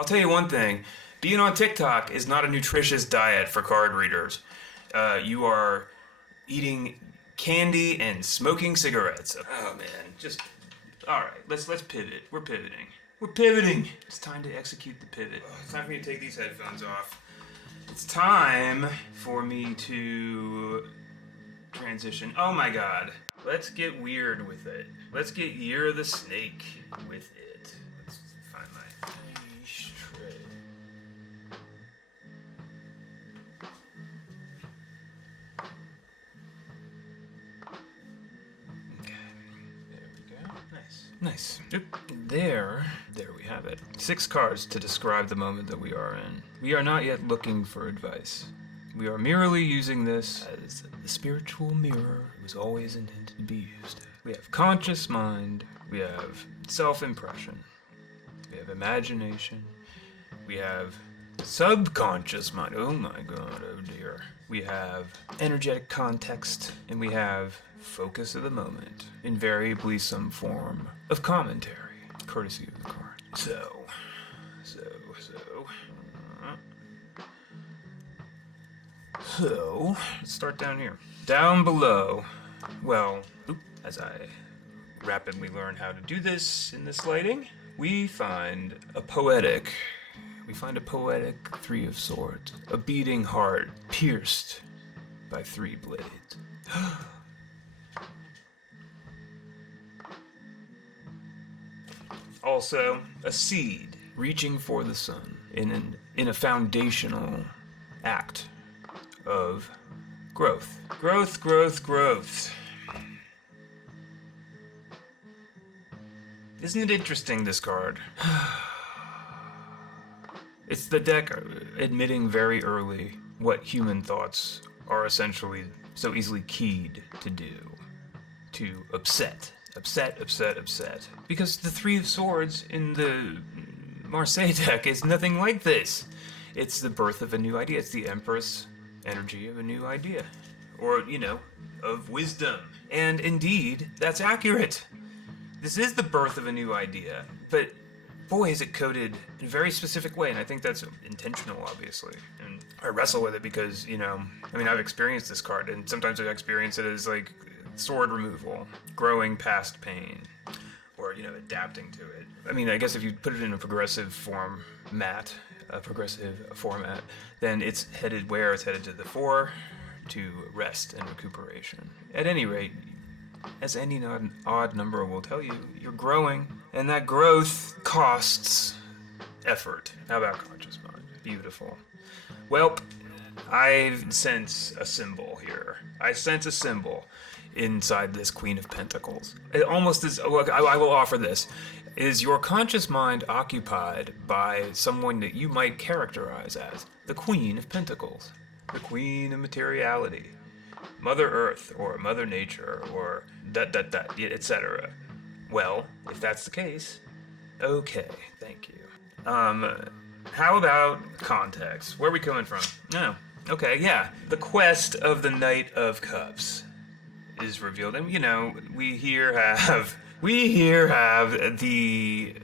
I'll tell you one thing. Being on TikTok is not a nutritious diet for card readers. You are eating candy and smoking cigarettes. Oh man, just all right. Let's pivot. We're pivoting. We're pivoting. It's time to execute the pivot. It's time for me to take these headphones off. It's time for me to transition. Oh my god. Let's get weird with it. Let's get Year of the Snake with it. Let's find my tray. Okay. There we go. Nice. Nice. Yep. There we have it. 6 cards to describe the moment that we are in. We are not yet looking for advice. We are merely using this as the spiritual mirror it was always intended to be used. We have conscious mind, we have self-impression, we have imagination, we have subconscious mind, oh my god, oh dear. We have energetic context, and we have focus of the moment, invariably some form of commentary, courtesy of the card. So, let's start down here. Down below, well, as I rapidly learn how to do this in this lighting, we find a poetic Three of Swords, a beating heart pierced by 3 blades. Also, a seed reaching for the sun in a foundational act of growth. Growth. Isn't it interesting, this card? It's the deck admitting very early what human thoughts are essentially so easily keyed to do. To upset. Because the 3 of Swords in the Marseille deck is nothing like this. It's the birth of a new idea. It's the Empress energy of a new idea. Or, of wisdom. And indeed, that's accurate. This is the birth of a new idea. But boy, is it coded in a very specific way, and I think that's intentional, obviously. And I wrestle with it because, I've experienced this card, and sometimes I've experienced it as, like, sword removal, growing past pain, or, adapting to it. I guess if you put it in a progressive format, then it's headed where? It's headed to the 4, to rest and recuperation. At any rate, as any odd number will tell you, you're growing, and that growth costs effort. How about conscious mind? Beautiful. Well, I sense a symbol here. I sense a symbol inside this Queen of Pentacles. It almost is, look, I will offer this. Is your conscious mind occupied by someone that you might characterize as the Queen of Pentacles? The Queen of Materiality. Mother Earth, or Mother Nature, or etc. Well, if that's the case, okay, thank you. How about context? Where are we coming from? No. Okay, yeah. The quest of the Knight of Cups is revealed, and we here have the,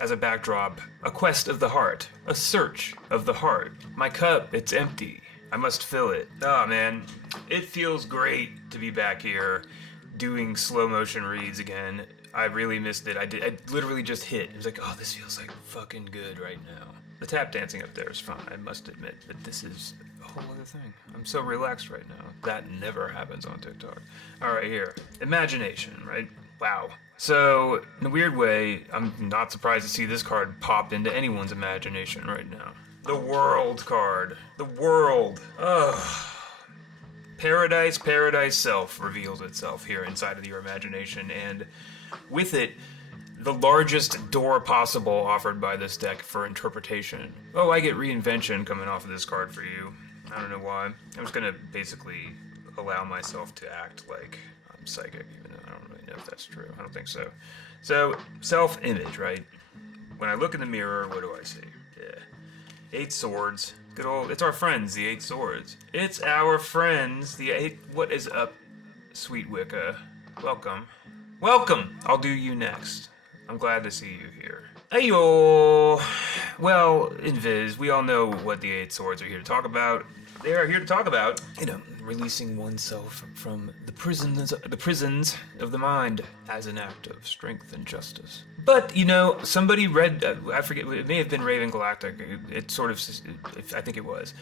as a backdrop, a quest of the heart, a search of the heart. My cup, it's empty. I must fill it. Oh man, it feels great to be back here doing slow motion reads again. I really missed it. I literally just hit. It was like, oh, this feels like fucking good right now. The tap dancing up there is fun, I must admit, but this is a whole other thing. I'm so relaxed right now. That never happens on TikTok. All right, here. Imagination, right? Wow. So, in a weird way, I'm not surprised to see this card pop into anyone's imagination right now. The World card. The World. Ugh. Paradise Self reveals itself here inside of your imagination, and with it, the largest door possible offered by this deck for interpretation. Oh, I get Reinvention coming off of this card for you. I don't know why. I'm just gonna basically allow myself to act like I'm psychic, even though I don't really know if that's true. I don't think so. So, self-image, right? When I look in the mirror, what do I see? Yeah. 8 swords. Good old, it's our friends, the 8 swords. It's our friends, the 8, what is up, sweet Wicca? Welcome. Welcome! I'll do you next. I'm glad to see you here. Ayo! Well, Invis, we all know what the Eight Swords are here to talk about. They are here to talk about, releasing oneself from the prisons of the mind as an act of strength and justice. But, somebody read, I forget, it may have been Raven Galactic, it sort of, I think it was.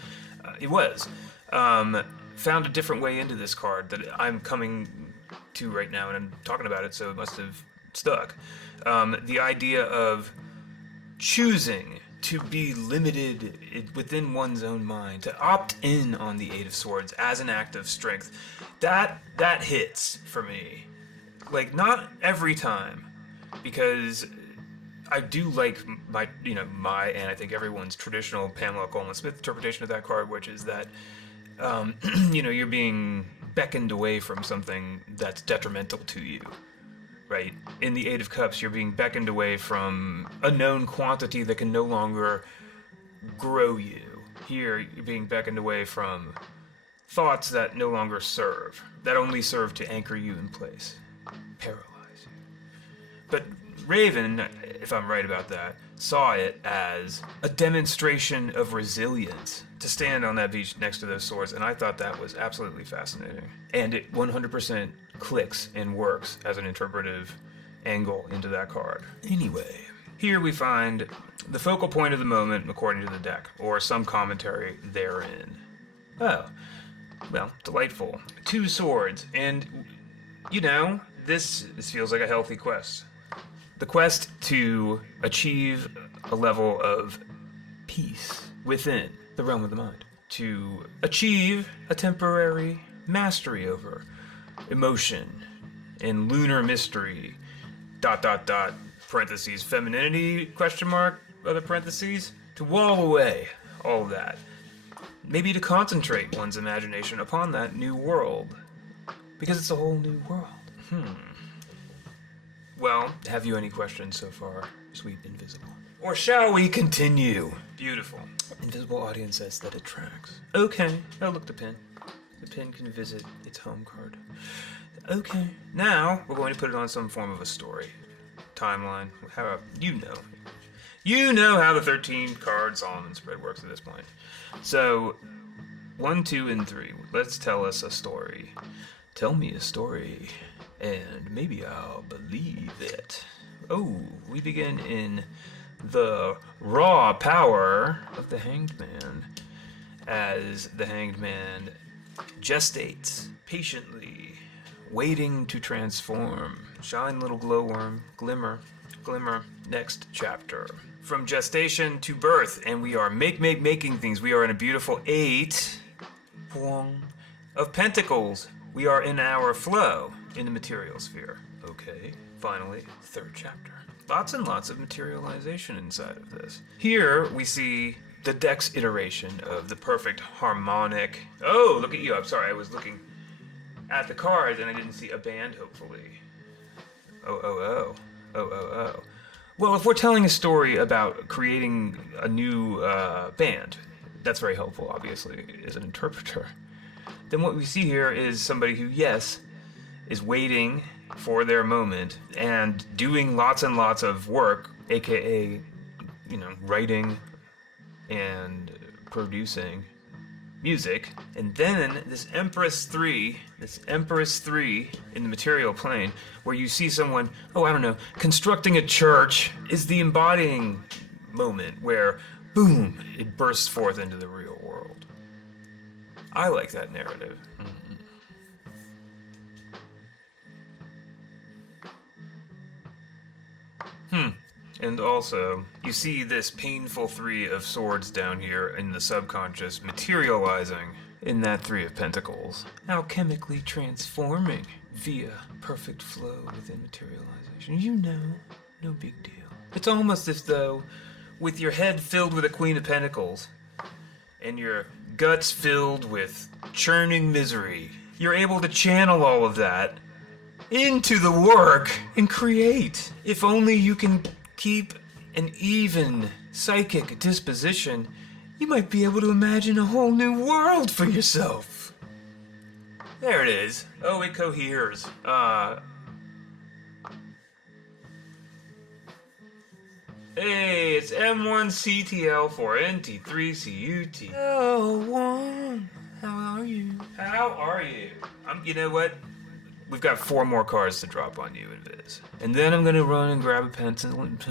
Found a different way into this card that I'm coming to right now, and I'm talking about it, so it must have stuck. The idea of choosing to be limited within one's own mind, to opt in on the Eight of Swords as an act of strength, that hits for me. Like, not every time, because I do like my and I think everyone's traditional Pamela Coleman Smith interpretation of that card, which is that you're being beckoned away from something that's detrimental to you. Right? In the Eight of Cups, you're being beckoned away from a known quantity that can no longer grow you. Here, you're being beckoned away from thoughts that no longer serve, that only serve to anchor you in place, paralyze you. But Raven, if I'm right about that, saw it as a demonstration of resilience to stand on that beach next to those swords, and I thought that was absolutely fascinating. And it 100% clicks and works as an interpretive angle into that card. Anyway, here we find the focal point of the moment according to the deck, or some commentary therein. Oh, well, delightful. 2 swords, and this feels like a healthy quest. The quest to achieve a level of peace within the realm of the mind. To achieve a temporary mastery over emotion and lunar mystery, ... parentheses, femininity, question mark, other parentheses. To wall away all of that. Maybe to concentrate one's imagination upon that new world. Because it's a whole new world. Well, have you any questions so far, sweet Invisible? Or shall we continue? Beautiful. Invisible audience says that it tracks. Okay, oh look, the pin. The pin can visit its home card. Okay, now we're going to put it on some form of a story. Timeline, how, You know how the 13 card Solomon spread works at this point. So, 1, 2, and 3. Let's tell us a story. Tell me a story, and maybe I'll believe it. Oh, we begin in the raw power of the Hanged Man, as the Hanged Man gestates patiently, waiting to transform. Shine, little glowworm, glimmer, glimmer. Next chapter. From gestation to birth, and we are making things. We are in a beautiful 8 of pentacles. We are in our flow in the material sphere. Okay, finally, 3rd chapter. Lots and lots of materialization inside of this. Here we see the deck's iteration of the perfect harmonic. Oh, look at you. I'm sorry, I was looking at the cards and I didn't see a band, hopefully. Oh. Well, if we're telling a story about creating a new band, that's very helpful, obviously, as an interpreter. Then what we see here is somebody who, yes, is waiting for their moment and doing lots and lots of work, aka, writing and producing music. And then this Empress 3 in the material plane, where you see someone, constructing a church, is the embodying moment where, boom, it bursts forth into the real world. I like that narrative. And also, you see this painful 3 of swords down here in the subconscious materializing in that 3 of pentacles, alchemically transforming via perfect flow within materialization. No big deal. It's almost as though, with your head filled with a Queen of Pentacles, and your guts filled with churning misery, you're able to channel all of that into the work and create. If only you can keep an even psychic disposition, you might be able to imagine a whole new world for yourself. There it is. Oh, it coheres. Hey, it's M1CTL4NT3CUT. Oh, one. How are you? How are you? You know what? We've got 4 more cards to drop on you in Viz. And then I'm gonna run and grab a pencil and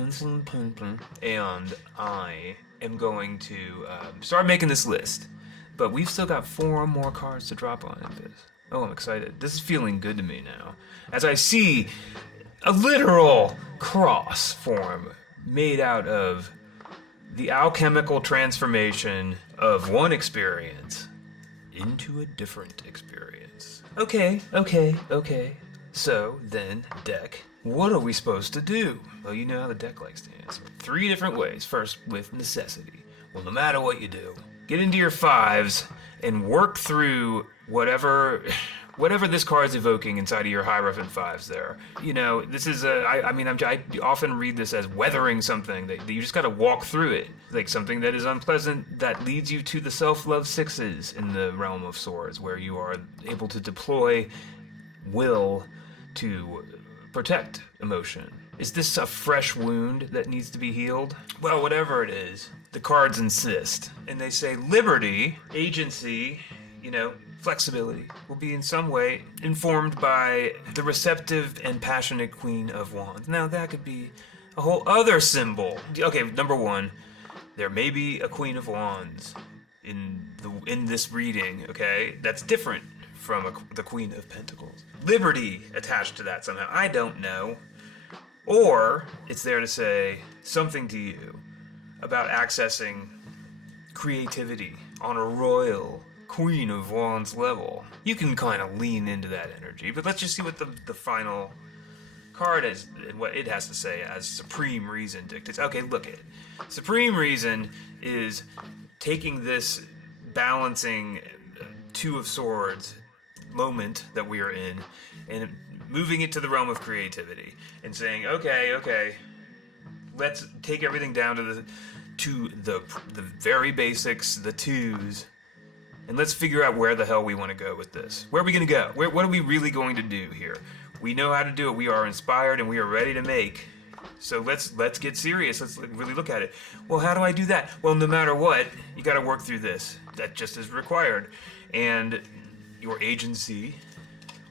and I am going to start making this list. But we've still got 4 more cards to drop on in Viz. Oh, I'm excited. This is feeling good to me now. As I see a literal cross form made out of the alchemical transformation of one experience into a different experience. Okay. So then, deck, what are we supposed to do? Well, you know how the deck likes to answer. 3 different ways. First, with necessity. Well, no matter what you do, get into your 5s and work through whatever this card is evoking inside of your Hierophant 5s there. You know, this is I often read this as weathering something, that you just gotta walk through it. Like something that is unpleasant that leads you to the self-love 6s in the realm of swords, where you are able to deploy will to protect emotion. Is this a fresh wound that needs to be healed? Well, whatever it is, the cards insist. And they say liberty, agency, flexibility will be in some way informed by the receptive and passionate Queen of Wands. Now, that could be a whole other symbol. Okay, number 1, there may be a Queen of Wands in this reading, okay? That's different from the Queen of Pentacles. Liberty attached to that somehow. I don't know. Or it's there to say something to you about accessing creativity on a royal Queen of Wands level. You can kind of lean into that energy, but let's just see what the final card is, what it has to say as Supreme Reason dictates. Okay, look at it. Supreme Reason is taking this balancing 2 of Swords moment that we are in and moving it to the realm of creativity and saying, okay, let's take everything down to the very basics, the 2s, and let's figure out where the hell we want to go with this. Where are we going to go? What are we really going to do here? We know how to do it. We are inspired and we are ready to make. So let's get serious. Let's really look at it. Well, how do I do that? Well, no matter what, you got to work through this. That just is required. And your agency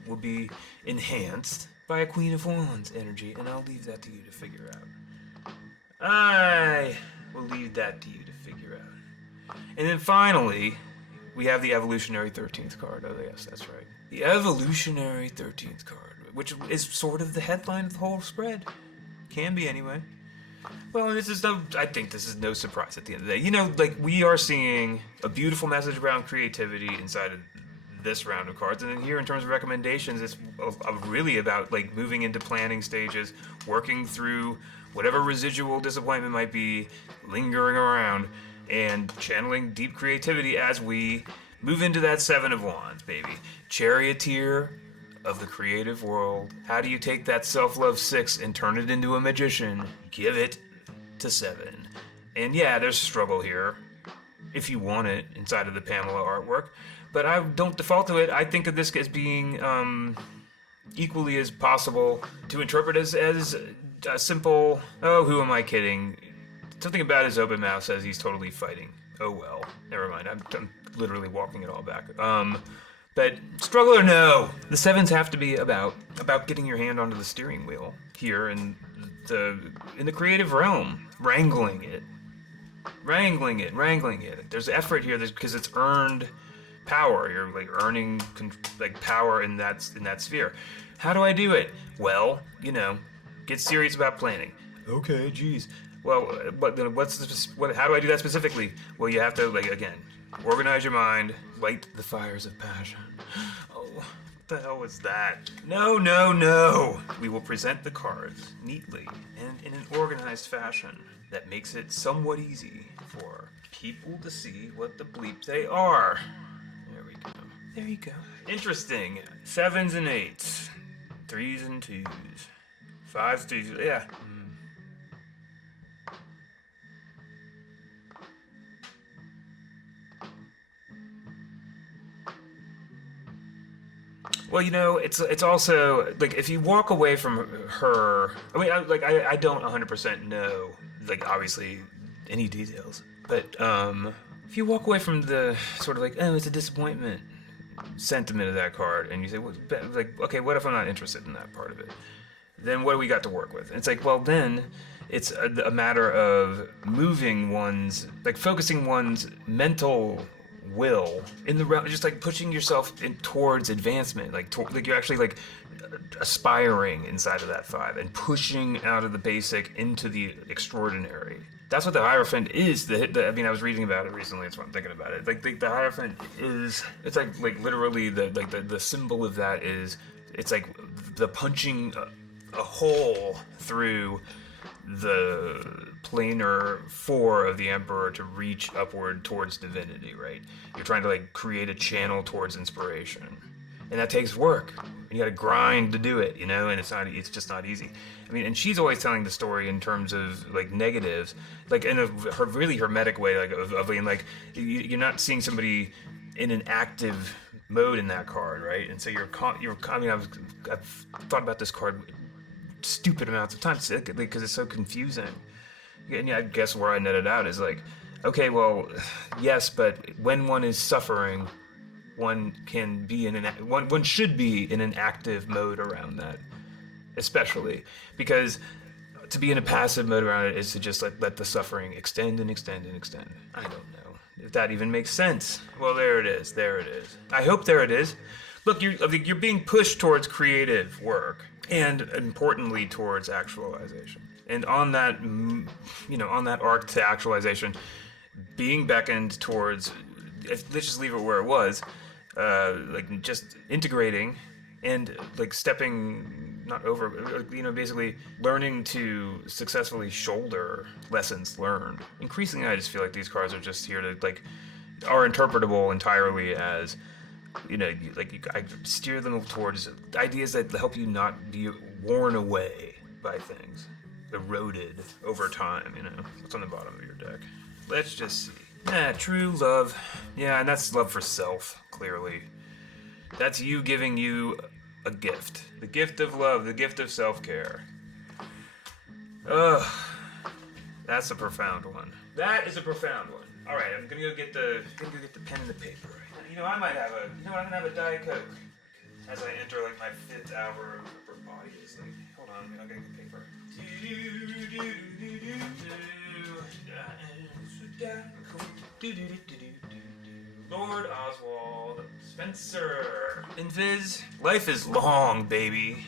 will be enhanced by a Queen of Wands energy, and I'll leave that to you to figure out. I will leave that to you to figure out. And then finally, we have the Evolutionary 13th card. Oh, yes, that's right. The Evolutionary 13th card, which is sort of the headline of the whole spread. Can be, anyway. Well, I think this is no surprise at the end of the day. We are seeing a beautiful message around creativity inside of this round of cards, and then here in terms of recommendations, it's really about moving into planning stages, working through whatever residual disappointment might be lingering around, and channeling deep creativity as we move into that 7 of Wands, baby. Charioteer of the creative world. How do you take that self-love 6 and turn it into a magician? Give it to 7. And yeah, there's struggle here, if you want it, inside of the Pamela artwork. But I don't default to it. I think of this as being equally as possible to interpret as a simple, oh, who am I kidding? Something about his open mouth says he's totally fighting. Oh well, never mind. I'm literally walking it all back. But struggle or no, the 7s have to be about getting your hand onto the steering wheel here in the creative realm, wrangling it. There's effort here because it's earned power. You're earning power in that sphere. How do I do it? Well, get serious about planning. Okay, geez. Well, how do I do that specifically? Well, you have to again, organize your mind, light the fires of passion. Oh, what the hell was that? No. We will present the cards neatly and in an organized fashion that makes it somewhat easy for people to see what the bleep they are. There you go. Interesting. 7s and 8s. 3s and 2s. 5s, 3s. Yeah. Well, it's also if you walk away from her. I mean, I don't 100% know like obviously any details. But if you walk away from the sort of like, oh, it's a disappointment sentiment of that card, and you say, well, like, okay, what if I'm not interested in that part of it? Then what do we got to work with? And it's like, well, then it's a matter of moving one's, like focusing one's mental will in the realm, just like pushing yourself towards advancement, like you're actually like aspiring inside of that 5 and pushing out of the basic into the extraordinary. That's what the Hierophant is. I mean, I was reading about it recently. That's what I'm thinking about it. Like the Hierophant is, it's like literally the symbol of that is, it's like the punching a hole through the planar 4 of the Emperor to reach upward towards divinity, right? You're trying to like create a channel towards inspiration, and that takes work. And you got to grind to do it, you know. And it's just not easy. I mean, and she's always telling the story in terms of like negatives, like in a really hermetic way, like of being like you're not seeing somebody in an active mode in that card, right? And so I mean, I've thought about this card stupid amounts of times because it's so confusing. And yeah, I guess where I net it out is like, okay, well, yes, but when one is suffering, one can be one should be in an active mode around that, especially because to be in a passive mode around it is to just like let the suffering extend and extend and extend. I don't know if that even makes sense. Well, there it is. I hope there it is. Look, you're being pushed towards creative work, and importantly towards actualization. And on that, on that arc to actualization, being beckoned towards, let's just leave it where it was, like just integrating and like stepping, not over, basically learning to successfully shoulder lessons learned. Increasingly, I just feel like these cards are just here to are interpretable entirely as, I steer them towards ideas that help you not be worn away by things, eroded over time, What's on the bottom of your deck? Let's just see. Yeah, true love. Yeah, and that's love for self, clearly. That's you giving you a gift. The gift of love, the gift of self-care. Ugh. That's a profound one. That is a profound one. All right, I'm gonna go get the pen and the paper. I'm gonna have a Diet Coke as I enter like my 5th hour of upper body. It's like, hold on, I'm gonna get paper. Lord Oswald Spencer. Invis. Life is long, baby.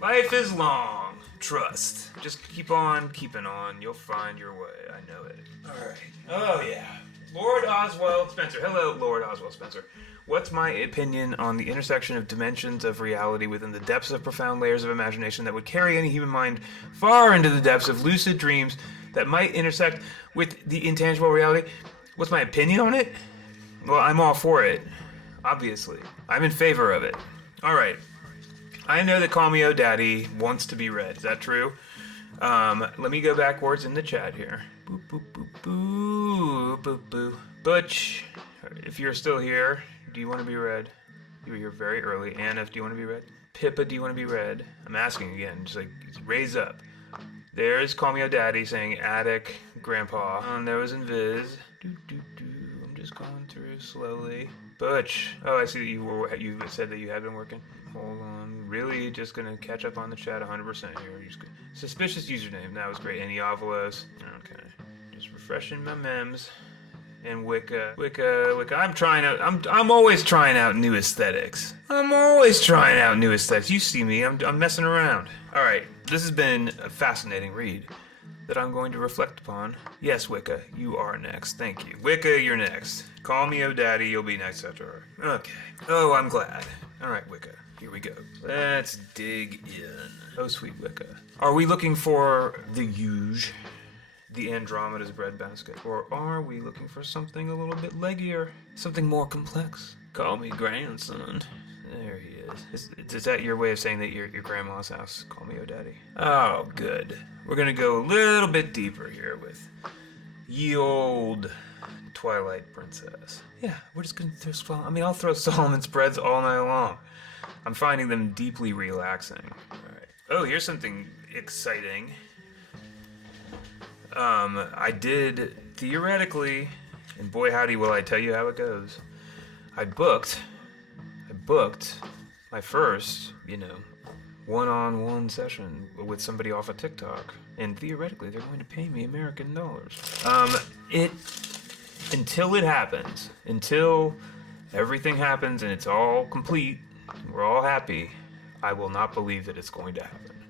Life is long. Trust. Just keep on keeping on. You'll find your way. I know it. Alright. Oh, yeah. Lord Oswald Spencer. Hello, Lord Oswald Spencer. What's my opinion on the intersection of dimensions of reality within the depths of profound layers of imagination that would carry any human mind far into the depths of lucid dreams that might intersect with the intangible reality? What's my opinion on it? Well, I'm all for it. Obviously. I'm in favor of it. Alright. I know that Call Me Oh Daddy wants to be read. Is that true? Let me go backwards in the chat here. Boop, boop, boop, boop, boop, boop. Butch, if you're still here, do you want to be read? You were here very early. Anna, do you want to be read? Pippa, do you want to be read? I'm asking again. Just raise up. There's Call Me Oh Daddy saying Attic, Grandpa. And there was Invis. I'm just going through slowly. Butch. Oh, I see that you said that you had been working. Hold on. Really just gonna catch up on the chat 100% here. Suspicious username. That was great. Aniavolos. Okay. Just refreshing my memes. And Wicca. I'm always trying out new aesthetics. You see me. I'm messing around. Alright. This has been a fascinating read that I'm going to reflect upon. Yes, Wicca, you are next. Thank you. Wicca, you're next. Call Me Oh Daddy, you'll be next after her. Okay. Oh, I'm glad. Alright, Wicca. Here we go. Let's dig in. Oh, sweet Wicca. Are we looking for the huge, the Andromeda's breadbasket? Or are we looking for something a little bit leggier? Something more complex? Call me grandson. There he is. Is that your way of saying that your grandma's house? Call Me Oh Daddy. Oh, good. We're gonna go a little bit deeper here with ye old Twilight Princess. Yeah, we're just gonna I'll throw Solomon spreads all night long. I'm finding them deeply relaxing. Alright. Oh, here's something exciting. I did theoretically, and boy howdy will I tell you how it goes. I booked my first, one-on-one session with somebody off of TikTok, and theoretically they're going to pay me American dollars. Until it happens, until everything happens and it's all complete, and we're all happy, I will not believe that it's going to happen.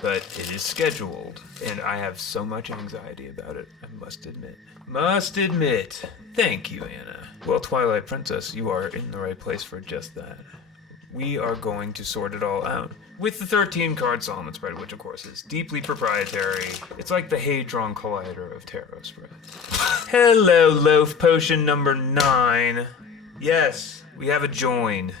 But it is scheduled, and I have so much anxiety about it, I must admit. Thank you, Anna. Well, Twilight Princess, you are in the right place for just that. We are going to sort it all out with the 13-card Solomon spread, which of course is deeply proprietary. It's like the Hadron Collider of tarot spreads. Hello, Loaf Potion number 9. Yes, we have a join.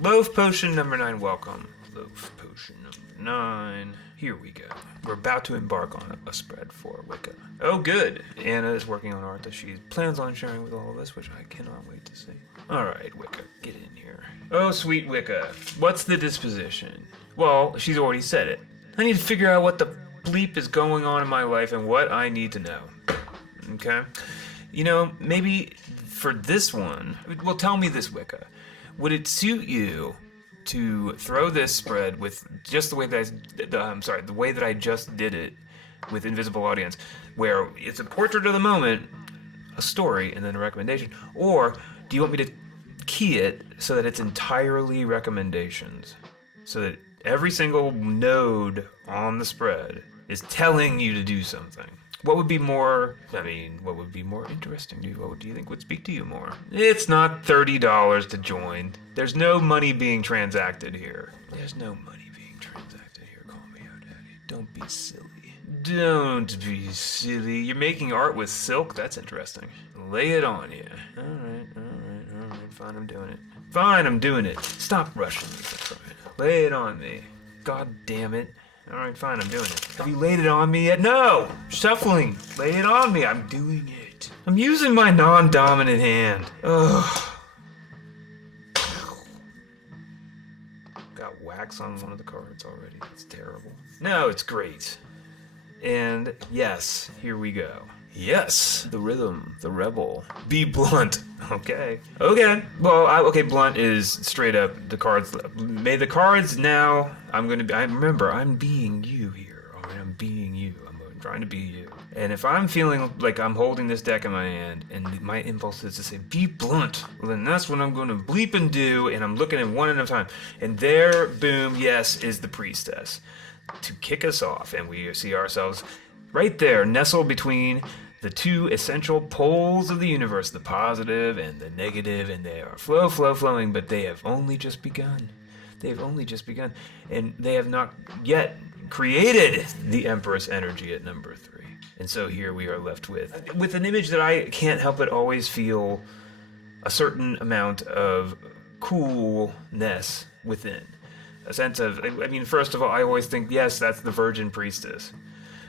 Loaf Potion number 9, welcome. Loaf Potion number 9. Here we go. We're about to embark on a spread for Wicca. Oh, good. Anna is working on art that she plans on sharing with all of us, which I cannot wait to see. All right, Wicca, get in here. Oh, sweet Wicca, what's the disposition? Well, she's already said it. I need to figure out what the bleep is going on in my life and what I need to know. Okay? Maybe for this one, well, tell me this, Wicca. Would it suit you to throw this spread with just the way that I just did it with Invisible Audience, where it's a portrait of the moment, a story, and then a recommendation? Or do you want me to key it so that it's entirely recommendations, so that every single node on the spread is telling you to do something? What would be more interesting to you? What do you think would speak to you more? It's not $30 to join. There's no money being transacted here. Call me out, Daddy. Don't be silly. You're making art with silk? That's interesting. Lay it on you. All right. Fine, I'm doing it. Stop rushing me. Lay it on me. God damn it. All right, fine, I'm doing it. Have you laid it on me yet? No! Shuffling. Lay it on me. I'm doing it. I'm using my non-dominant hand. Ugh. Got wax on one of the cards already. It's terrible. No, it's great. And yes, here we go. Yes, the rhythm, the rebel. Be blunt. Okay. Well, blunt is straight up the cards. May the cards now. I'm being you here. All right, I'm being you. I'm trying to be you. And if I'm feeling like I'm holding this deck in my hand and my impulse is to say, be blunt, well, then that's what I'm going to bleep and do, and I'm looking at one at a time. And there, boom, yes, is the priestess to kick us off. And we see ourselves right there, nestled between the two essential poles of the universe, the positive and the negative, and they are flowing, but they have only just begun. And they have not yet created the Empress energy at number 3. And so here we are left with an image that I can't help but always feel a certain amount of coolness within. A sense of, first of all, I always think, yes, that's the Virgin Priestess.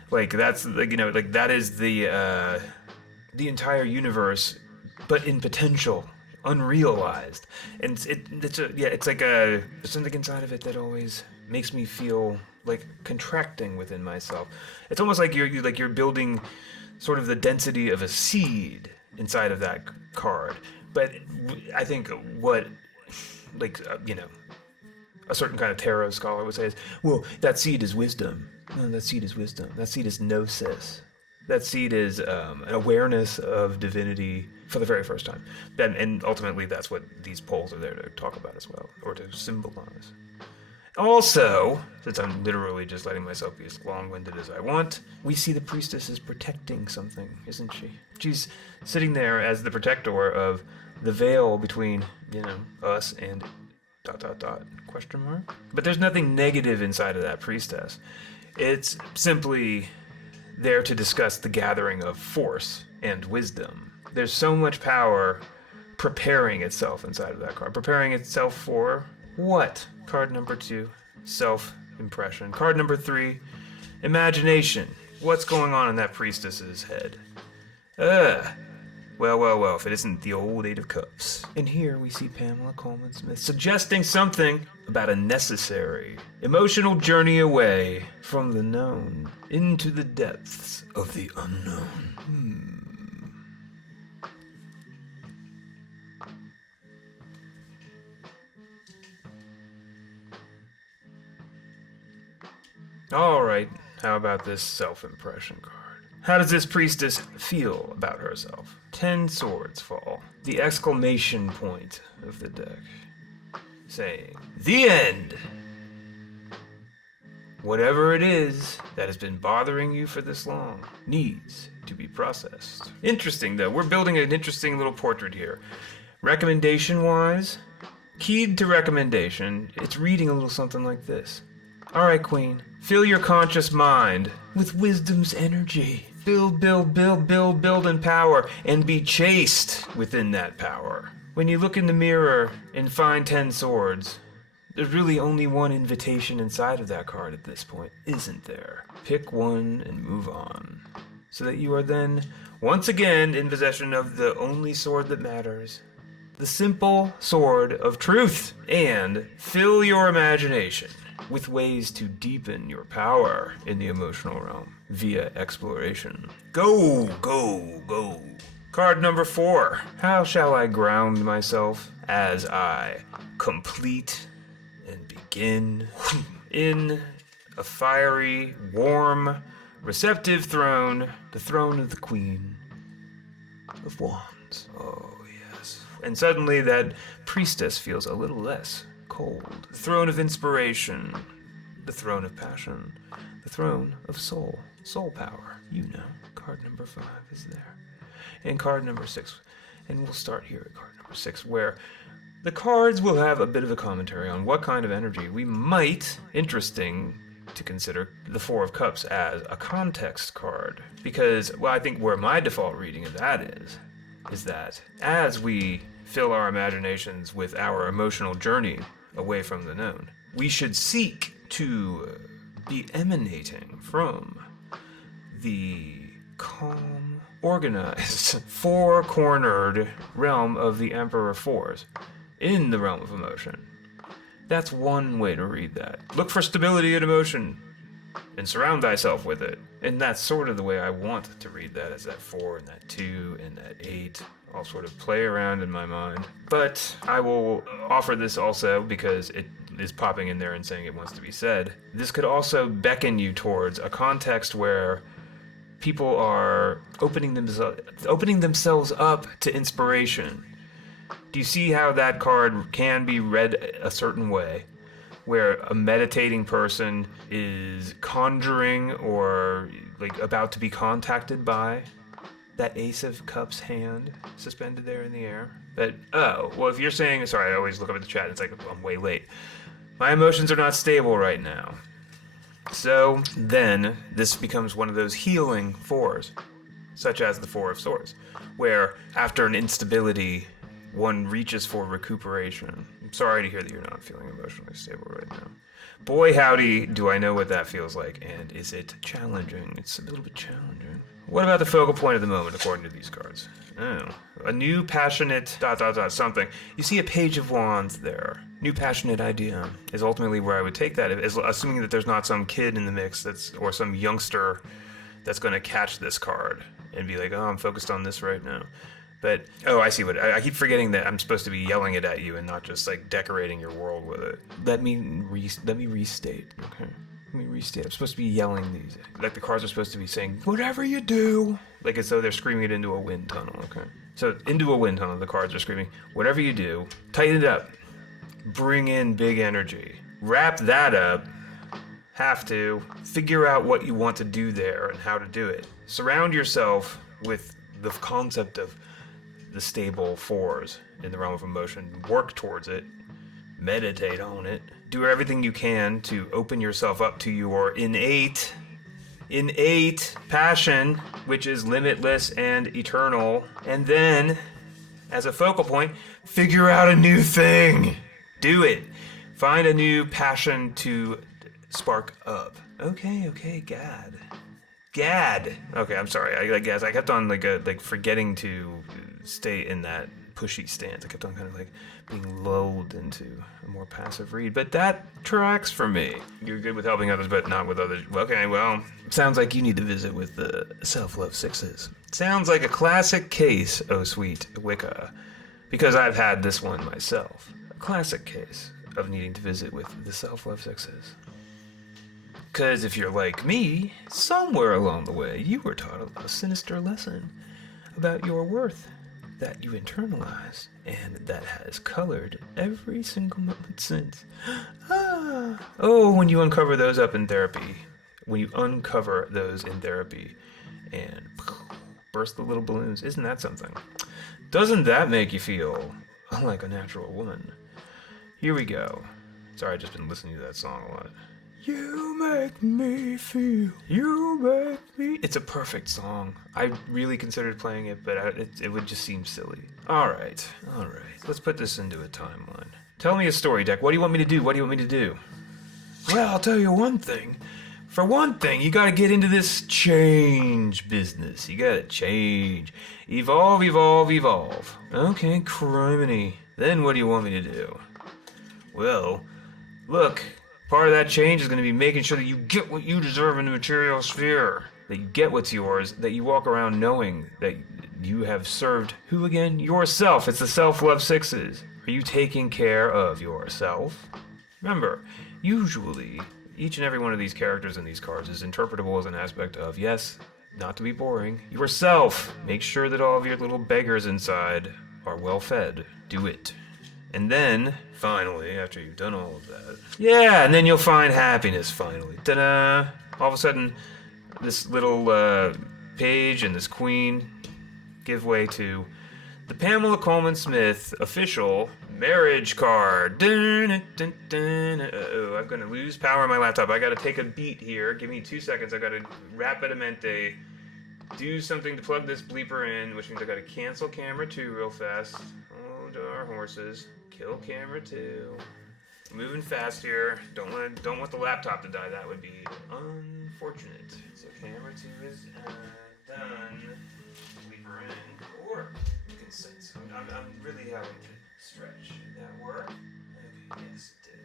That is the entire universe, but in potential, unrealized. And it's like there's something inside of it that always makes me feel like contracting within myself. It's almost like you're building sort of the density of a seed inside of that card. But I think a certain kind of tarot scholar would say is, well, that seed is wisdom. No, that seed is wisdom. That seed is gnosis. That seed is an awareness of divinity for the very first time. And ultimately, that's what these poles are there to talk about as well, or to symbolize. Also, since I'm literally just letting myself be as long-winded as I want, we see the priestess is protecting something, isn't she? She's sitting there as the protector of the veil between, us and ... question mark? But there's nothing negative inside of that priestess. It's simply there to discuss the gathering of force and wisdom. There's so much power preparing itself inside of that card. Preparing itself for what? Card number 2, self-impression. Card number 3, imagination. What's going on in that priestess's head? Well, if it isn't the old Eight of Cups. And here we see Pamela Coleman Smith suggesting something about a necessary emotional journey away from the known into the depths of the unknown. Alright, how about this self-impression card? How does this priestess feel about herself? 10 swords fall. The exclamation point of the deck. Saying, the end! Whatever it is that has been bothering you for this long needs to be processed. Interesting though, we're building an interesting little portrait here. Recommendation-wise, keyed to recommendation, it's reading a little something like this. Alright, Queen, fill your conscious mind with wisdom's energy. Build in power, and be chaste within that power. When you look in the mirror and find 10 swords, there's really only one invitation inside of that card at this point, isn't there? Pick one and move on. So that you are then, once again, in possession of the only sword that matters. The simple sword of truth. And fill your imagination with ways to deepen your power in the emotional realm via exploration. Go! Card number 4. How shall I ground myself as I complete and begin in a fiery, warm, receptive throne, the throne of the Queen of Wands. Oh, yes. And suddenly that priestess feels a little less cold. The throne of inspiration, the throne of passion, the throne of soul power. You know, card number 5 is there. And card number 6, and we'll start here at card number 6, where the cards will have a bit of a commentary on what kind of energy we might, interesting to consider the Four of Cups as a context card. Because, well, I think where my default reading of that is that as we fill our imaginations with our emotional journey away from the known, we should seek to be emanating from the calm, organized, four-cornered realm of the Emperor Fours in the realm of emotion. That's one way to read that. Look for stability in emotion and surround thyself with it. And that's sort of the way I want to read that, as that 4 and that 2 and that 8 all sort of play around in my mind. But I will offer this also because it is popping in there and saying it wants to be said. This could also beckon you towards a context where people are opening themselves up to inspiration. Do you see how that card can be read a certain way? Where a meditating person is conjuring or like about to be contacted by that Ace of Cups hand suspended there in the air. But, oh, well, if you're saying, sorry, I always look up at the chat, it's like I'm way late. My emotions are not stable right now. So then this becomes one of those healing fours, such as the Four of Swords, where after an instability, one reaches for recuperation. I'm sorry to hear that you're not feeling emotionally stable right now. Boy, howdy, do I know what that feels like, and is it challenging? It's a little bit challenging. What about the focal point of the moment, according to these cards? Oh, a new passionate ... something. You see a Page of Wands there. New passionate idea is ultimately where I would take that, assuming that there's not some kid in the mix or some youngster that's going to catch this card and be like, oh, I'm focused on this right now. But, oh, I see I keep forgetting that I'm supposed to be yelling it at you and not just like decorating your world with it. Let me restate, okay? Let me restate. I'm supposed to be yelling these. Like the cards are supposed to be saying, whatever you do. Like as though they're screaming it into a wind tunnel, okay? So into a wind tunnel, the cards are screaming, whatever you do, tighten it up. Bring in big energy. Wrap that up. Have to. Figure out what you want to do there and how to do it. Surround yourself with the concept of the stable fours in the realm of emotion. Work towards it. Meditate on it. Do everything you can to open yourself up to your innate passion, which is limitless and eternal. And then, as a focal point, figure out a new thing. Do it. Find a new passion to spark up. Okay, Gad. Okay, I'm sorry. I guess I kept on like forgetting to stay in that pushy stance. I kept on kind of like being lulled into a more passive read, but that tracks for me. You're good with helping others, but not with others. Okay, well, sounds like you need to visit with the Self-Love Sixes. Sounds like a classic case, oh sweet Wicca, because I've had this one myself. A classic case of needing to visit with the Self-Love Sixes. Because if you're like me, somewhere along the way, you were taught a sinister lesson about your worth that you internalized, and that has colored every single moment since. Oh, when you uncover those in therapy, and burst the little balloons, isn't that something? Doesn't that make you feel like a natural woman? Here we go. Sorry, I've just been listening to that song a lot. You make me feel, you make me... It's a perfect song. I really considered playing it, but it would just seem silly. Alright. Let's put this into a timeline. Tell me a story, Deck. What do you want me to do? Well, I'll tell you one thing. For one thing, you gotta get into this change business. You gotta change. Evolve. Okay, criminy. Then what do you want me to do? Well, look... Part of that change is going to be making sure that you get what you deserve in the material sphere. That you get what's yours, that you walk around knowing that you have served who again? Yourself. It's the Self-Love Sixes. Are you taking care of yourself? Remember, usually, each and every one of these characters in these cards is interpretable as an aspect of, yes, not to be boring, yourself. Make sure that all of your little beggars inside are well fed. Do it. And then, finally, after you've done all of that, and then you'll find happiness, finally. Ta-da! All of a sudden, this little page and this queen give way to the Pamela Coleman Smith official marriage card. Uh-oh, I'm going to lose power on my laptop. I got to take a beat here. Give me 2 seconds. I got to rapidamente do something to plug this bleeper in, which means I got to cancel camera 2 real fast. Oh, our horses. Kill camera 2. Moving fast here. Don't want the laptop to die. That would be unfortunate. So camera 2 is done. Bleeper in. Or you can sense. I'm really having to stretch. Did that work? Okay, yes it did.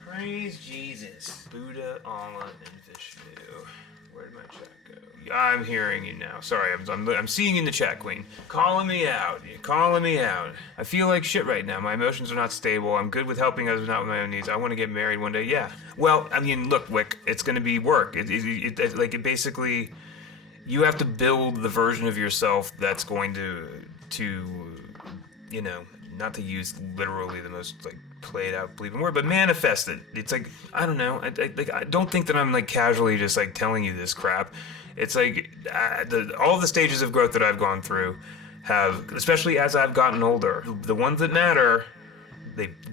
Praise Jesus. Buddha, Allah, and Vishnu. Where'd my chat go? I'm hearing you now. Sorry, I'm seeing you in the chat, Queen. Calling me out. You're calling me out. I feel like shit right now. My emotions are not stable. I'm good with helping others, not with my own needs. I want to get married one day. Yeah. Well, I mean, look, Wick, it's going to be work. It basically, you have to build the version of yourself that's going to you know, not to use literally the most like played out believing word, but manifest it. It's like, I don't know. I don't think that I'm like casually just like telling you this crap. It's like all the stages of growth that I've gone through have, especially as I've gotten older, the ones that matter,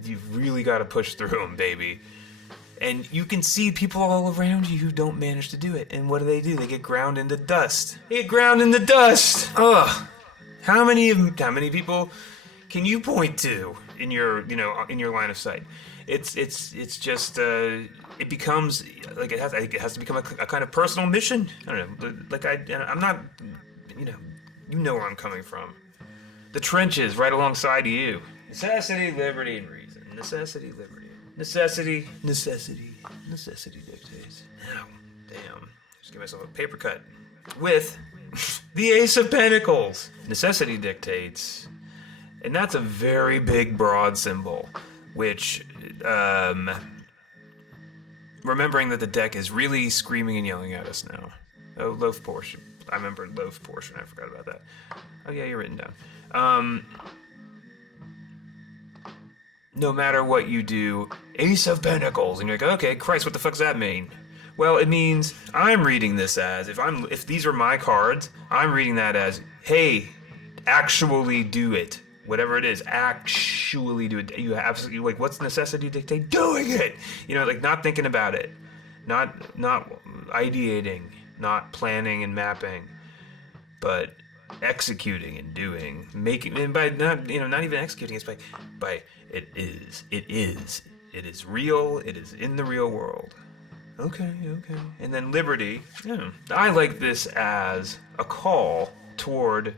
you've really got to push through them, baby. And you can see people all around you who don't manage to do it. And what do? They get ground into dust. Ugh. How many people can you point to in your line of sight? It's just it becomes like it has to become a kind of personal mission. I don't know. Like I'm not, you know where I'm coming from. The trenches right alongside you. Necessity, liberty, and reason. Necessity, liberty. Necessity dictates. Now, damn. Just give myself a paper cut with the Ace of Pentacles. Necessity dictates. And that's a very big, broad symbol, which, remembering that the deck is really screaming and yelling at us now. Oh, loaf portion. I remember loaf portion. I forgot about that. Oh, yeah, you're written down. No matter what you do, Ace of Pentacles. And you're like, okay, Christ, what the fuck does that mean? Well, it means I'm reading this as, if these are my cards, I'm reading that as, hey, actually do it. Whatever it is, actually do it. You absolutely, like, what's necessity dictate? Doing it! You know, like, not thinking about it. Not ideating. Not planning and mapping. But executing and doing. Making, and by not even executing, it's by it is real, it is in the real world. Okay. And then liberty, I like this as a call toward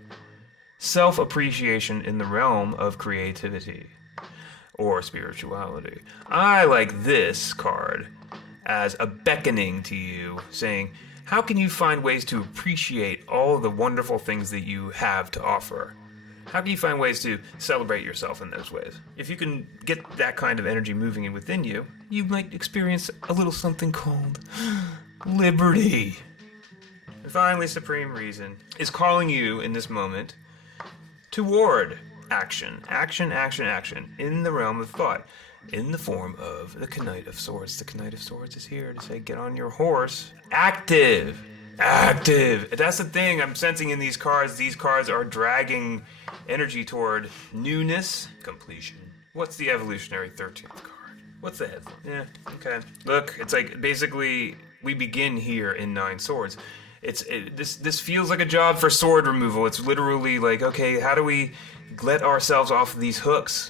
self-appreciation in the realm of creativity or spirituality. I like this card as a beckoning to you, saying, how can you find ways to appreciate all the wonderful things that you have to offer? How can you find ways to celebrate yourself in those ways? If you can get that kind of energy moving in within you, you might experience a little something called liberty. And finally, Supreme Reason is calling you in this moment toward action. Action, action, action in the realm of thought, in the form of the Knight of Swords. The Knight of Swords is here to say, get on your horse. Active. Active. That's the thing I'm sensing in these cards. These cards are dragging energy toward newness, completion. What's the evolutionary 13th card? What's the head? Yeah, okay. Look, it's like basically we begin here in Nine Swords. This feels like a job for sword removal. It's literally like, okay, how do we let ourselves off these hooks?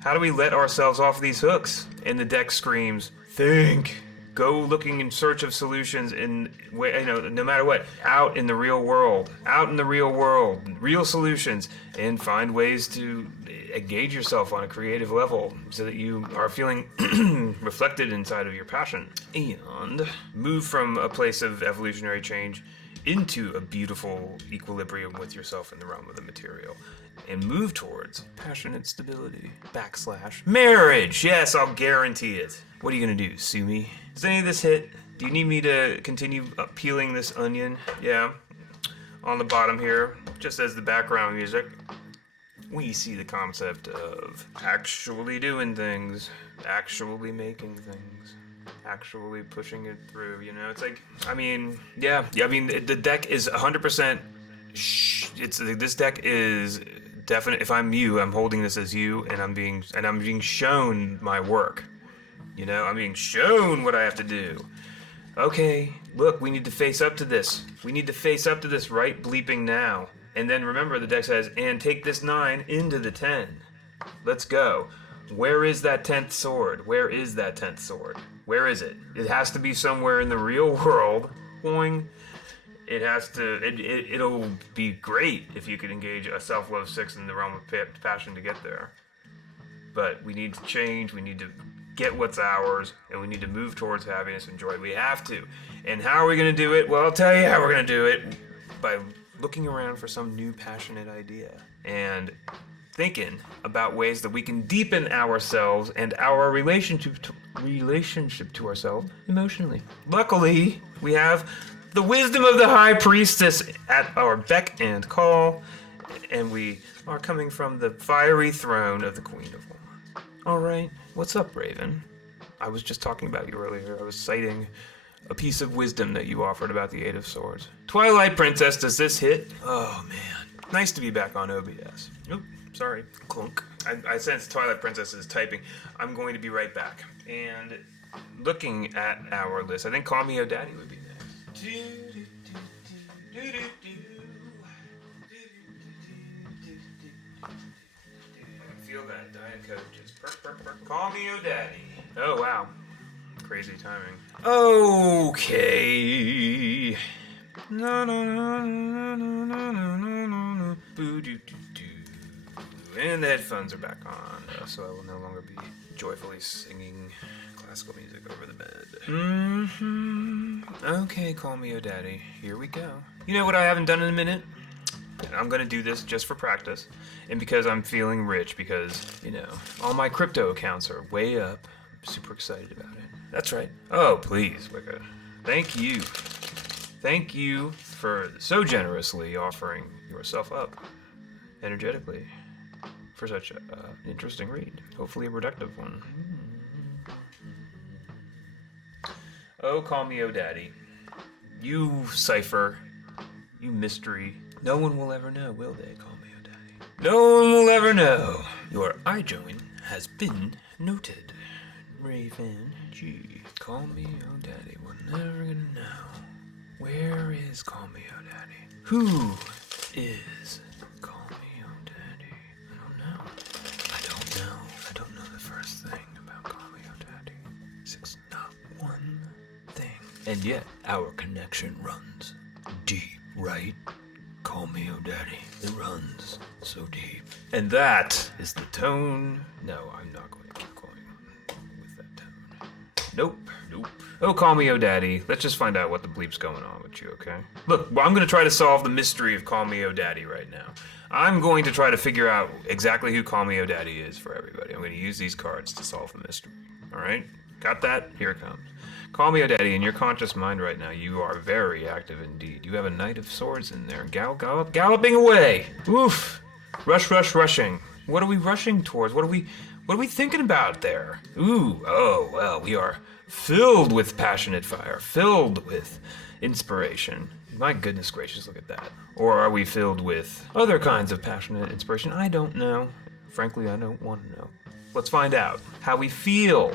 How do we let ourselves off these hooks? And the deck screams, think. Go looking in search of solutions in, no matter what, out in the real world, real solutions, and find ways to engage yourself on a creative level so that you are feeling reflected inside of your passion. And move from a place of evolutionary change into a beautiful equilibrium with yourself in the realm of the material. And move towards passionate stability / marriage. Yes, I'll guarantee it. What are you gonna do, sue me? Does any of this hit? Do you need me to continue peeling this onion? Yeah. On the bottom here, just as the background music, we see the concept of actually doing things, actually making things, actually pushing it through, It's like, the deck is 100%, this deck is definite. If I'm you, I'm holding this as you, and I'm being shown my work. I'm being shown what I have to do. Okay, look, we need to face up to this. We need to face up to this right bleeping now. And then remember, the deck says, and take this 9 into the 10. Let's go. Where is that 10th sword? Where is that 10th sword? Where is it? It has to be somewhere in the real world. Boing. It has to, it'll be great if you could engage a self-love 6 in the realm of passion to get there. But we need to change, we need to get what's ours, and we need to move towards happiness and joy. We have to. And how are we going to do it? Well, I'll tell you how we're going to do it. By looking around for some new passionate idea and thinking about ways that we can deepen ourselves and our relationship to ourselves emotionally. Luckily, we have the wisdom of the High Priestess at our beck and call, and we are coming from the fiery throne of the Queen of Wands. All right, what's up, Raven? I was just talking about you earlier. I was citing a piece of wisdom that you offered about the Eight of Swords. Twilight Princess, does this hit? Oh, man. Nice to be back on OBS. Oop, sorry. Clunk. I sense Twilight Princess is typing. I'm going to be right back. And looking at our list, I think Call Me O'Daddy would be next. Feel that Diet Coke just perk. Call me O'Daddy. Oh, wow. Crazy timing. Okay. No. And the headphones are back on, so I will no longer be joyfully singing classical music over the bed. Okay, Call Me O'Daddy. Here we go. You know what I haven't done in a minute? And I'm going to do this just for practice, and because I'm feeling rich, because, all my crypto accounts are way up. I'm super excited about it. That's right. Oh, please, Wicca. Thank you. Thank you for so generously offering yourself up, energetically, for such an interesting read. Hopefully a productive one. Oh, Call Me O'Daddy. You cipher. You mystery. No one will ever know, will they? Call Me O'Daddy. No one will ever know. Your iJoin has been noted. Raven G. Call Me O'Daddy. We're never gonna know. Where is Call Me O'Daddy? Who is Call Me O'Daddy? I don't know. I don't know the first thing about Call Me O'Daddy. 6, not one thing. And yet, our connection runs deep, right? Call Me O'Daddy. It runs so deep. And that is the tone. No, I'm not going to keep going with that tone. Nope. Oh, call me O'Daddy. Let's just find out what the bleep's going on with you, okay? Look, I'm going to try to solve the mystery of Call Me O'Daddy right now. I'm going to try to figure out exactly who Call Me O'Daddy is for everybody. I'm going to use these cards to solve the mystery. All right? Got that? Here it comes. Call Me O'Daddy. In your conscious mind right now, you are very active indeed. You have a Knight of Swords in there. Galloping away. Oof. Rushing. What are we rushing towards? What are we thinking about there? Ooh, oh, well, we are filled with passionate fire, filled with inspiration. My goodness gracious, look at that. Or are we filled with other kinds of passionate inspiration? I don't know. Frankly, I don't want to know. Let's find out how we feel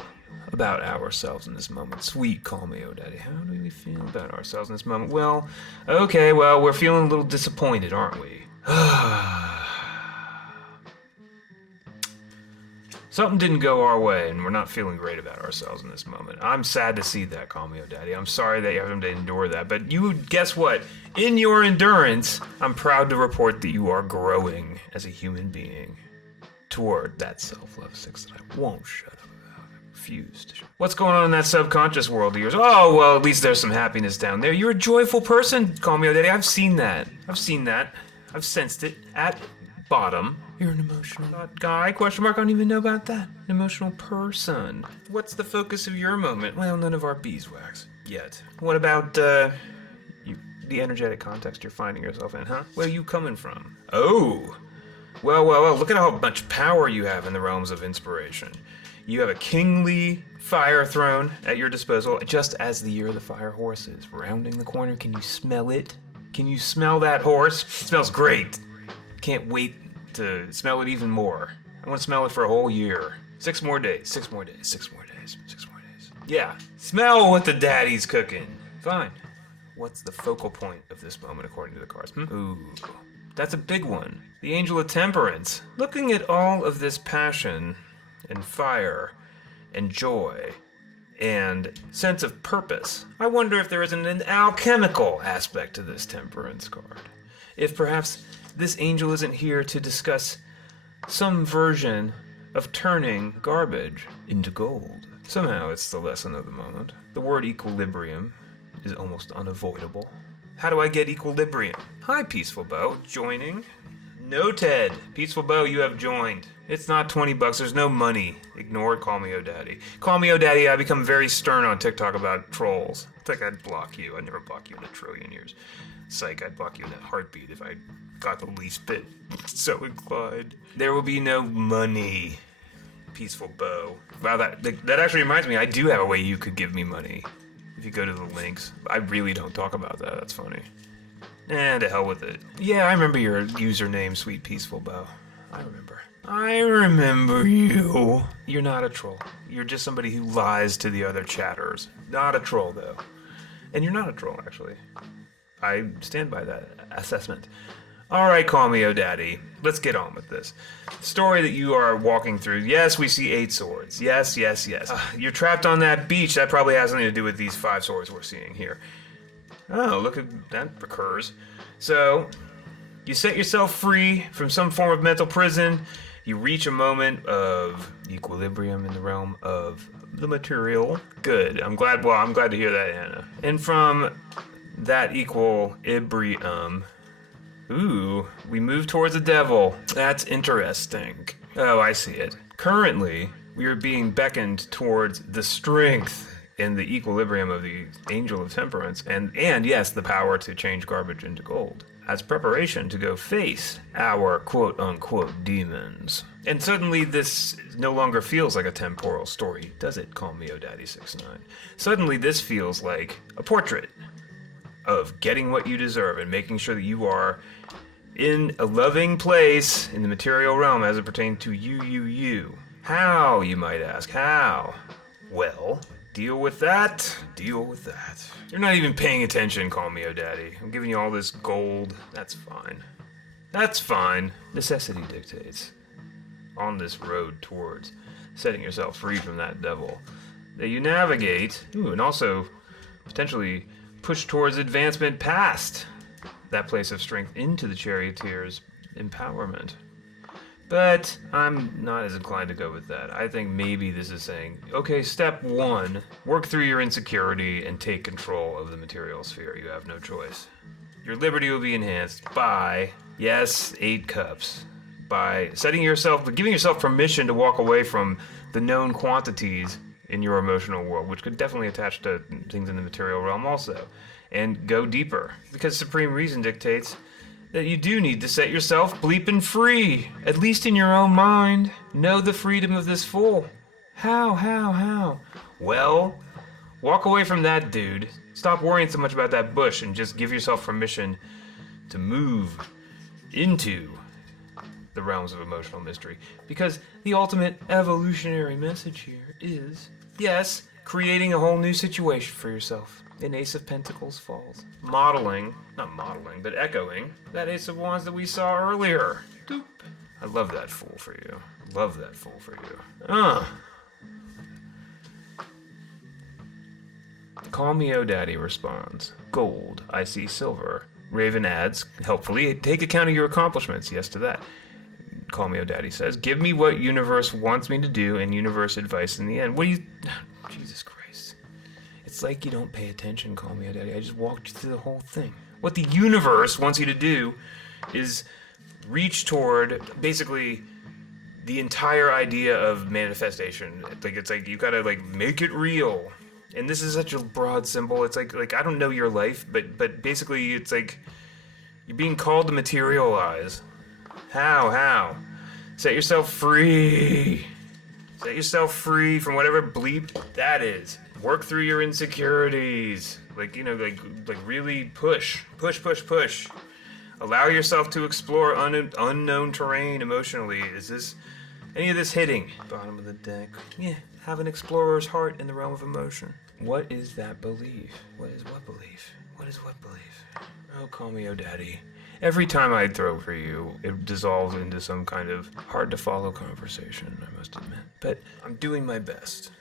about ourselves in this moment. Sweet Call Me O'Daddy. How do we feel about ourselves in this moment? Well, okay, we're feeling a little disappointed, aren't we? Something didn't go our way, and we're not feeling great about ourselves in this moment. I'm sad to see that, Call Me O'Daddy. I'm sorry that you're having to endure that, but you, guess what? In your endurance, I'm proud to report that you are growing as a human being toward that self-love 6 that I won't shut up about. I refuse to. What's going on in that subconscious world of yours? Oh, well, at least there's some happiness down there. You're a joyful person, Call Me O'Daddy. I've seen that. I've sensed it at bottom. You're an emotional guy, question mark, I don't even know about that. An emotional person. What's the focus of your moment? Well, none of our beeswax yet. What about, the energetic context you're finding yourself in, huh? Where are you coming from? Oh, well, look at how much power you have in the realms of inspiration. You have a kingly fire throne at your disposal, just as the Year of the Fire horse is rounding the corner. Can you smell it? Can you smell that horse? It smells great. Can't wait to smell it even more. I want to smell it for a whole year. 6 more days. Yeah, smell what the daddy's cooking. Fine. What's the focal point of this moment according to the cards? Ooh, that's a big one. The Angel of Temperance. Looking at all of this passion and fire and joy and sense of purpose, I wonder if there isn't an alchemical aspect to this Temperance card. If perhaps this angel isn't here to discuss some version of turning garbage into gold. Somehow it's the lesson of the moment. The word equilibrium is almost unavoidable. How do I get equilibrium? Hi, Peaceful Bow. Joining? Noted. Peaceful Bow, you have joined. It's not $20. There's no money. Ignore Call Me O'Daddy. Call Me O'Daddy, I become very stern on TikTok about trolls. I think I'd block you. I'd never block you in a trillion years. Psych, I'd block you in a heartbeat if I got the least bit so inclined. There will be no money, Peaceful Bow. Wow, that actually reminds me, I do have a way you could give me money. If you go to the links. I really don't talk about that, that's funny. And to hell with it. Yeah, I remember your username, Sweet Peaceful Bow. I remember you. You're not a troll. You're just somebody who lies to the other chatters. Not a troll, though. And you're not a troll, actually. I stand by that assessment. All right, Call Me O'Daddy. Let's get on with this. The story that you are walking through. Yes, we see 8 swords. Yes. You're trapped on that beach. That probably has something to do with these 5 swords we're seeing here. Oh, look at that recurs. So, you set yourself free from some form of mental prison. You reach a moment of equilibrium in the realm of the material. Good. I'm glad to hear that, Anna. And from that equilibrium, ooh, we move towards the devil. That's interesting. Oh, I see it. Currently, we are being beckoned towards the strength and the equilibrium of the Angel of Temperance, and yes, the power to change garbage into gold, as preparation to go face our quote-unquote demons. And suddenly this no longer feels like a temporal story, does it, Call Me O'Daddy 69? Suddenly this feels like a portrait of getting what you deserve and making sure that you are in a loving place in the material realm as it pertains to you. How, you might ask, how? Well, deal with that. You're not even paying attention, Call Me O'Daddy. I'm giving you all this gold. That's fine. Necessity dictates. On this road towards setting yourself free from that devil, that you navigate, and also potentially push towards advancement past that place of strength into the charioteer's empowerment. But I'm not as inclined to go with that. I think maybe this is saying, okay, step 1, work through your insecurity and take control of the material sphere. You have no choice. Your liberty will be enhanced by, yes, 8 cups. By giving yourself permission to walk away from the known quantities in your emotional world, which could definitely attach to things in the material realm also, and go deeper. Because supreme reason dictates that you do need to set yourself bleeping free, at least in your own mind. Know the freedom of this fool. How? Well, walk away from that dude. Stop worrying so much about that bush and just give yourself permission to move into the realms of emotional mystery. Because the ultimate evolutionary message here is, yes, creating a whole new situation for yourself. An Ace of Pentacles falls. Echoing that Ace of Wands that we saw earlier. Doop. I love that fool for you. Call Me Oh Daddy responds, gold, I see silver. Raven adds, helpfully, take account of your accomplishments. Yes to that. Call Me Oh Daddy says, give me what universe wants me to do and universe advice in the end. What do you... Jesus Christ. It's like you don't pay attention, Call Me Oh Daddy. I just walked you through the whole thing. What the universe wants you to do is reach toward, basically, the entire idea of manifestation. It's like you gotta, like, make it real. And this is such a broad symbol. It's like I don't know your life, but basically it's like you're being called to materialize. How? Set yourself free. Set yourself free from whatever bleep that is. Work through your insecurities. Like really push. Allow yourself to explore unknown terrain emotionally. Is this any of this hitting? Bottom of the deck. Yeah, have an explorer's heart in the realm of emotion. What is that belief? What is what belief? Oh, Call Me Oh Daddy. Every time I throw for you, it dissolves into some kind of hard-to-follow conversation, I must admit. But I'm doing my best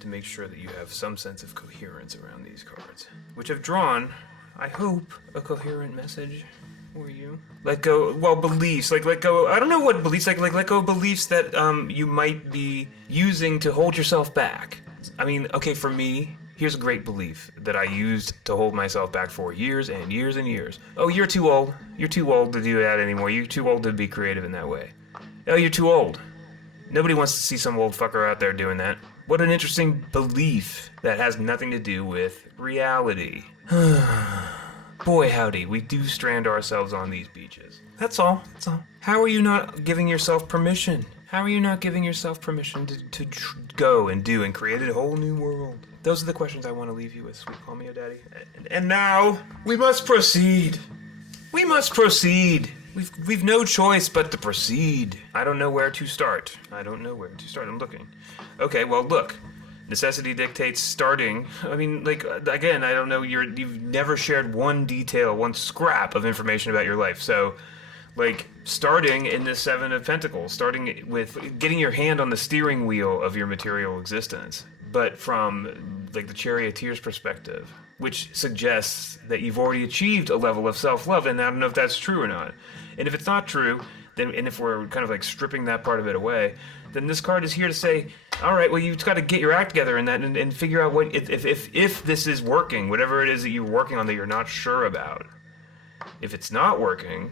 to make sure that you have some sense of coherence around these cards, which have drawn, I hope, a coherent message for you. Let go, beliefs, let go, I don't know what beliefs, let go of beliefs that you might be using to hold yourself back. I mean, okay, for me, here's a great belief that I used to hold myself back for years and years and years. Oh, you're too old. You're too old to do that anymore. You're too old to be creative in that way. Oh, you're too old. Nobody wants to see some old fucker out there doing that. What an interesting belief that has nothing to do with reality. Boy, howdy, we do strand ourselves on these beaches. That's all. How are you not giving yourself permission? To go and do and create a whole new world? Those are the questions I want to leave you with, sweet Call Me Oh Daddy. And now, we must proceed. We've no choice but to proceed. I don't know where to start. I'm looking. Okay, well, look. Necessity dictates starting. I mean, again, I don't know, you've never shared one detail, one scrap of information about your life. So, starting in the Seven of Pentacles, starting with getting your hand on the steering wheel of your material existence, but from, the charioteer's perspective, which suggests that you've already achieved a level of self-love, and I don't know if that's true or not. And if it's not true, then, and if we're kind of stripping that part of it away, then this card is here to say, all right, well, you've got to get your act together in that and figure out what if this is working, whatever it is that you're working on that you're not sure about. If it's not working,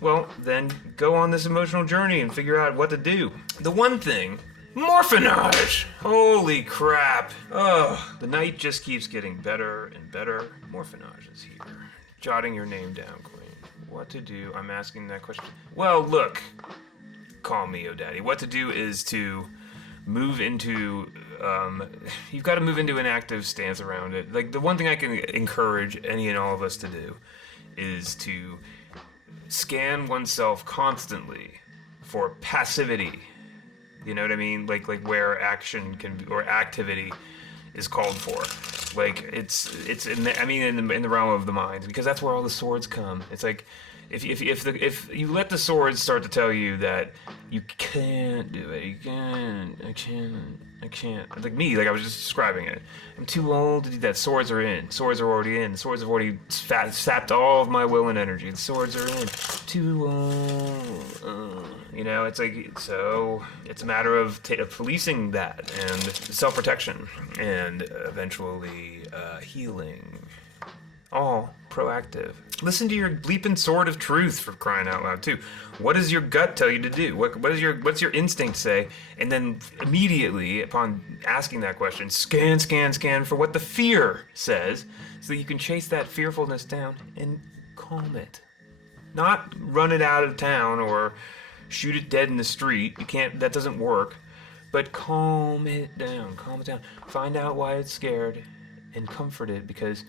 well, then go on this emotional journey and figure out what to do. The one thing, Morphinage! Holy crap. Oh, the night just keeps getting better and better. Morphinage is here. Jotting your name down, Queen. What to do? I'm asking that question. Well, look, Call Me Oh Daddy. What to do is to move into, you've got to move into an active stance around it. The one thing I can encourage any and all of us to do is to scan oneself constantly for passivity. You know what I mean? Where action can be, or activity is called for. It's in the realm of the mind, because that's where all the swords come. It's if you let the swords start to tell you that You can't do it. You can't. I can't. Like me, like I was just describing it. I'm too old to do that. Swords are in. Swords are already in. Swords have already sapped all of my will and energy. The swords are in. Too old. You know, it's like, so it's a matter of policing that and self-protection and eventually healing. All proactive. Listen to your bleeping sword of truth, for crying out loud, too. What does your gut tell you to do? What's your instinct say? And then immediately upon asking that question, scan for what the fear says, so that you can chase that fearfulness down and calm it. Not run it out of town or shoot it dead in the street. You can't. That doesn't work. But calm it down. Calm it down. Find out why it's scared and comfort it, because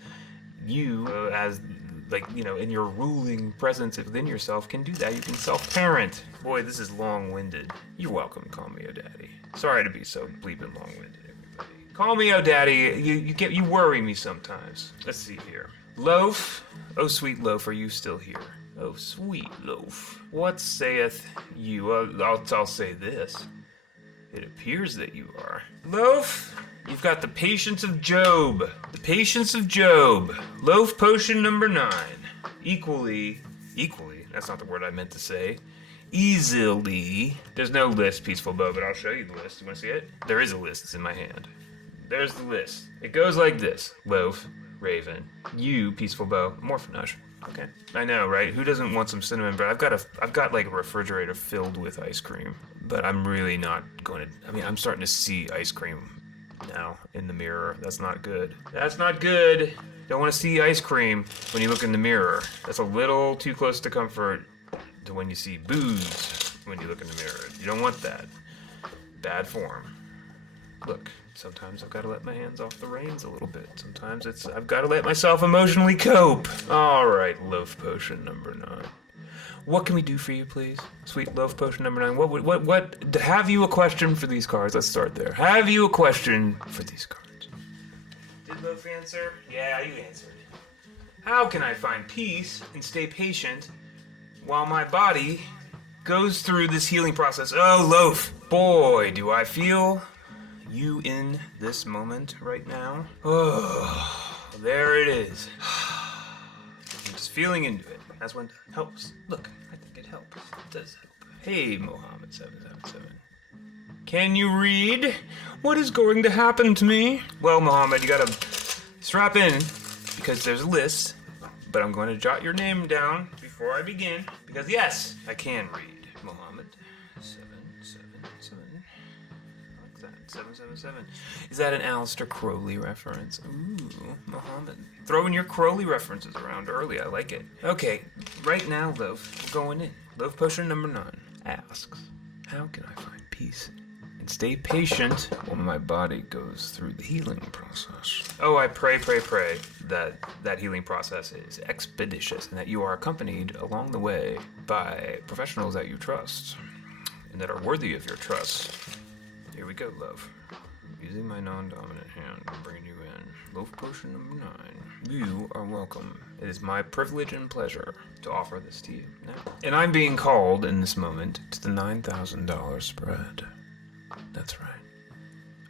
you, as like, you know, in your ruling presence within yourself, can do that. You can self-parent. Boy, this is long-winded. You're welcome. Call me O'Daddy. Sorry to be so bleeping long-winded, everybody. Call me O'Daddy. You worry me sometimes. Let's see here. Loaf, oh sweet loaf, are you still here? Oh sweet loaf, what saith you? I'll say this. It appears that you are. Loaf, you've got the patience of Job. The patience of Job. Loaf potion number 9. Equally, that's not the word I meant to say. Easily. There's no list, Peaceful Bow, but I'll show you the list. You want to see it? There is a list. It's in my hand. There's the list. It goes like this. Loaf, Raven, you, Peaceful Bow, Morphinush. Okay. I know, right? Who doesn't want some cinnamon bread? I've got like a refrigerator filled with ice cream, but I'm really not going to. I mean, I'm starting to see ice cream now in the mirror. That's not good. That's not good. Don't want to see ice cream when you look in the mirror. That's a little too close to comfort to when you see booze when you look in the mirror. You don't want that. Bad form. Look. Sometimes I've got to let my hands off the reins a little bit. Sometimes I've got to let myself emotionally cope. All right, Loaf Potion number 9. What can we do for you, please? Sweet Loaf Potion number 9. What, have you a question for these cards? Let's start there. Have you a question for these cards? Did Loaf answer? Yeah, you answered. How can I find peace and stay patient while my body goes through this healing process? Oh, Loaf, boy, do I feel you in this moment right now. Oh, there it is. I'm just feeling into it. That's when it helps. Look, I think it helps. It does help. Hey, Mohammed777. Can you read what is going to happen to me? Well, Mohammed, you gotta strap in, because there's a list, but I'm going to jot your name down before I begin, because yes, I can read, Mohammed. 777. 777. Is that an Aleister Crowley reference? Ooh, Muhammad. Throwing your Crowley references around early. I like it. Okay, right now, Loaf, we're going in. Loaf Potion number 9 asks, how can I find peace and stay patient while my body goes through the healing process? Oh, I pray that healing process is expeditious and that you are accompanied along the way by professionals that you trust and that are worthy of your trust. Here we go, Love. Using my non-dominant hand, I'm bringing you in. Loaf Potion number 9. You are welcome. It is my privilege and pleasure to offer this to you now. And I'm being called in this moment to the $9,000 spread. That's right.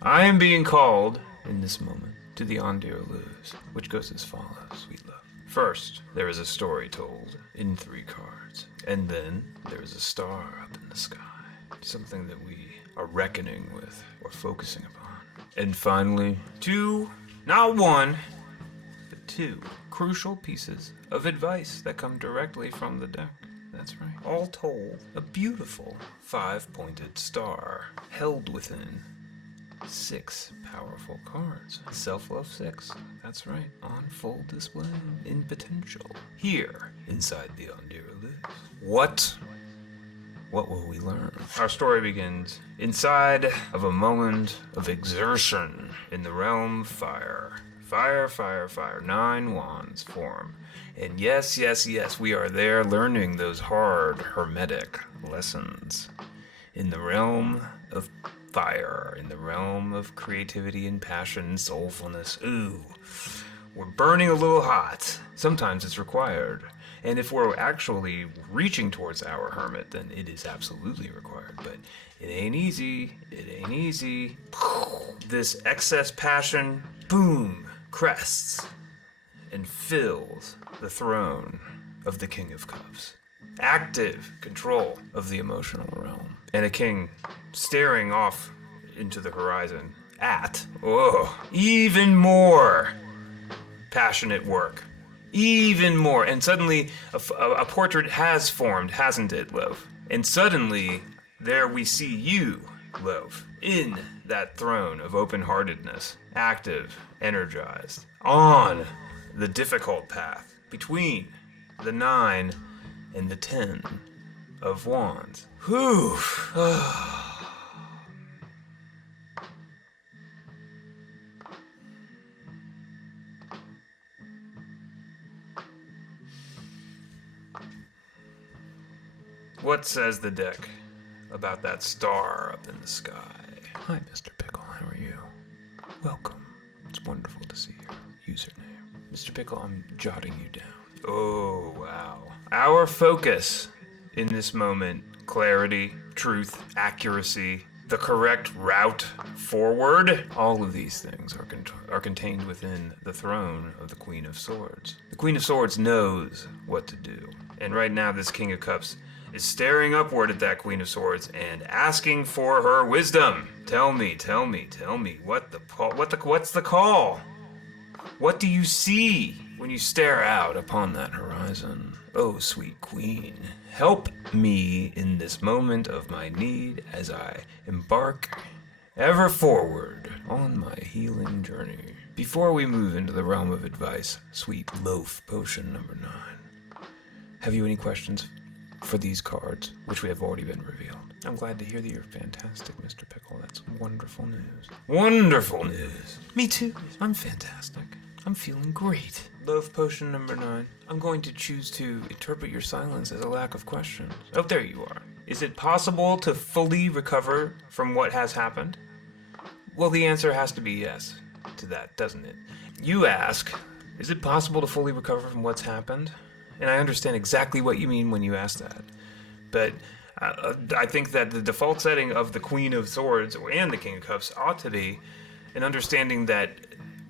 I am being called in this moment to the On Dear Lose, which goes as follows, sweet love. First, there is a story told in 3 cards. And then there is a star up in the sky. Something that we are reckoning with or focusing upon. And finally, 2, not 1, but 2 crucial pieces of advice that come directly from the deck. That's right. All told, a beautiful 5-pointed star held within 6 powerful cards. Self-Love 6. That's right. On full display in potential. Here, inside the On Dear Lose. What will we learn? Our story begins inside of a moment of exertion in the realm of fire. Fire. 9 wands form. And yes, we are there learning those hard, hermetic lessons. In the realm of fire, in the realm of creativity and passion and soulfulness. Ooh, we're burning a little hot. Sometimes it's required. And if we're actually reaching towards our hermit, then it is absolutely required. But it ain't easy. It ain't easy. This excess passion, boom, crests and fills the throne of the King of Cups. Active control of the emotional realm. And a king staring off into the horizon at, even more passionate work. Even more. And suddenly a portrait has formed, hasn't it, Loaf? And suddenly there we see you, Loaf, in that throne of open-heartedness, active, energized, on the difficult path between the 9 and the 10 of wands. Whew. What says the deck about that star up in the sky? Hi, Mr. Pickle. How are you? Welcome. It's wonderful to see your username. Mr. Pickle, I'm jotting you down. Oh, wow. Our focus in this moment, clarity, truth, accuracy, the correct route forward, all of these things are contained within the throne of the Queen of Swords. The Queen of Swords knows what to do. And right now, this King of Cups is staring upward at that Queen of Swords and asking for her wisdom. Tell me, what's the call? What do you see when you stare out upon that horizon? Oh, sweet queen, help me in this moment of my need as I embark ever forward on my healing journey. Before we move into the realm of advice, sweet loaf potion number 9, have you any questions for these cards, which we have already been revealed? I'm glad to hear that you're fantastic, Mr. Pickle. That's wonderful news. Wonderful news. Me too. I'm fantastic. I'm feeling great. Love potion number 9. I'm going to choose to interpret your silence as a lack of questions. Oh, there you are. Is it possible to fully recover from what has happened? Well, the answer has to be yes to that, doesn't it? You ask, is it possible to fully recover from what's happened? And I understand exactly what you mean when you ask that. But I think that the default setting of the Queen of Swords and the King of Cups ought to be an understanding that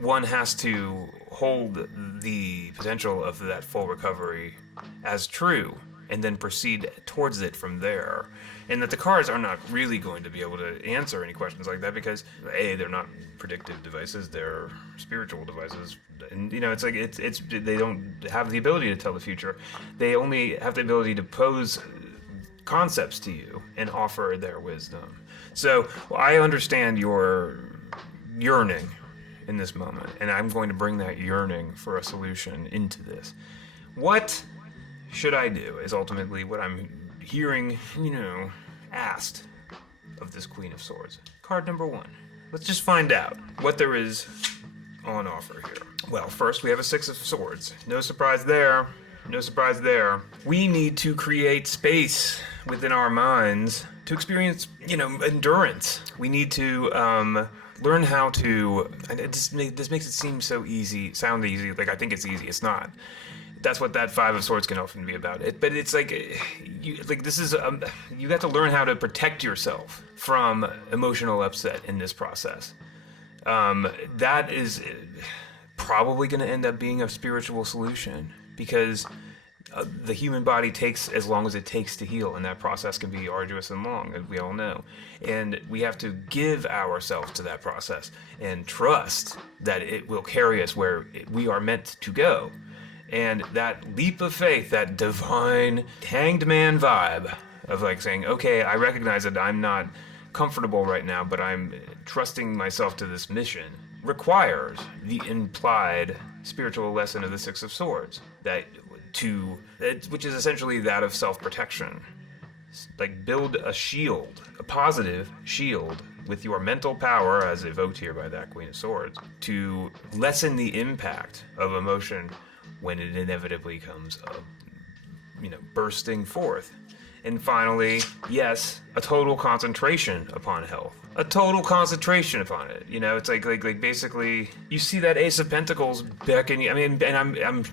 one has to hold the potential of that full recovery as true and then proceed towards it from there. And that the cards are not really going to be able to answer any questions like that because, A, they're not predictive devices, they're spiritual devices. And, it's like, it's they don't have the ability to tell the future. They only have the ability to pose concepts to you and offer their wisdom. So I understand your yearning in this moment, and I'm going to bring that yearning for a solution into this. What should I do is ultimately what I'm hearing, asked of this Queen of Swords. Card number 1. Let's just find out what there is on offer here. Well, first we have a 6 of Swords. No surprise there. No surprise there. We need to create space within our minds to experience, endurance. We need to learn how to, and this makes it seem so easy, sound easy, like I think it's easy. It's not. That's what that 5 of Swords can often be about. But it's like, you have to learn how to protect yourself from emotional upset in this process. That is probably going to end up being a spiritual solution because the human body takes as long as it takes to heal, and that process can be arduous and long, as we all know. And we have to give ourselves to that process and trust that it will carry us where we are meant to go. And that leap of faith, that divine hanged man vibe of like saying, okay, I recognize that I'm not comfortable right now, but I'm trusting myself to this mission, requires the implied spiritual lesson of the 6 of Swords, which is essentially that of self-protection. Like build a shield, a positive shield with your mental power, as evoked here by that Queen of Swords, to lessen the impact of emotion when it inevitably comes bursting forth. And finally, yes, a total concentration upon health. A total concentration upon it. You know, it's like basically you see that Ace of Pentacles beckoning. I mean, and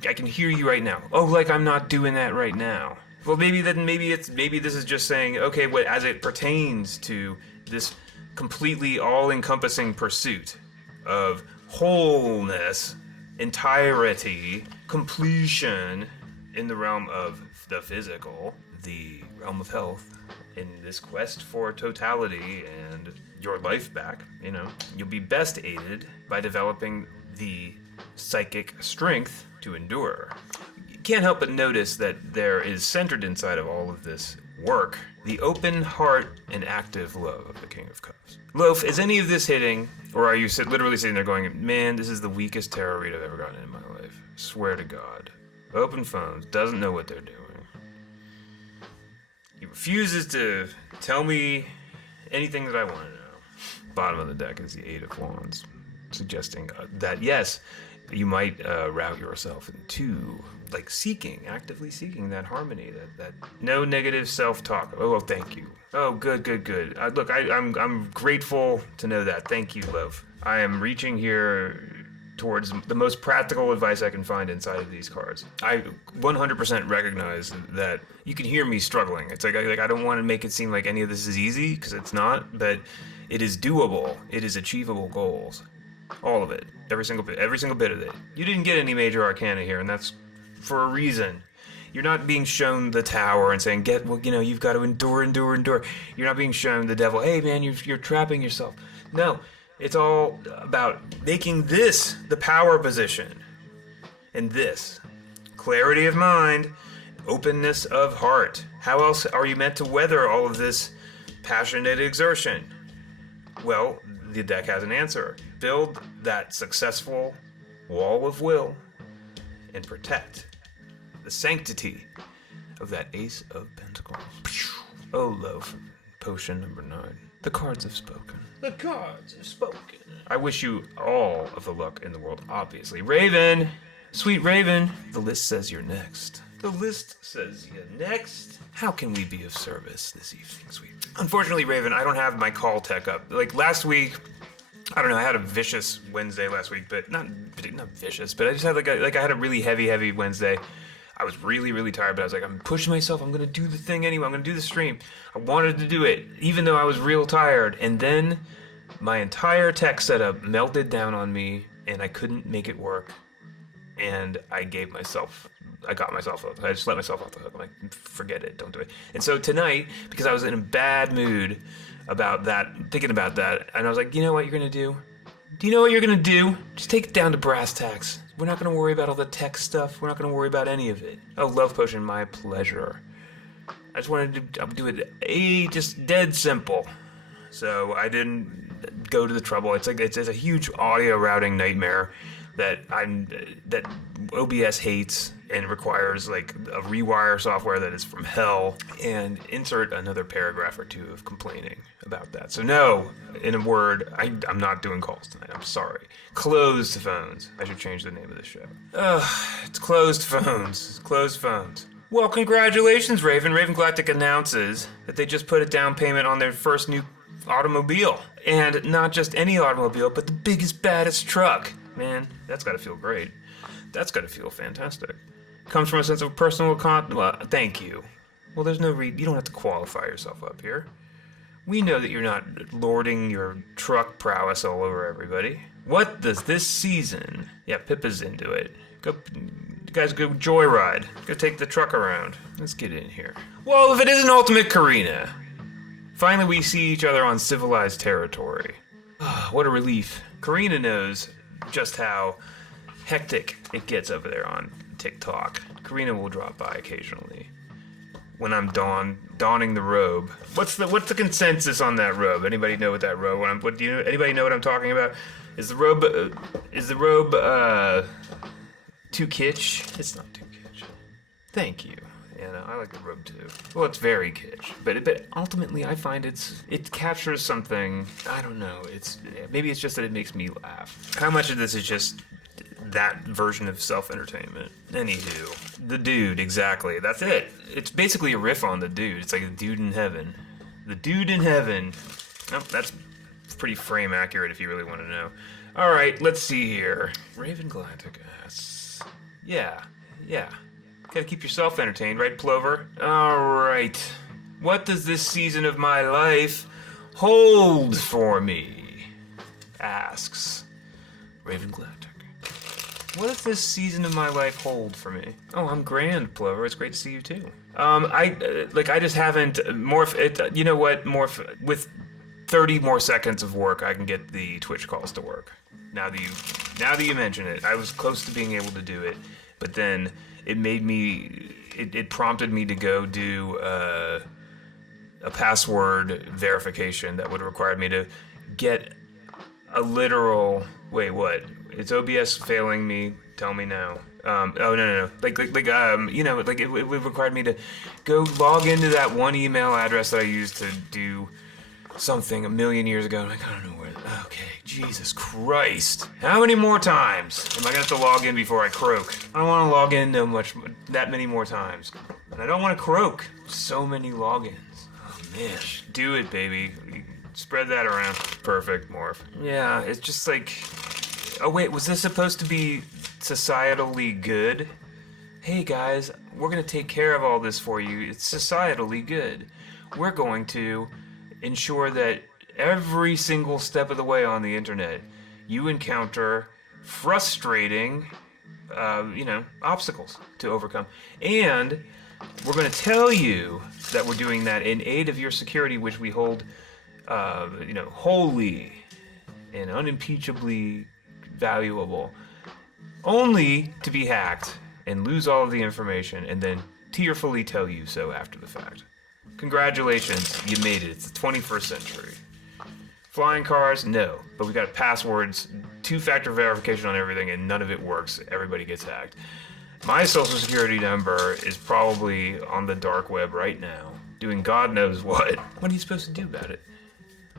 I can hear you right now. Oh, like I'm not doing that right now. Well, maybe this is just saying, okay, what as it pertains to this completely all-encompassing pursuit of wholeness, entirety, completion in the realm of the physical, the realm of health, in this quest for totality and your life back, you know, you'll be best aided by developing the psychic strength to endure. You can't help but notice that there is centered inside of all of this work the open heart and active love of the King of Cups. Loaf, is any of this hitting, or are you literally sitting there going, man, this is the weakest tarot read I've ever gotten in my life? Swear to God. Open phones, doesn't know what they're doing. He refuses to tell me anything that I want to know. Bottom of the deck is the Eight of Wands, suggesting that yes, you might route yourself into like actively seeking that harmony, that no negative self-talk. Oh, well, thank you. Oh, good. Look, I'm grateful to know that. Thank you, love. I am reaching here towards the most practical advice I can find inside of these cards. I 100% recognize that you can hear me struggling. It's like I don't want to make it seem like any of this is easy, because it's not, but it is doable. It is achievable goals. All of it. Every single bit of it. You didn't get any major arcana here, and that's for a reason. You're not being shown the tower and saying, you've got to endure. You're not being shown the devil, hey man, you're trapping yourself. No. It's all about making this the power position. And this. Clarity of mind, openness of heart. How else are you meant to weather all of this passionate exertion? Well, the deck has an answer. Build that successful wall of will and protect the sanctity of that Ace of Pentacles. Oh, love. Potion number 9. The cards have spoken. The cards have spoken. I wish you all of the luck in the world, obviously. Raven! Sweet Raven! The list says you're next. The list says you're next. How can we be of service this evening, sweet? Unfortunately, Raven, I don't have my call tech up. Like last week, I don't know, I had a vicious Wednesday last week, but not vicious, but I just had I had a really heavy Wednesday. I was really tired, but I was like, I'm pushing myself. I'm going to do the thing anyway. I'm going to do the stream. I wanted to do it, even though I was real tired. And then my entire tech setup melted down on me, and I couldn't make it work. And I got myself up. I just let myself off the hook. I'm like, forget it. Don't do it. And so tonight, because I was in a bad mood about that, thinking about that, and I was like, you know what you're going to do? Do you know what you're going to do? Just take it down to brass tacks. We're not going to worry about all the tech stuff. We're not going to worry about any of it. Oh, love potion, my pleasure. I just wanted to do it just dead simple. So I didn't go to the trouble. It's a huge audio routing nightmare that OBS hates and requires like a rewire software that is from hell, and insert another paragraph or two of complaining about that. So no, in a word, I'm not doing calls tonight. I'm sorry. Closed phones. I should change the name of the show. It's closed phones. It's closed phones. Well, congratulations, Raven. Raven Galactic announces that they just put a down payment on their first new automobile. And not just any automobile, but the biggest, baddest truck. Man, that's gotta feel great. That's gotta feel fantastic. Comes from a sense of personal well, thank you. Well, there's no you don't have to qualify yourself up here. We know that you're not lording your truck prowess all over everybody. What does this season? Yeah, Pippa's into it. You guys go joyride. Go take the truck around. Let's get in here. Well, if it isn't Ultimate Karina. Finally, we see each other on civilized territory. What a relief. Karina knows just how hectic it gets over there on TikTok. Karina will drop by occasionally when I'm donning the robe. What's the consensus on that robe? Anybody know what that robe? Anybody know what I'm talking about? Is the robe too kitsch? It's not too kitsch. Thank you. Anna, I like the robe too. Well, it's very kitsch, but ultimately I find it captures something. I don't know. Maybe it's just that it makes me laugh. How much of this is just that version of self-entertainment? Anywho, The Dude, exactly. That's it. It's basically a riff on The Dude. It's like The Dude in Heaven. The Dude in Heaven. Nope, that's pretty frame accurate if you really want to know. Alright, let's see here. Raven Galactic asks. Yeah. Gotta keep yourself entertained, right, Plover? Alright. What does this season of my life hold for me? Asks Raven Galactic. What does this season of my life hold for me? Oh, I'm grand, Plover. It's great to see you too. I just haven't morph it. You know what? With 30 more seconds of work, I can get the Twitch calls to work. Now that you mention it, I was close to being able to do it, but then it made me. It prompted me to go do a password verification that would have required me to get a literal. Wait, what? Is OBS failing me? Tell me now. Oh no. It required me to go log into that one email address that I used to do something a million years ago. I don't know where. Okay, Jesus Christ! How many more times am I gonna have to log in before I croak? I don't want to log in that many more times, and I don't want to croak. So many logins. Oh man, do it, baby. Spread that around. Perfect, Morph. Yeah, it's just like. Oh wait, was this supposed to be societally good? Hey guys, we're gonna take care of all this for you. It's societally good. We're going to ensure that every single step of the way on the internet, you encounter frustrating, obstacles to overcome. And we're gonna tell you that we're doing that in aid of your security, which we hold, holy and unimpeachably valuable, only to be hacked and lose all of the information and then tearfully tell you so after the fact. Congratulations, you made it. It's the 21st century. Flying cars? No. But we got passwords, two-factor verification on everything, and none of it works. Everybody gets hacked. My social security number is probably on the dark web right now, doing God knows what. What are you supposed to do about it?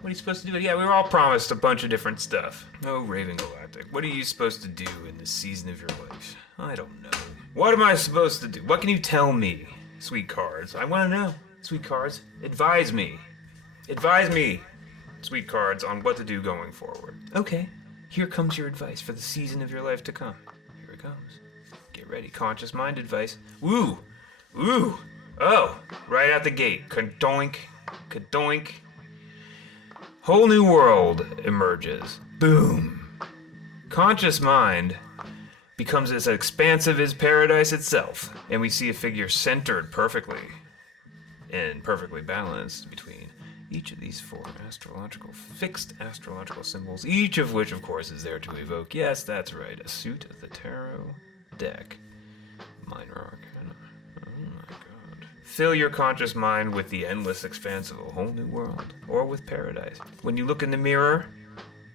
What are you supposed to do? Yeah, we were all promised a bunch of different stuff. Oh, Raven Galactic, what are you supposed to do in this season of your life? I don't know. What am I supposed to do? What can you tell me, sweet cards? I want to know, sweet cards. Advise me. Advise me, sweet cards, on what to do going forward. Okay, here comes your advice for the season of your life to come. Here it comes. Get ready. Conscious mind advice. Woo! Ooh! Oh! Right out the gate. Kadoink. Kadoink. Whole new world emerges. Boom. Conscious mind becomes as expansive as paradise itself, and we see a figure centered perfectly and perfectly balanced between each of these four fixed astrological symbols, each of which, of course, is there to evoke, yes, that's right, a suit of the tarot deck. Minor Arcana. Oh my god. Fill your conscious mind with the endless expanse of a whole new world, or with paradise. When you look in the mirror,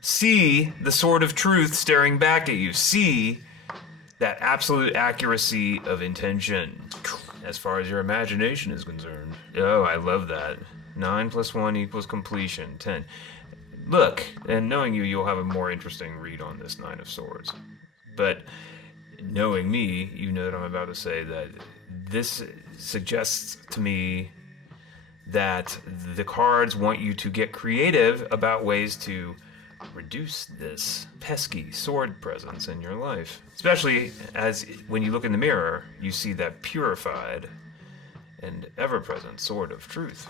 see the sword of truth staring back at you. See that absolute accuracy of intention, as far as your imagination is concerned. Oh, I love that. 9 + 1 = completion. 10. Look, and knowing you, you'll have a more interesting read on this 9 of Swords. But knowing me, you know that I'm about to say that this suggests to me that the cards want you to get creative about ways to reduce this pesky sword presence in your life. Especially as when you look in the mirror, you see that purified and ever-present sword of truth.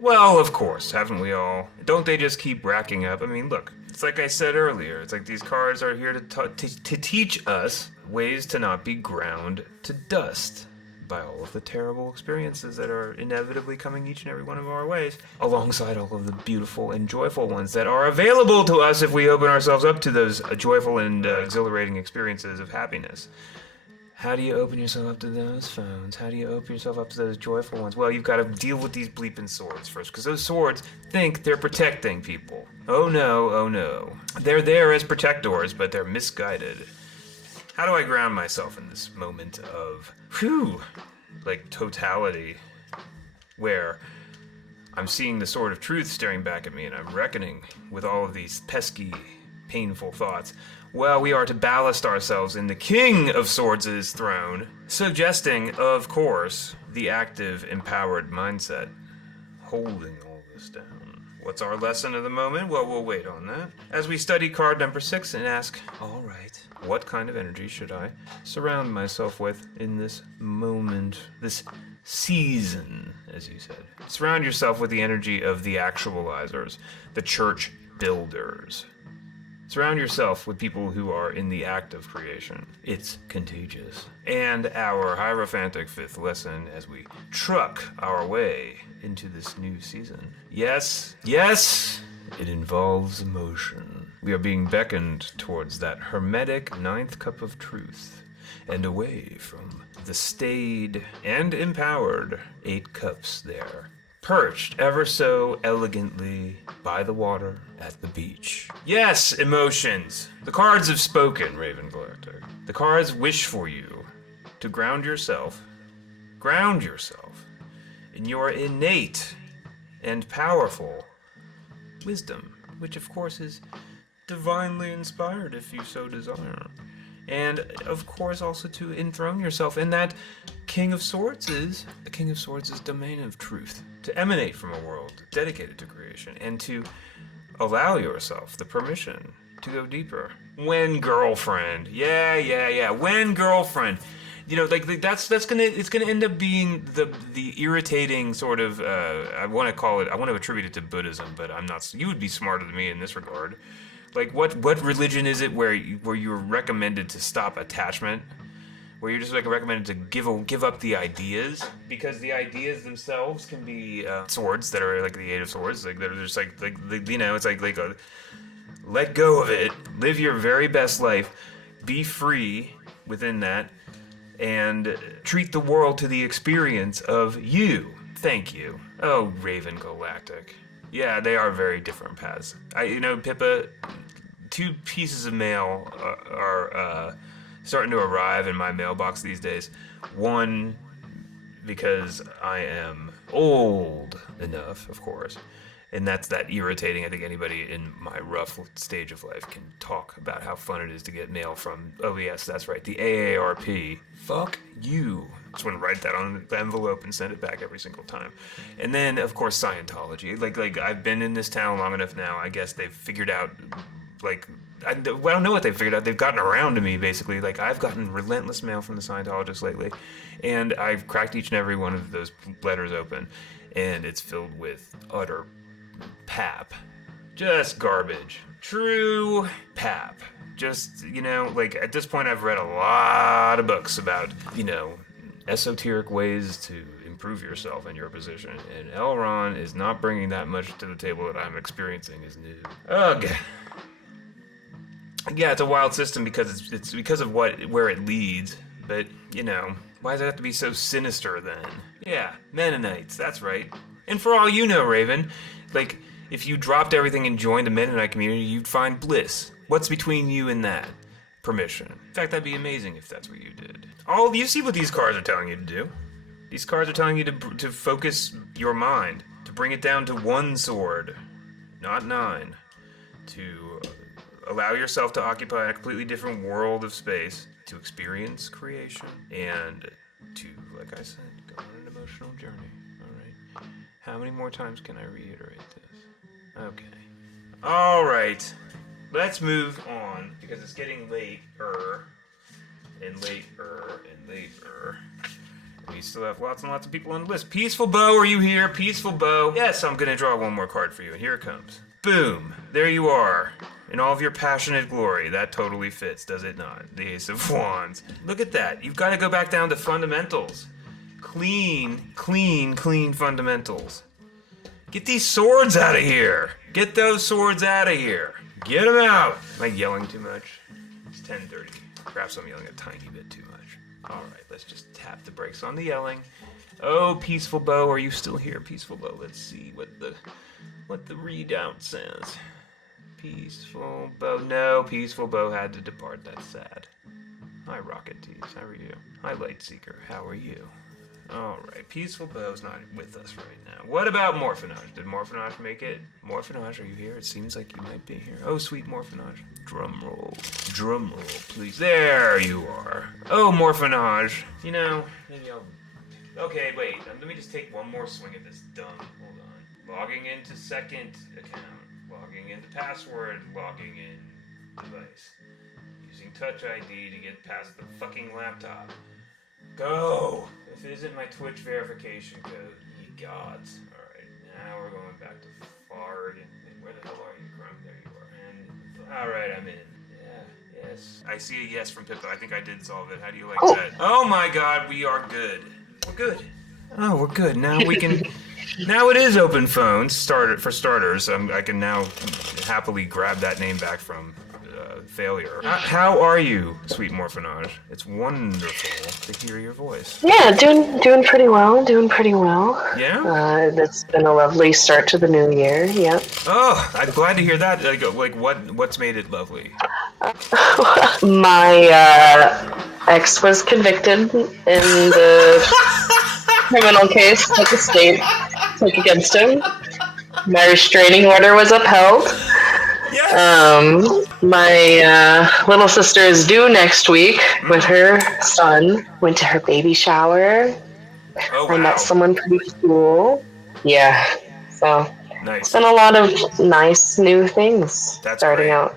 Well, of course, haven't we all? Don't they just keep racking up? I mean, look, it's like I said earlier, it's like these cards are here to teach us ways to not be ground to dust by all of the terrible experiences that are inevitably coming each and every one of our ways, alongside all of the beautiful and joyful ones that are available to us if we open ourselves up to those joyful and exhilarating experiences of happiness. How do you open yourself up to those phones? How do you open yourself up to those joyful ones? Well, you've got to deal with these bleeping swords first, because those swords think they're protecting people. Oh no, oh no. They're there as protectors, but they're misguided. How do I ground myself in this moment of, totality, where I'm seeing the sword of truth staring back at me and I'm reckoning with all of these pesky, painful thoughts? Well, we are to ballast ourselves in the King of Swords' throne, suggesting, of course, the active, empowered mindset. Holding all this down. What's our lesson of the moment? Well, we'll wait on that. As we study card number 6 and ask, all right, what kind of energy should I surround myself with in this moment, this season, as you said? Surround yourself with the energy of the actualizers, the church builders. Surround yourself with people who are in the act of creation. It's contagious. And our Hierophantic 5th lesson as we truck our way into this new season. Yes, it involves emotion. We are being beckoned towards that hermetic 9th cup of truth and away from the staid and empowered 8 cups there, perched ever so elegantly by the water at the beach. Yes, emotions. The cards have spoken, Raven Galactic. The cards wish for you to ground yourself in your innate and powerful wisdom, which of course is divinely inspired if you so desire. And of course also to enthrone yourself in that King of Swords' domain of truth, to emanate from a world dedicated to creation, and to allow yourself the permission to go deeper. When girlfriend, when girlfriend, you know, like it's gonna end up being the irritating sort of I want to attribute it to Buddhism, but I'm not. You would be smarter than me in this regard. Like what religion is it where you're recommended to stop attachment? Where you're just like recommended to give up the ideas, because the ideas themselves can be swords that are like the 8 of Swords, like they're just like you know, it's like let go of it, live your very best life, be free within that, and treat the world to the experience of you. Thank you. Oh, Raven Galactic. Yeah, they are very different paths. Pippa, 2 pieces of mail are starting to arrive in my mailbox these days. One, because I am old enough, of course, and that's that irritating. I think anybody in my rough stage of life can talk about how fun it is to get mail from, oh yes, that's right, the AARP. Fuck you. Just want to write that on the envelope and send it back every single time. And then, of course, Scientology. Like I've been in this town long enough now, I guess they've figured out, I don't know what they've figured out. They've gotten around to me, basically. Like, I've gotten relentless mail from the Scientologists lately, and I've cracked each and every one of those letters open, and it's filled with utter pap. Just garbage. True pap. Just, like, at this point I've read a lot of books about, esoteric ways to improve yourself and your position, and Elrond is not bringing that much to the table that I'm experiencing as new. Ugh. Yeah, it's a wild system because it's because of where it leads, but, why does it have to be so sinister then? Yeah, Mennonites, that's right. And for all you know, Raven, like, if you dropped everything and joined the Mennonite community, you'd find bliss. What's between you and that? Permission. In fact, that'd be amazing if that's what you did. You see what these cards are telling you to do. These cards are telling you to focus your mind, to bring it down to 1 sword, not 9, to allow yourself to occupy a completely different world of space, to experience creation, and to, like I said, go on an emotional journey. All right. How many more times can I reiterate this? Okay. All right. Let's move on, because it's getting later and later and later. We still have lots and lots of people on the list. Peaceful Bow, are you here? Peaceful Bow. Yes, I'm going to draw one more card for you, and here it comes. Boom. There you are. In all of your passionate glory. That totally fits, does it not? The Ace of Wands. Look at that. You've got to go back down to fundamentals. Clean fundamentals. Get these swords out of here. Get those swords out of here. Get them out. Am I yelling too much? It's 10:30. Perhaps I'm yelling a tiny bit too much. All right, let's just tap the brakes on the yelling. Oh, Peaceful Bow, are you still here, Peaceful Bow? Let's see what the readout says. Peaceful Bow. No, Peaceful Bow had to depart. That's sad. Hi, Rocket Tease. How are you? Hi, Lightseeker. How are you? Alright, Peaceful Bow's not with us right now. What about Morphinage? Did Morphinage make it? Morphinage, are you here? It seems like you might be here. Oh, sweet Morphinage. Drum roll. Drum roll, please. There you are. Oh, Morphinage. You know, maybe I'll... Okay, wait. Let me just take one more swing at this dumb. Hold on. Logging into second account. Logging into password. Logging in device. Using Touch ID to get past the fucking laptop. Go! If it isn't my Twitch verification code, ye gods. Alright, now we're going back to Fard. And where the hell are you, Chrome? There you are. And alright, I'm in. Yeah, yes. I see a yes from Pippa. I think I did solve it. How do you like that? Oh my god, we are good. We're good. Oh, we're good. Now we can... Now it is open phones, for starters. I can now happily grab that name back from... failure. How are you, sweet Morphinage? It's wonderful to hear your voice. Yeah, doing pretty well. Yeah? It's been a lovely start to the new year. Yeah. Oh, I'm glad to hear that. Like what's made it lovely? My ex was convicted in the criminal case that the state took against him. My restraining order was upheld. Yes. My little sister is due next week with her son. Went to her baby shower. Oh, wow. I met someone pretty cool. Yeah, so Nice. it's been a lot of nice new things That's starting great. out.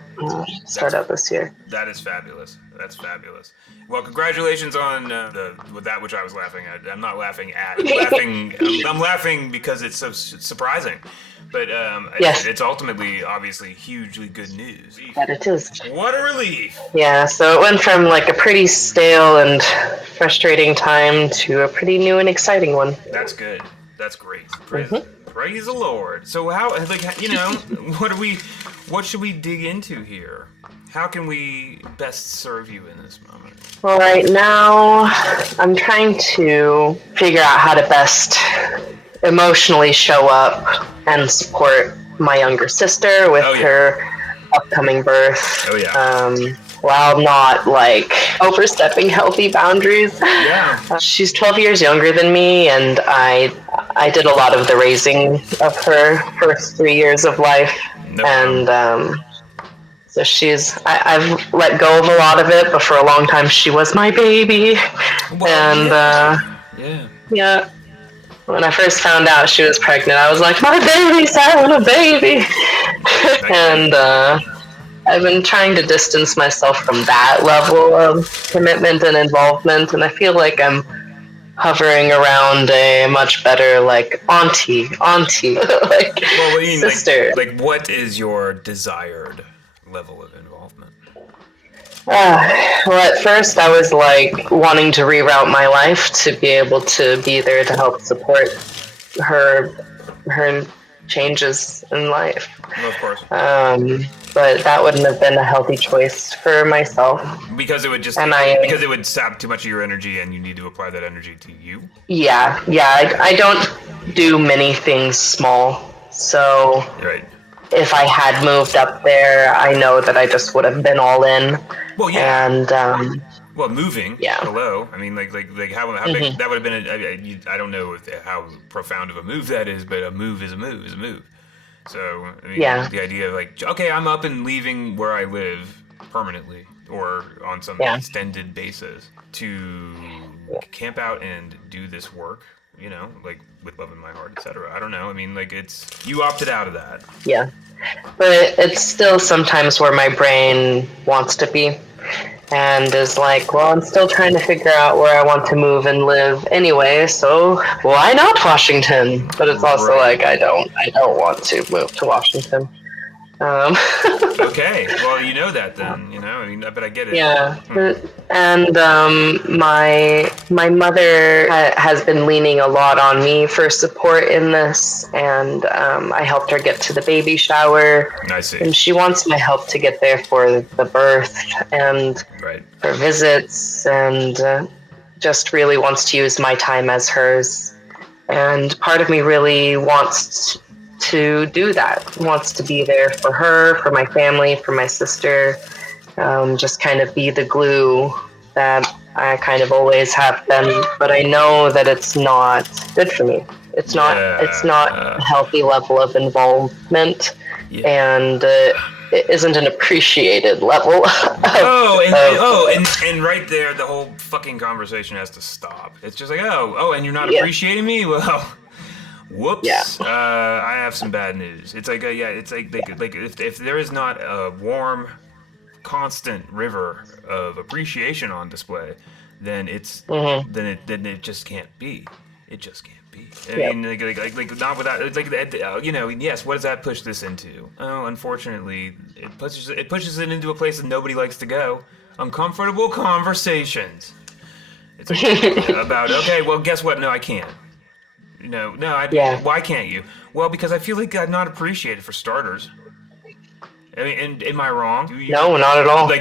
Out this year. That is fabulous. That's fabulous. Well, congratulations on with that which I was laughing at. I'm not laughing at. I'm laughing because it's so surprising. But Yes. it's ultimately, obviously, hugely good news. That it is. What a relief! Yeah, so it went from like a pretty stale and frustrating time to a pretty new and exciting one. That's good. That's great. Praise the Lord. So how, like, you know, what should we dig into here? How can we best serve you in this moment? Well, right now, I'm trying to figure out how to best emotionally show up and support my younger sister with her upcoming birth. Oh, yeah. While not, like, overstepping healthy boundaries. Yeah. She's 12 years younger than me, and I did a lot of the raising of her first 3 years of life. And so I've let go of a lot of it, but for a long time she was my baby. Well, And yeah. When I first found out she was pregnant, I was like, my baby's having a baby. And I've been trying to distance myself from that level of commitment and involvement, and I feel like I'm hovering around a much better, like, auntie, like, sister. Like, what is your desired level of involvement? Well, at first I was, like, wanting to reroute my life to be able to be there to help support her changes in life. Well, of course. But that wouldn't have been a healthy choice for myself. Because it would because it would sap too much of your energy, and you need to apply that energy to you. Yeah. I don't do many things small, so Right. if I had moved up there, I know that I just would have been all in. Well, yeah. And well, moving. Yeah. Hello. I mean, like how big that would have been? I don't know how profound of a move that is, but a move is a move is a move. So I mean, the idea of like, okay, I'm up and leaving where I live permanently or on some extended basis to camp out and do this work. You know, like with love in my heart, etc. I don't know. I mean, like you opted out of that. Yeah. But it's still sometimes where my brain wants to be and is like, well, I'm still trying to figure out where I want to move and live anyway, so why not Washington? But it's also like, I don't want to move to Washington. Okay, well, you know that then, you know, I mean, but I get it. Yeah, and my mother has been leaning a lot on me for support in this, and I helped her get to the baby shower. I see. And she wants my help to get there for the birth and for visits, and just really wants to use my time as hers. And part of me really wants to do that, wants to be there for her, for my family, for my sister, just kind of be the glue that I kind of always have been. But I know that it's not good for me. It's not a healthy level of involvement. And it isn't an appreciated level. And right there, the whole fucking conversation has to stop. It's just like, and you're not appreciating me? Well, whoops. Yeah. I have some bad news. It's like, it's like if there is not a warm, constant river of appreciation on display, then then it just can't be. It just can't be. I mean, like not without yes. What does that push this into? Oh, unfortunately, it pushes it into a place that nobody likes to go. Uncomfortable conversations. It's about okay. Well, guess what? No, I can't. Why can't you? Well, because I feel like I'm not appreciated for starters. I mean, and am I wrong? No, not at all. I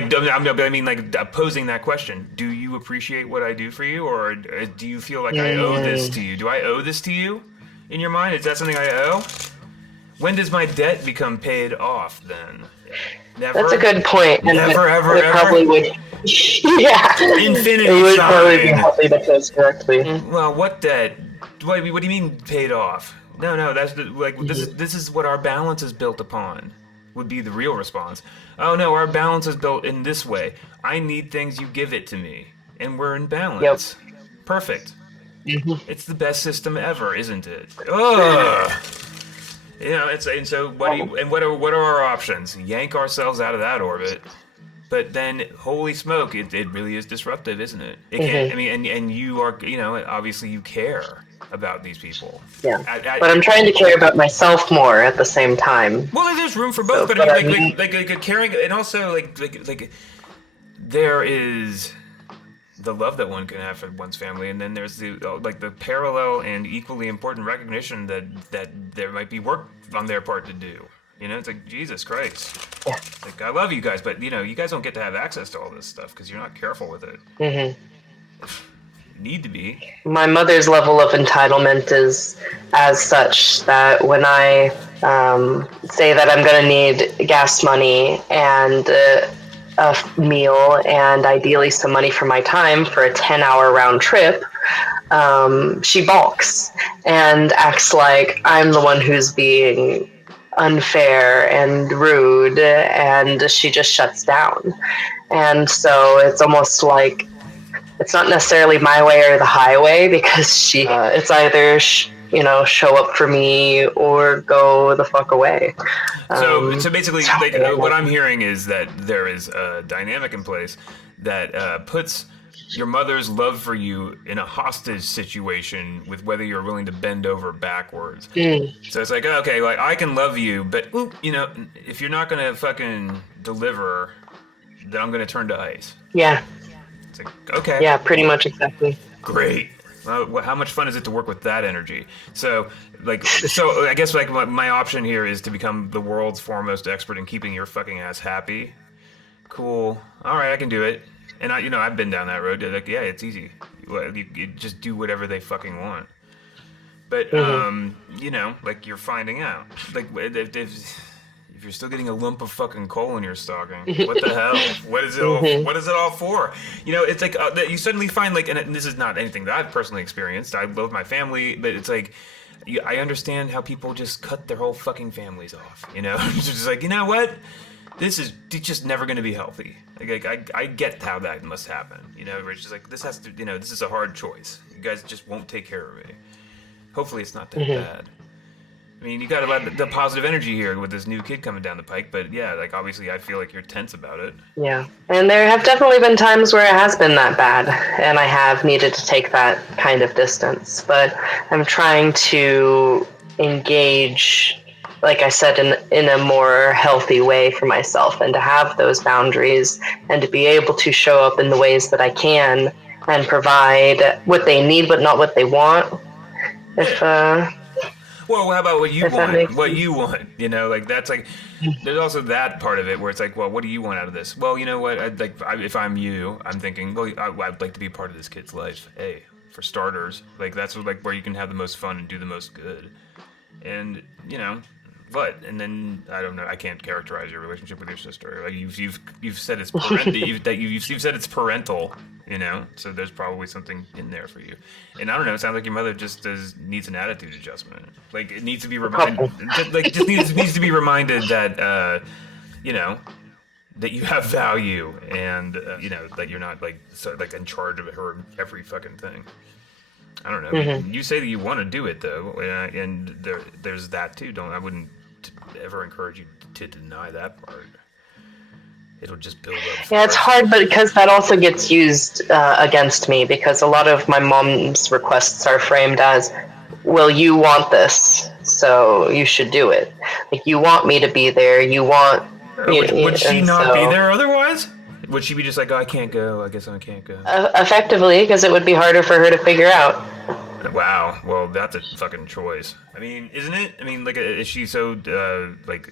mean, posing that question. Do you appreciate what I do for you, or do you feel like I owe this to you? Do I owe this to you? In your mind, is that something I owe? When does my debt become paid off? Then, never. That's a good point. Never, ever, ever. Probably would. Yeah. Infinity. It would probably be healthy to pose correctly. Well, what debt? What do you mean paid off? No. That's this is what our balance is built upon. Would be the real response. Oh no, our balance is built in this way. I need things, you give it to me, and we're in balance. Yep. Perfect. It's the best system ever, isn't it? Ugh. What are our options? Yank ourselves out of that orbit. But then, holy smoke, it really is disruptive, isn't it? It can, I mean, and you are, obviously you care about these people. Yeah. But I'm trying to care about myself more at the same time. Well, there's room for both, but I mean, like caring, and also like there is the love that one can have for one's family, and then there's the parallel and equally important recognition that there might be work on their part to do. It's like, Jesus Christ. Yeah. Like, I love you guys, but, you guys don't get to have access to all this stuff because you're not careful with it. You need to be. My mother's level of entitlement is as such that when I say that I'm going to need gas money and a meal and ideally some money for my time for a 10-hour round trip, she balks and acts like I'm the one who's being unfair and rude, and she just shuts down. And so it's almost like it's not necessarily my way or the highway, because it's either show up for me or go the fuck away. So basically, what I'm hearing is that there is a dynamic in place that puts your mother's love for you in a hostage situation with whether you're willing to bend over backwards. So it's like, okay, like I can love you, but if you're not gonna fucking deliver, then I'm gonna turn to ice. Yeah. It's like, okay. Yeah, pretty much exactly. Great. Well, how much fun is it to work with that energy? So I guess my option here is to become the world's foremost expert in keeping your fucking ass happy. Cool. All right, I can do it. And I've been down that road. Like, yeah, it's easy. You just do whatever they fucking want. But like you're finding out. Like if you're still getting a lump of fucking coal in your stocking, what the hell? What is it all? What is it all for? It's like you suddenly find and this is not anything that I've personally experienced. I love my family, but it's like I understand how people just cut their whole fucking families off. It's just like, you know what? It's just never going to be healthy. Like I get how that must happen. Where it's just like this has to. This is a hard choice. You guys just won't take care of me. Hopefully, it's not that bad. I mean, you got a lot of the positive energy here with this new kid coming down the pike, but yeah, like obviously, I feel like you're tense about it. Yeah, and there have definitely been times where it has been that bad, and I have needed to take that kind of distance. But I'm trying to engage, like I said, in a more healthy way for myself, and to have those boundaries, and to be able to show up in the ways that I can and provide what they need, but not what they want. Well, how about what you want? What you want? Like that's like. There's also that part of it where it's like, well, what do you want out of this? Well, you know what? If I'm you, I'm thinking, well, I'd like to be part of this kid's life. Hey, for starters, like that's where you can have the most fun and do the most good, and But and then I don't know. I can't characterize your relationship with your sister. Like you've said it's parental. you've said it's parental. So there's probably something in there for you. And I don't know. It sounds like your mother just needs an attitude adjustment. Like it needs to be reminded. Just needs to be reminded that you know, that you have value and, you know, that you're not, like, like in charge of her every fucking thing. I don't know. Mm-hmm. You say that you want to do it, though, and there's that, too. I wouldn't ever encourage you to deny that part. It'll just build up. Yeah, it's hard, but because that also gets used against me, because a lot of my mom's requests are framed as, well, you want this, so you should do it. Like, you want me to be there, you want... Would she not be there otherwise? Would she be just like, oh, I can't go, I guess I can't go? Effectively, because it would be harder for her to figure out. Wow, well, that's a fucking choice. I mean, isn't it? I mean, like, is she so,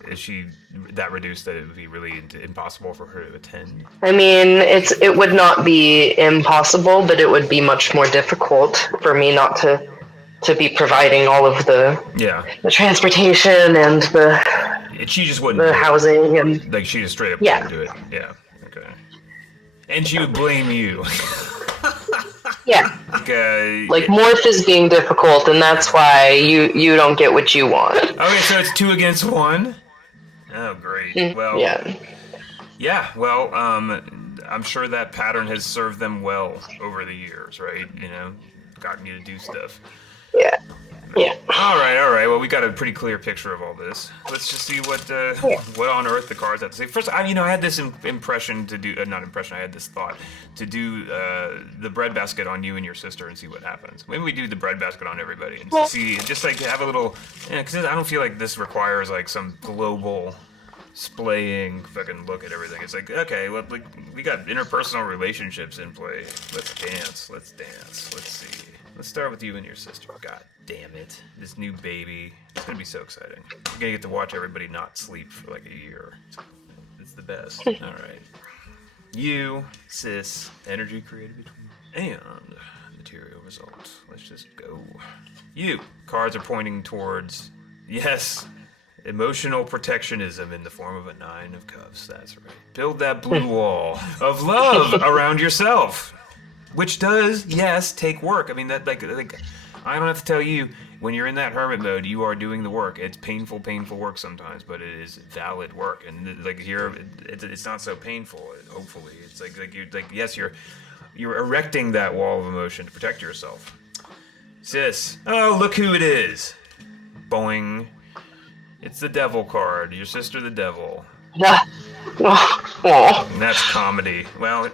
is she that reduced that it would be really impossible for her to attend? I mean, it would not be impossible, but it would be much more difficult for me not to be providing all of the transportation and she just wouldn't the housing and like she just straight up wouldn't do it. Yeah, okay. And she would blame you. Yeah. Okay. Like, Morph is being difficult, and that's why you don't get what you want. Okay, so it's 2 against 1? Oh, great. Well, yeah, well, I'm sure that pattern has served them well over the years, right? You know, gotten you to do stuff. Yeah. Yeah. All right. Well, we got a pretty clear picture of all this. Let's just see what on earth the cards have to say. First, I had this impression to do, not impression. I had this thought to do the breadbasket on you and your sister and see what happens. Maybe we do the breadbasket on everybody and see, just like have a little, because I don't feel like this requires like some global splaying fucking look at everything. It's like, okay, well, like, we got interpersonal relationships in play. Let's dance. Let's see. Let's start with you and your sister. God damn it. This new baby. It's going to be so exciting. You're going to get to watch everybody not sleep for like a year. It's the best. All right. You, sis, energy created between, and material results. Let's just go. You. Cards are pointing towards, yes, emotional protectionism in the form of a 9 of cups. That's right. Build that blue wall of love around yourself. Which does, yes, take work. I mean, that like I don't have to tell you, when you're in that hermit mode, you are doing the work. It's painful work sometimes, but it is valid work. And like here, it's not so painful. Hopefully, it's like yes, you're erecting that wall of emotion to protect yourself. Sis, oh, look who it is. Boing. It's the devil card. Your sister, the devil. And that's comedy. Well.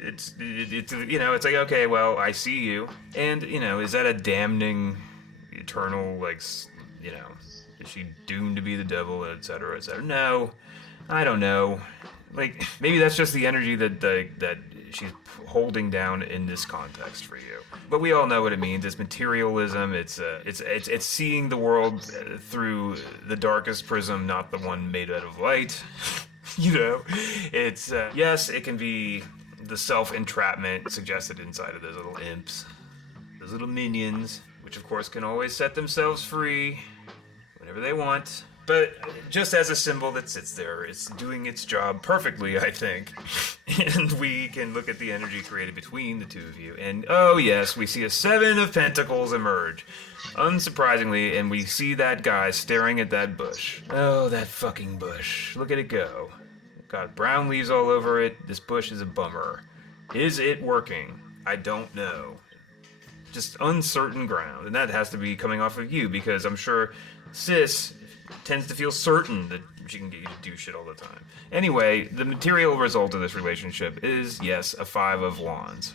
It's you know, it's like, okay, well, I see you, and you know, is that a damning eternal, like, you know, is she doomed to be the devil, etc., etc.? No, I don't know. Like, maybe that's just the energy that she's holding down in this context for you. But we all know what it means. It's materialism. It's seeing the world through the darkest prism, not the one made out of light. You know, it's yes, it can be the self-entrapment suggested inside of those little imps, those little minions, which of course can always set themselves free whenever they want. But just as a symbol that sits there, it's doing its job perfectly, I think. And we can look at the energy created between the two of you. And oh yes, we see a 7 of Pentacles emerge. Unsurprisingly, and we see that guy staring at that bush. Oh, that fucking bush. Look at it go. Got brown leaves all over it. This bush is a bummer. Is it working? I don't know. Just uncertain ground. And that has to be coming off of you, because I'm sure sis tends to feel certain that she can get you to do shit all the time. Anyway, the material result of this relationship is, yes, a 5 of Wands.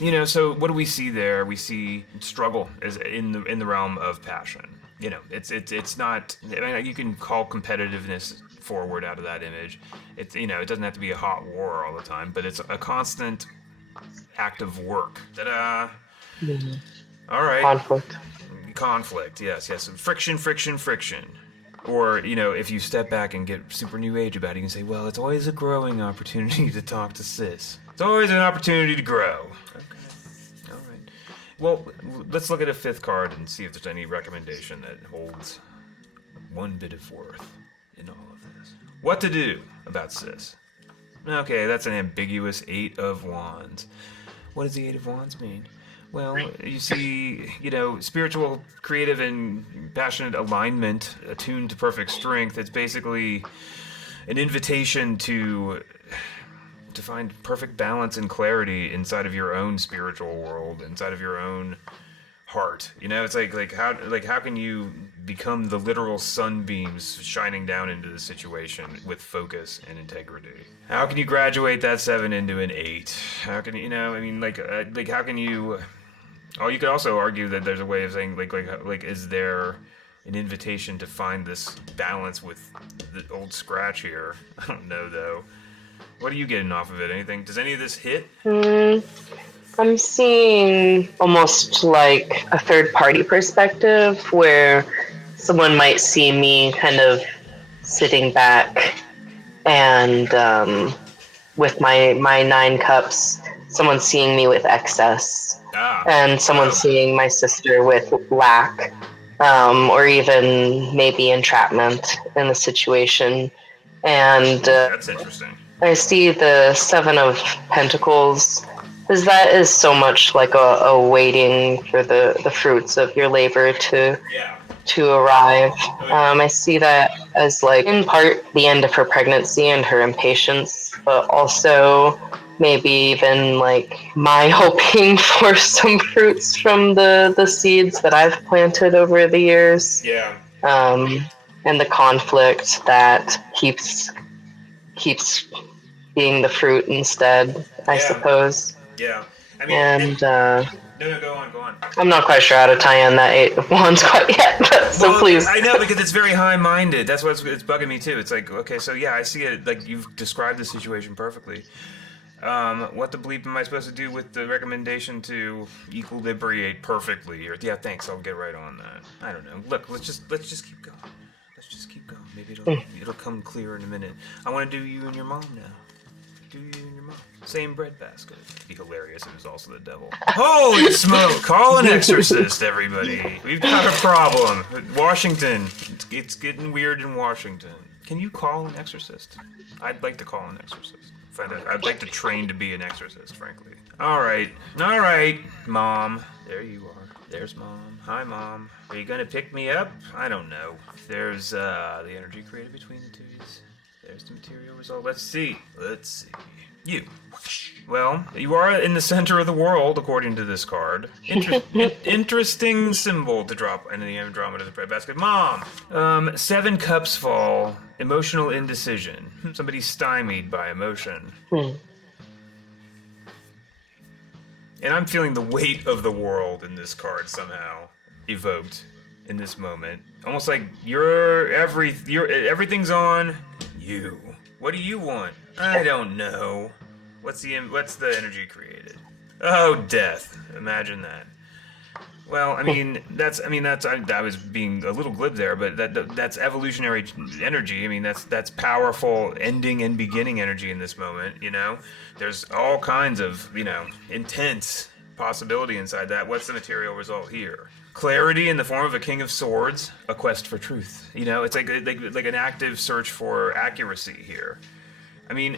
You know, so what do we see there? We see struggle is in the realm of passion. You know, it's not, I mean, you can call competitiveness forward out of that image. It's, you know, it doesn't have to be a hot war all the time, but it's a constant act of work. Ta-da! Mm-hmm. All right. Conflict, yes. Friction. Or, you know, if you step back and get super new age about it, you can say, well, it's always a growing opportunity to talk to sis. It's always an opportunity to grow. Okay. All right. Well, let's look at a 5th card and see if there's any recommendation that holds one bit of worth in all of this. What to do about sis? Okay, that's an ambiguous 8 of Wands. What does the 8 of Wands mean? Well, you see, you know, spiritual, creative, and passionate alignment attuned to perfect strength. It's basically an invitation to find perfect balance and clarity inside of your own spiritual world, inside of your own heart. You know, it's like how can you become the literal sunbeams shining down into the situation with focus and integrity? How can you graduate that 7 into an 8? How can you know? I mean, like how can you? Oh, you could also argue that there's a way of saying like is there an invitation to find this balance with the old Scratch here? I don't know though. What are you getting off of it? Anything? Does any of this hit? I'm seeing almost like a third party perspective where someone might see me kind of sitting back and with my 9 cups, someone seeing me with excess, and someone seeing my sister with lack, or even maybe entrapment in the situation. And that's interesting. I see the 7 of Pentacles, because that is so much like a waiting for the fruits of your labor to arrive. I see that as like in part the end of her pregnancy and her impatience, but also maybe even like my hoping for some fruits from the seeds that I've planted over the years. Yeah. And the conflict that keeps being the fruit instead, I suppose. Yeah. I mean, and no, go on. I'm not quite sure how to tie in that 8 of Wands quite yet, so please. I know, because it's very high-minded. That's what's it's bugging me too. It's like, okay, so yeah, I see it. Like, you've described the situation perfectly. What the bleep am I supposed to do with the recommendation to equilibrate perfectly? Or yeah, thanks. I'll get right on that. I don't know. Look, let's just keep going. Let's just keep going. Maybe it'll come clear in a minute. I want to do you and your mom now. Do you and your mom? Same breadbasket. It'd be hilarious if it was also the devil. Holy smoke! Call an exorcist, everybody. We've got a problem. Washington. It's getting weird in Washington. Can you call an exorcist? I'd like to call an exorcist. I'd like to train to be an exorcist, frankly. All right, Mom. There you are. There's Mom. Hi, Mom. Are you gonna pick me up? I don't know. There's the energy created between the two. There's the material result. Let's see. You. Well, you are in the center of the world, according to this card. Interesting symbol to drop into the Andromeda's breadbasket. Mom! 7 cups fall. Emotional indecision. Somebody stymied by emotion. And I'm feeling the weight of the world in this card somehow evoked in this moment. Almost like everything's on you. What do you want? I don't know. What's the energy created? Oh, death. Imagine that. Well, I was being a little glib there, but that's evolutionary energy. I mean, that's powerful ending and beginning energy in this moment, you know? There's all kinds of, intense possibility inside that. What's the material result here? Clarity in the form of a King of Swords, a quest for truth. It's like an active search for accuracy here. I mean,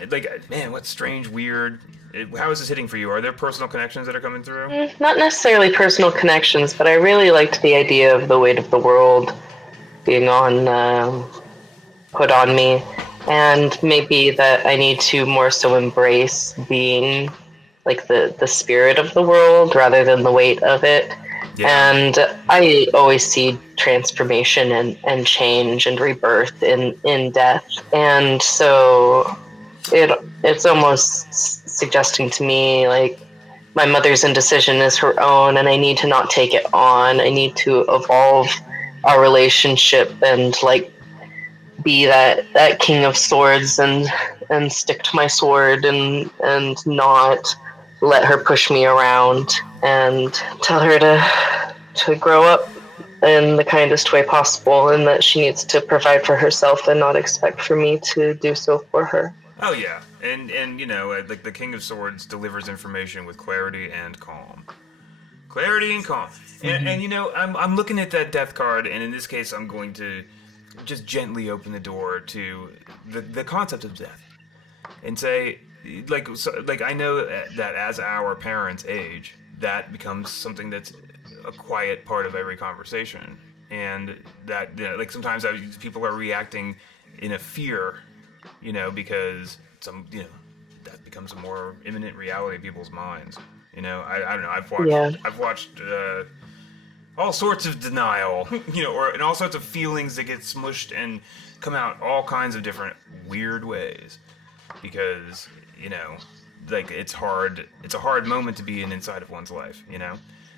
man, what's strange, weird. How is this hitting for you? Are there personal connections that are coming through? Not necessarily personal connections, but I really liked the idea of the weight of the world being put on me, and maybe that I need to more so embrace being like the spirit of the world rather than the weight of it. Yeah. And I always see transformation and change and rebirth in death. And so it's almost suggesting to me like my mother's indecision is her own, and I need to not take it on. I need to evolve our relationship and like be that King of Swords and stick to my sword and not let her push me around, and tell her to grow up in the kindest way possible, and that she needs to provide for herself and not expect for me to do so for her. Oh yeah, and like the King of Swords delivers information with clarity and calm. Clarity and calm. Mm-hmm. And I'm looking at that death card, and in this case I'm going to just gently open the door to the concept of death and say, I know that as our parents age, that becomes something that's a quiet part of every conversation, and that sometimes people are reacting in a fear because that becomes a more imminent reality of people's minds. I don't know. I've watched all sorts of denial, and all sorts of feelings that get smushed and come out all kinds of different weird ways, because it's hard. It's a hard moment to be inside of one's life,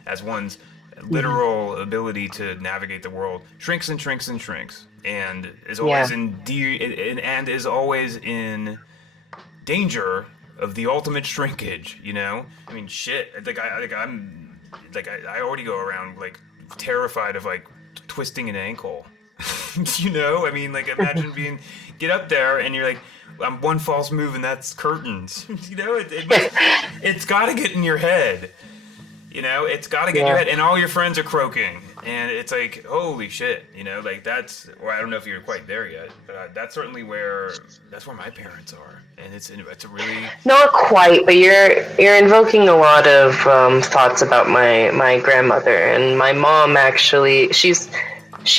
as one's literal ability to navigate the world shrinks and shrinks and shrinks, and is always and is always in danger of the ultimate shrinkage. I mean, shit. I already go around terrified of twisting an ankle. I mean, imagine get up there and you're like, I'm one false move and that's curtains. It's got to get in your head. It's got to get in your head, and all your friends are croaking, and it's like, holy shit, that's. Well, I don't know if you're quite there yet, but that's certainly where my parents are, and it's a really not quite, but you're invoking a lot of thoughts about my grandmother and my mom. Actually, she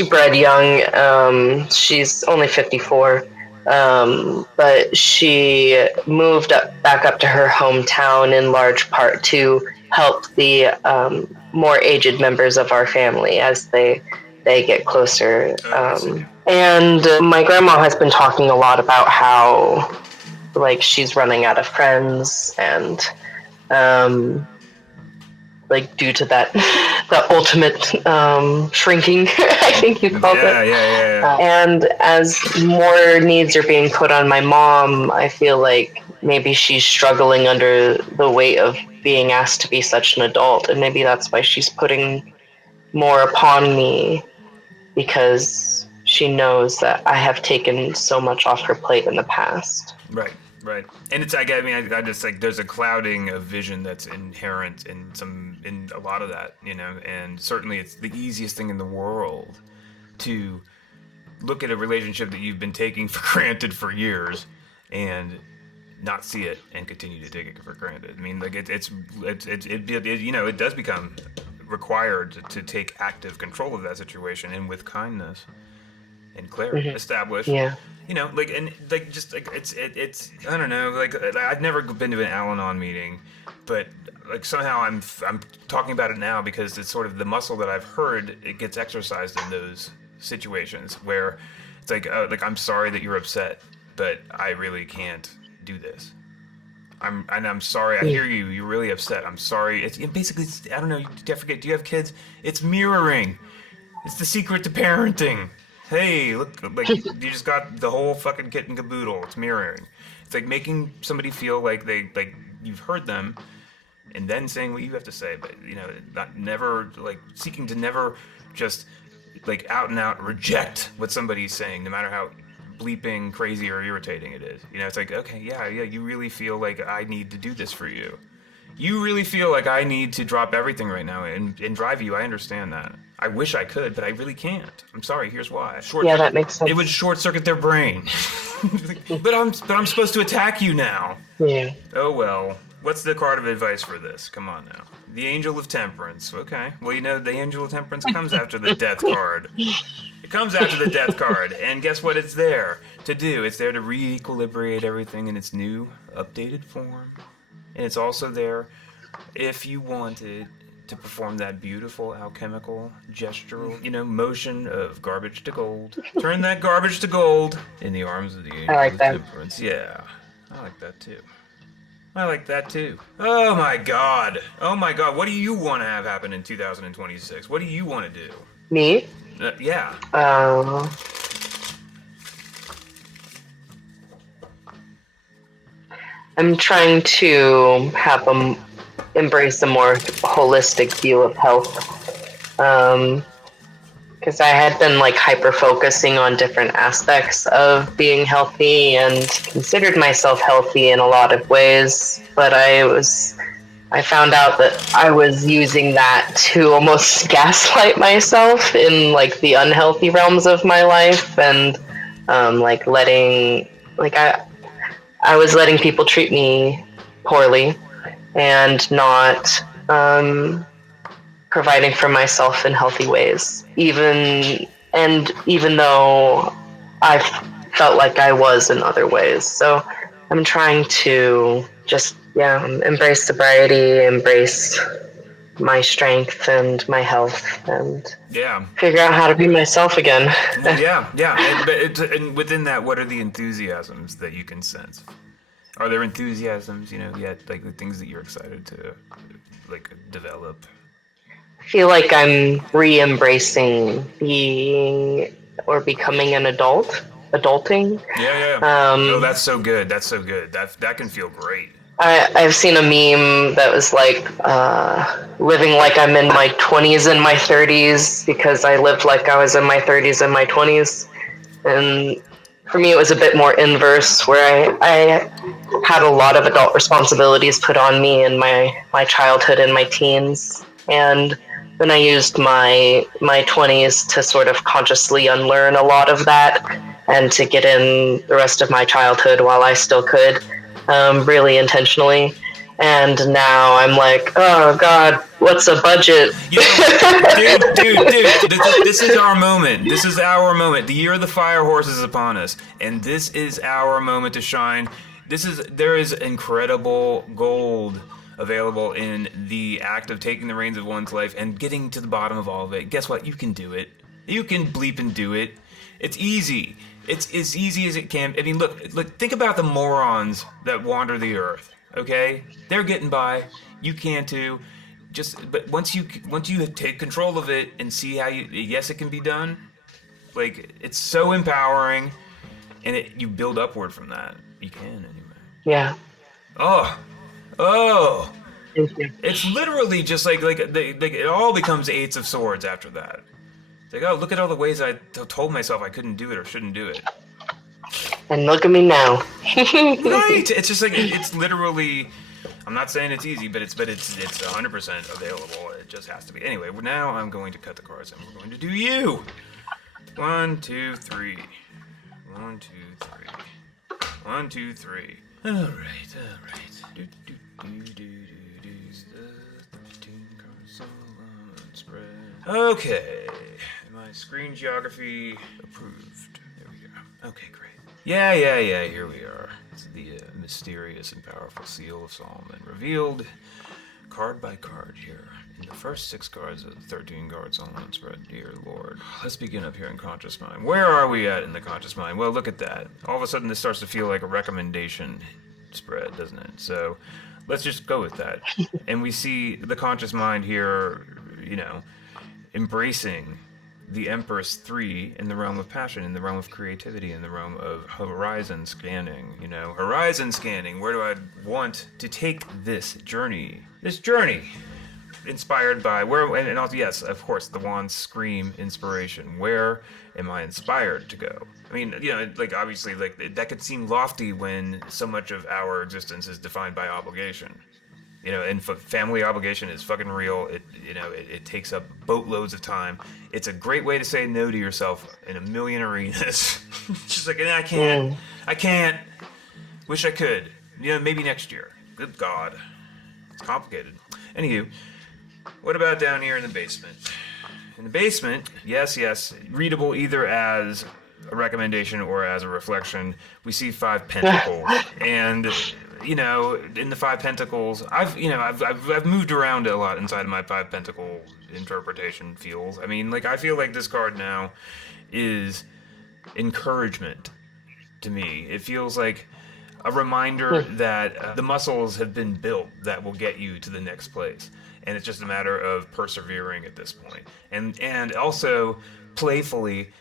bred young. She's only 54. But she moved back up to her hometown in large part to help the more aged members of our family as they get closer. And my grandma has been talking a lot about how she's running out of friends, and due to the ultimate shrinking, I think you called it. Yeah. And as more needs are being put on my mom, I feel like maybe she's struggling under the weight of being asked to be such an adult, and maybe that's why she's putting more upon me, because she knows that I have taken so much off her plate in the past. Right. And it's I just there's a clouding of vision that's inherent in a lot of that, and certainly it's the easiest thing in the world to look at a relationship that you've been taking for granted for years and not see it and continue to take it for granted. I mean, it does become required to take active control of that situation, and with kindness and clarity, establish. Yeah. It's I don't know, I've never been to an Al-Anon meeting, but somehow I'm talking about it now because it's sort of the muscle that I've heard it gets exercised in those situations where it's I'm sorry that you're upset, but I really can't do this. I'm sorry. I hear you. You're really upset. I'm sorry. It's basically, I don't know. I forget. Do you have kids? It's mirroring. It's the secret to parenting. Hey, look, you just got the whole fucking kit and caboodle. It's mirroring. It's making somebody feel like you've heard them, and then saying what you have to say, but never seeking to never just out and out reject what somebody's saying, no matter how bleeping crazy or irritating it is. It's okay, yeah, you really feel like I need to do this for you. You really feel like I need to drop everything right now and drive you. I understand that. I wish I could, but I really can't. I'm sorry. Here's why. That makes sense. It would short circuit their brain. but I'm supposed to attack you now. Yeah. Oh well. What's the card of advice for this? Come on now. The Angel of Temperance. Okay. Well, the Angel of Temperance comes after the Death card. It comes after the Death card, and guess what it's there to do? It's there to re-equilibrate everything in its new, updated form. And it's also there if you wanted to perform that beautiful alchemical gestural, motion of garbage to gold. Turn that garbage to gold in the arms of the Angel of Temperance. Yeah, I like that too. Oh my God. What do you want to have happen in 2026? What do you want to do? Me? Yeah. I'm trying to embrace a more holistic view of health. Because I had been hyper focusing on different aspects of being healthy and considered myself healthy in a lot of ways, but I found out that I was using that to almost gaslight myself in the unhealthy realms of my life, and I was letting people treat me poorly and not providing for myself in healthy ways. Even though I felt like I was in other ways. So I'm trying to just, embrace sobriety, embrace my strength and my health, and figure out how to be myself again. Well, and within that, what are the enthusiasms that you can sense? Are there enthusiasms, yet, like the things that you're excited to, like, develop? I feel like I'm re-embracing being or becoming an adulting. Yeah. No, that's so good. That's so good. That can feel great. I've seen a meme that was like living like I'm in my 20s and my 30s because I lived like I was in my 30s and my 20s. And for me, it was a bit more inverse, where I had a lot of adult responsibilities put on me in my childhood and my teens. And then I used my 20s to sort of consciously unlearn a lot of that and to get in the rest of my childhood while I still could. Really intentionally. And now I'm like, oh God, what's a budget? Dude, this is our moment. This is our moment. The year of the fire horse is upon us, and this is our moment to shine. There is incredible gold available in the act of taking the reins of one's life and getting to the bottom of all of it. Guess what? You can do it. You can bleep and do it. It's easy. It's as easy as it can. I mean, look, think about the morons that wander the earth, okay? They're getting by. You can too. But once you take control of it and see how yes, it can be done, like, it's so empowering, and you build upward from that. You can, anyway. Yeah. Oh. It's literally just like it all becomes eights of swords after that. It's like, oh, look at all the ways I told myself I couldn't do it or shouldn't do it. And look at me now. Right. It's just like, it's literally, I'm not saying it's easy, but it's 100% available. It just has to be. Anyway, now I'm going to cut the cards and we're going to do you. 1, 2, 3. 1, 2, 3. 1, 2, 3. All right. Okay. My screen geography approved. There we go. Okay, great. Yeah. Here we are. It's the mysterious and powerful seal of Solomon revealed card by card here. In the first 6 cards of the 13 card Solomon spread, dear Lord. Let's begin up here in Conscious Mind. Where are we at in the Conscious Mind? Well, look at that. All of a sudden, this starts to feel like a recommendation spread, doesn't it? So let's just go with that. And we see the Conscious Mind here, embracing the Empress 3 in the realm of passion, in the realm of creativity, in the realm of horizon scanning. Horizon scanning. Where do I want to take this journey? Inspired by and also, yes, of course, the Wands scream inspiration. Where am I inspired to go? I mean, obviously, that could seem lofty when so much of our existence is defined by obligation. And family obligation is fucking real. It takes up boatloads of time. It's a great way to say no to yourself in a million arenas. Just like, I can't. Wish I could. Maybe next year. Good God. It's complicated. Anywho, what about down here in the basement? In the basement, yes, readable either as a recommendation or as a reflection, we see 5 pentacles. And in the 5 pentacles, I've moved around a lot inside of my 5 pentacle interpretation feels. I mean, I feel like this card now is encouragement to me. It feels like a reminder that the muscles have been built that will get you to the next place. And it's just a matter of persevering at this point. And also playfully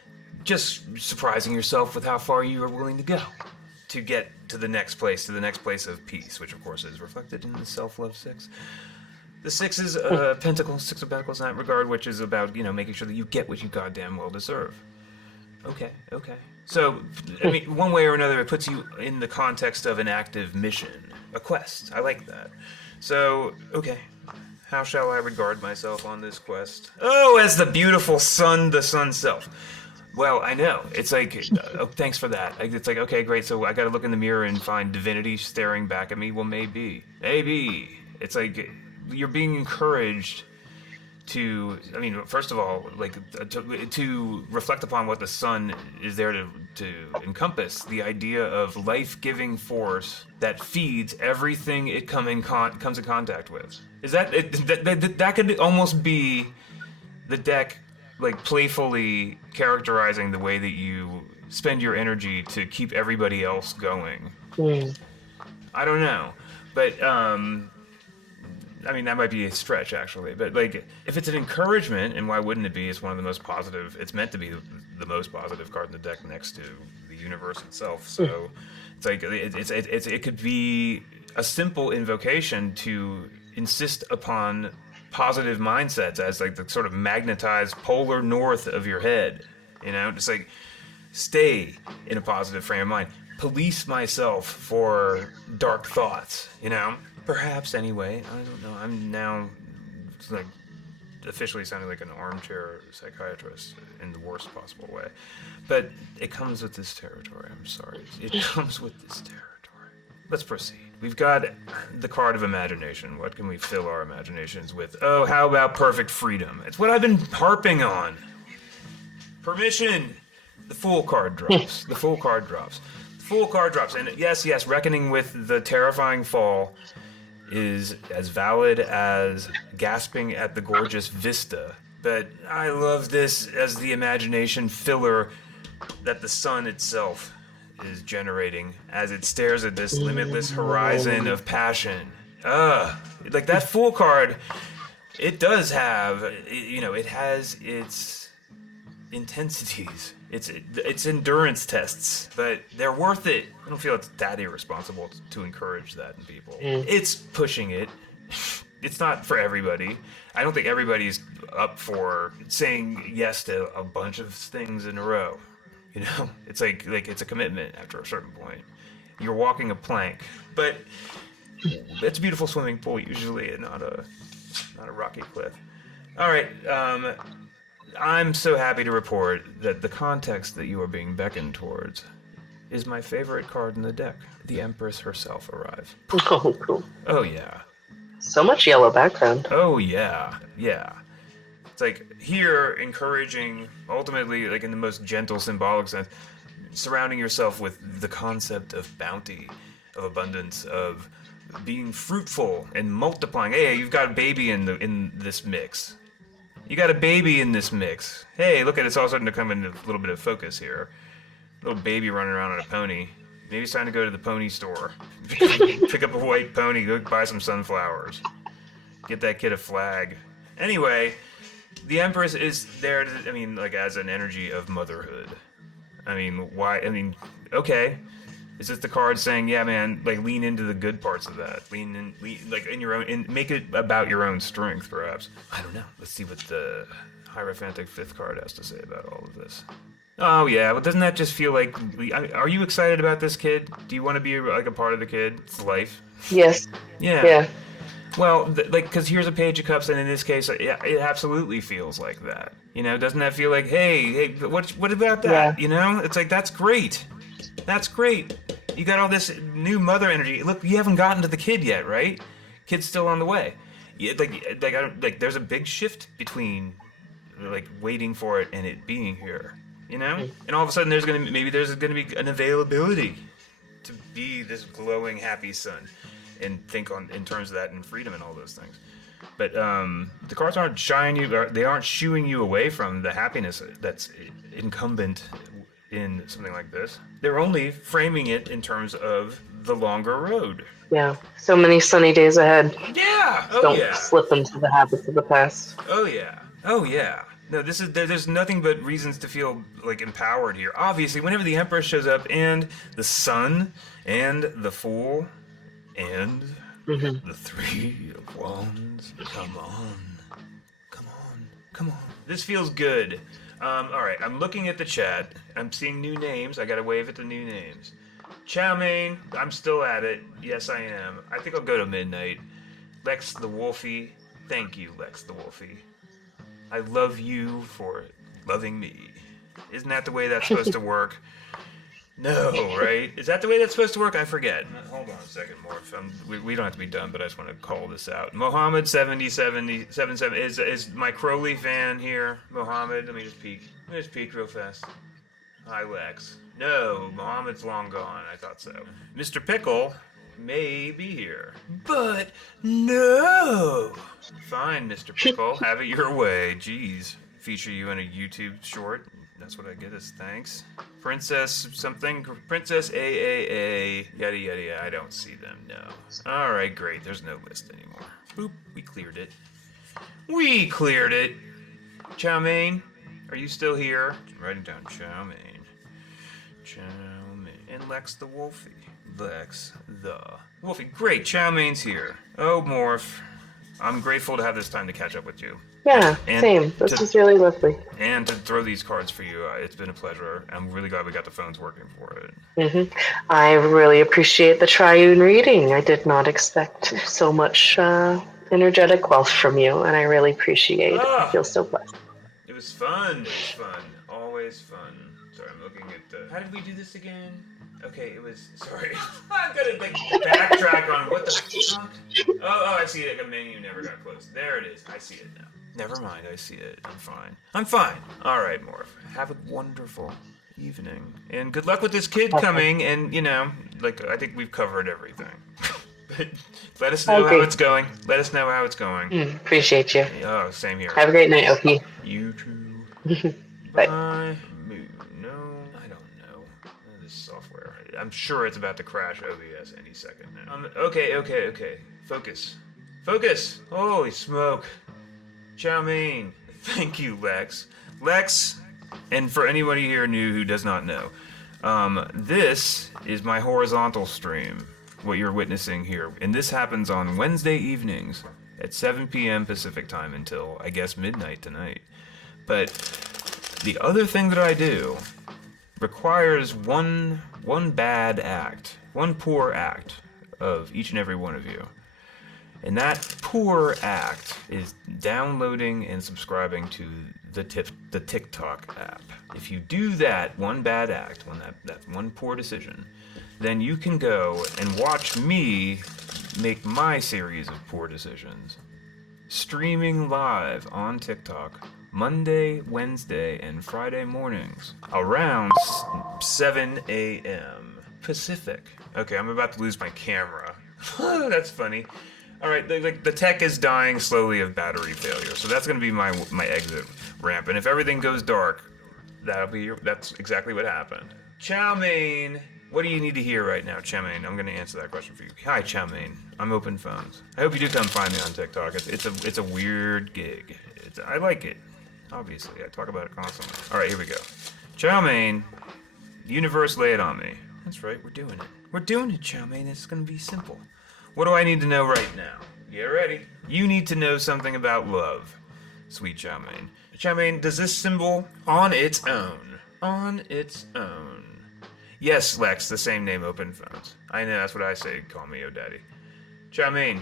just surprising yourself with how far you are willing to go to get to the next place of peace, which of course is reflected in the self-love 6. The 6 is Pentacles, 6 of Pentacles in that regard, which is about, making sure that you get what you goddamn well deserve. Okay. So, I mean, one way or another, it puts you in the context of an active mission, a quest. I like that. So, okay. How shall I regard myself on this quest? Oh, as the beautiful sun, the sun self. Well, I know. It's like, thanks for that. It's like, okay, great. So I got to look in the mirror and find divinity staring back at me. Well, maybe. It's like you're being encouraged to, I mean, first of all, like to reflect upon what the sun is there to encompass, the idea of life-giving force that feeds everything it comes in contact with. Is that could almost be the deck, like playfully characterizing the way that you spend your energy to keep everybody else going. I don't know, but I mean, that might be a stretch, actually. But, like, if it's an encouragement, and why wouldn't it be? It's one of the most positive... It's meant to be the most positive card in the deck next to the universe itself. So, it's like, it could be a simple invocation to insist upon positive mindsets as, like, the sort of magnetized polar north of your head. You know? Just, like, stay in a positive frame of mind. Police myself for dark thoughts, you know? Perhaps, anyway. I don't know. I'm now, like, officially sounding like an armchair psychiatrist in the worst possible way. But it comes with this territory. I'm sorry. It comes with this territory. Let's proceed. We've got the card of imagination. What can we fill our imaginations with? Oh, how about perfect freedom? It's what I've been harping on. Permission. The Fool card drops. The Fool card drops. The Fool card drops. And yes, reckoning with the terrifying fall is as valid as gasping at the gorgeous vista. But I love this as the imagination filler that the sun itself is generating as it stares at this limitless horizon of passion. Like that Fool card, it does have, you know, it has its intensities. It's endurance tests, but they're worth it. I don't feel it's that irresponsible to encourage that in people. It's pushing it. It's not for everybody. I don't think everybody's up for saying yes to a bunch of things in a row. You know, it's like it's a commitment after a certain point. You're walking a plank, but it's a beautiful swimming pool usually, and not a rocky cliff. All right. I'm so happy to report that the context that you are being beckoned towards is my favorite card in the deck. The Empress herself arrives. Oh, cool. Oh, yeah. So much yellow background. Oh, yeah. It's like here, encouraging, ultimately, like in the most gentle, symbolic sense, surrounding yourself with the concept of bounty, of abundance, of being fruitful and multiplying. Hey, you've got a baby in this mix. You got a baby in this mix. Hey, look at it's all starting to come into a little bit of focus here. Little baby running around on a pony. Maybe it's time to go to the pony store. Pick up a white pony, go buy some sunflowers. Get that kid a flag. Anyway, the Empress is there to, I mean, like as an energy of motherhood. I mean, why? I mean, okay. Is this the card saying, yeah, man, like lean into the good parts of that. Lean like in your own, make it about your own strength, perhaps. I don't know. Let's see what the Hierophantic fifth card has to say about all of this. Oh yeah, well doesn't that just feel like, are you excited about this kid? Do you want to be like a part of the kid's life? Yes. Yeah. Well, like, because here's a Page of Cups, and in this case, it absolutely feels like that. You know, doesn't that feel like, hey, what about that? Yeah. You know, it's like, that's great. That's great. You got all this new mother energy. Look, you haven't gotten to the kid yet, right? Kid's still on the way. Like there's a big shift between, like, waiting for it and it being here. You know? And all of a sudden, there's gonna be an availability to be this glowing, happy sun, and think in terms of that and freedom and all those things. But the cards aren't they aren't shooing you away from the happiness that's incumbent in something like this. They're only framing it in terms of the longer road. Yeah, so many sunny days ahead. Yeah. Don't slip into the habits of the past. Oh yeah. No, there's nothing but reasons to feel like empowered here. Obviously, whenever the Empress shows up, and the Sun, and the Fool, and the Three of Wands. Come on. This feels good. All right, I'm looking at the chat. I'm seeing new names. I gotta wave at the new names. Chow Mein, I'm still at it. Yes, I am. I think I'll go to midnight. Lex the Wolfie. Thank you, Lex the Wolfie. I love you for loving me. Isn't that the way that's supposed to work? No, right? Is that the way that's supposed to work? I forget. Hold on a second, Morph. We don't have to be done, but I just want to call this out. Mohammed 7077 is my Crowley fan here. Mohammed, let me just peek real fast. Hi, Lex. No, Mohammed's long gone. I thought so. Mr. Pickle may be here. But no! Fine, Mr. Pickle. Have it your way. Jeez. Feature you in a YouTube short. That's what I get as thanks. Princess something. Princess AAA. Yada yada yada. I don't see them, no. Alright, great. There's no list anymore. Boop. We cleared it. We cleared it! Chow Mein, are you still here? I'm writing down Chow Mein. Chow Mein. And Lex the Wolfie. Lex the Wolfie. Great, Chow Mein's here. Oh, Morph. I'm grateful to have this time to catch up with you. Yeah, same. This was really lovely. And to throw these cards for you. It's been a pleasure. I'm really glad we got the phones working for it. I really appreciate the triune reading. I did not expect so much energetic wealth from you, and I really appreciate it. I feel so blessed. It was fun. It was fun. Always fun. Sorry, I'm looking at the... How did we do this again? Okay, it was... Sorry. I'm gonna backtrack on what the fuck? Oh, I see it. A menu never got closed. There it is. I see it now. Never mind. I see it. I'm fine. All right, Morph. Have a wonderful evening. And good luck with this kid coming. And, I think we've covered everything. But let us know how it's going. Let us know how it's going. Appreciate you. Oh, same here. Have a great night, Oki. You too. Bye. No, I don't know. This software. I'm sure it's about to crash OBS any second now. Okay. Focus. Holy smoke. Chow Mein. Thank you, Lex. Lex, and for anybody here new who does not know, this is my horizontal stream, what you're witnessing here. And this happens on Wednesday evenings at 7 p.m. Pacific time until, I guess, midnight tonight. But the other thing that I do requires one bad act, one poor act of each and every one of you. And that poor act is downloading and subscribing to the TikTok app. If you do that one bad act, that one poor decision, then you can go and watch me make my series of poor decisions. Streaming live on TikTok Monday, Wednesday, and Friday mornings around 7 a.m. Pacific. Okay, I'm about to lose my camera. That's funny. All right, the tech is dying slowly of battery failure, so that's going to be my exit ramp. And if everything goes dark, that's exactly what happened. Chow Mein, what do you need to hear right now, Chow Mein? I'm going to answer that question for you. Hi, Chow Mein. I'm open phones. I hope you do come find me on TikTok. It's a weird gig. I like it. Obviously, I talk about it constantly. All right, here we go. Chow Mein, universe, lay it on me. That's right, we're doing it. We're doing it, Chow Mein. It's going to be simple. What do I need to know right now? Get ready. You need to know something about love, sweet Chow Mein. Chow Mein, does this symbol on its own? Yes, Lex, the same name, open phones. I know, that's what I say. Call me Yo Daddy. Chow Mein,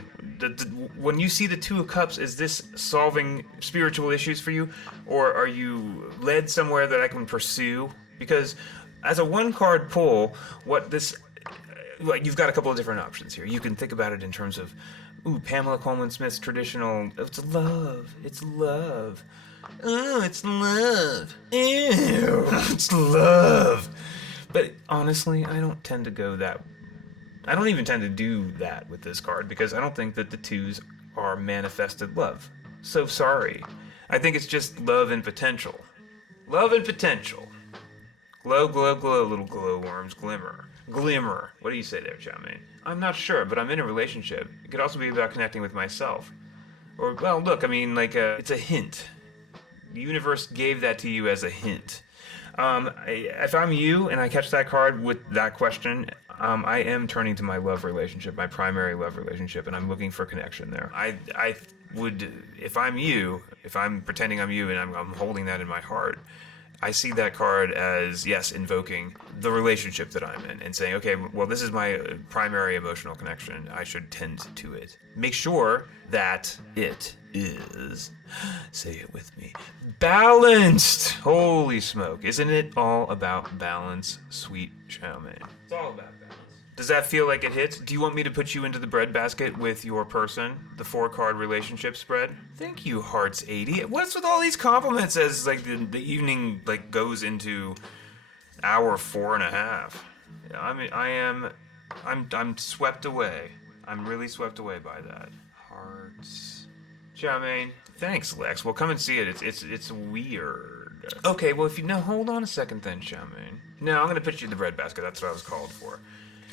when you see the Two of Cups, is this solving spiritual issues for you? Or are you led somewhere that I can pursue? Because as a one-card pull, you've got a couple of different options here. You can think about it in terms of, Pamela Coleman Smith's traditional, it's love. Oh, it's love. Ew, it's love. But honestly, I don't even tend to do that with this card because I don't think that the twos are manifested love. So sorry. I think it's just love and potential. Love and potential. Glow, glow, glow, little glowworms, glimmer. Glimmer. What do you say there, Chow Mein? I'm not sure, but I'm in a relationship. It could also be about connecting with myself. Or, well, look, it's a hint. The universe gave that to you as a hint. If I'm you and I catch that card with that question, I am turning to my love relationship, my primary love relationship, and I'm looking for connection there. I would, if I'm you, if I'm pretending I'm you and I'm holding that in my heart, I see that card as, yes, invoking the relationship that I'm in and saying, okay, well, this is my primary emotional connection. I should tend to it. Make sure that it is, say it with me, balanced. Holy smoke. Isn't it all about balance, sweet Xiaomei? It's all about balance. Does that feel like it hits? Do you want me to put you into the breadbasket with your person? The 4-card relationship spread? Thank you, Hearts 80. What's with all these compliments as like the evening like goes into hour 4.5? I mean, I'm swept away. I'm really swept away by that. Hearts. Xiaomei. Thanks, Lex. Well, come and see it. It's weird. Okay, well, if you no, hold on a second then, Xiaomei. No, I'm gonna put you in the breadbasket. That's what I was called for.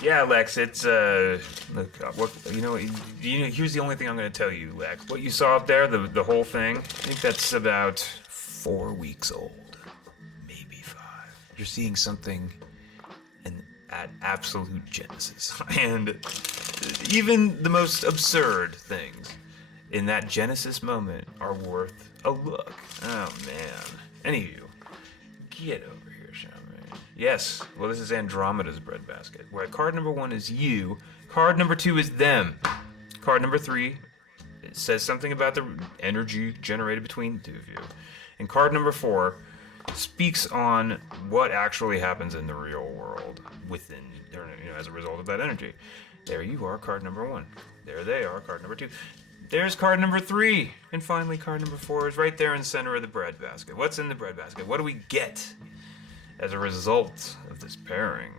Yeah, Lex, it's, look, here's the only thing I'm going to tell you, Lex. What you saw up there, the whole thing, I think that's about 4 weeks old. Maybe 5. You're seeing something at absolute genesis. And even the most absurd things in that genesis moment are worth a look. Oh, man. Anywho, get over here, Xiaomei. Yes, well, this is Andromeda's breadbasket, where card number 1 is you, card number 2 is them. Card number 3, it says something about the energy generated between the two of you. And card number 4 speaks on what actually happens in the real world within, as a result of that energy. There you are, card number 1. There they are, card number 2. There's card number 3. And finally, card number 4 is right there in the center of the breadbasket. What's in the breadbasket? What do we get as a result of this pairing?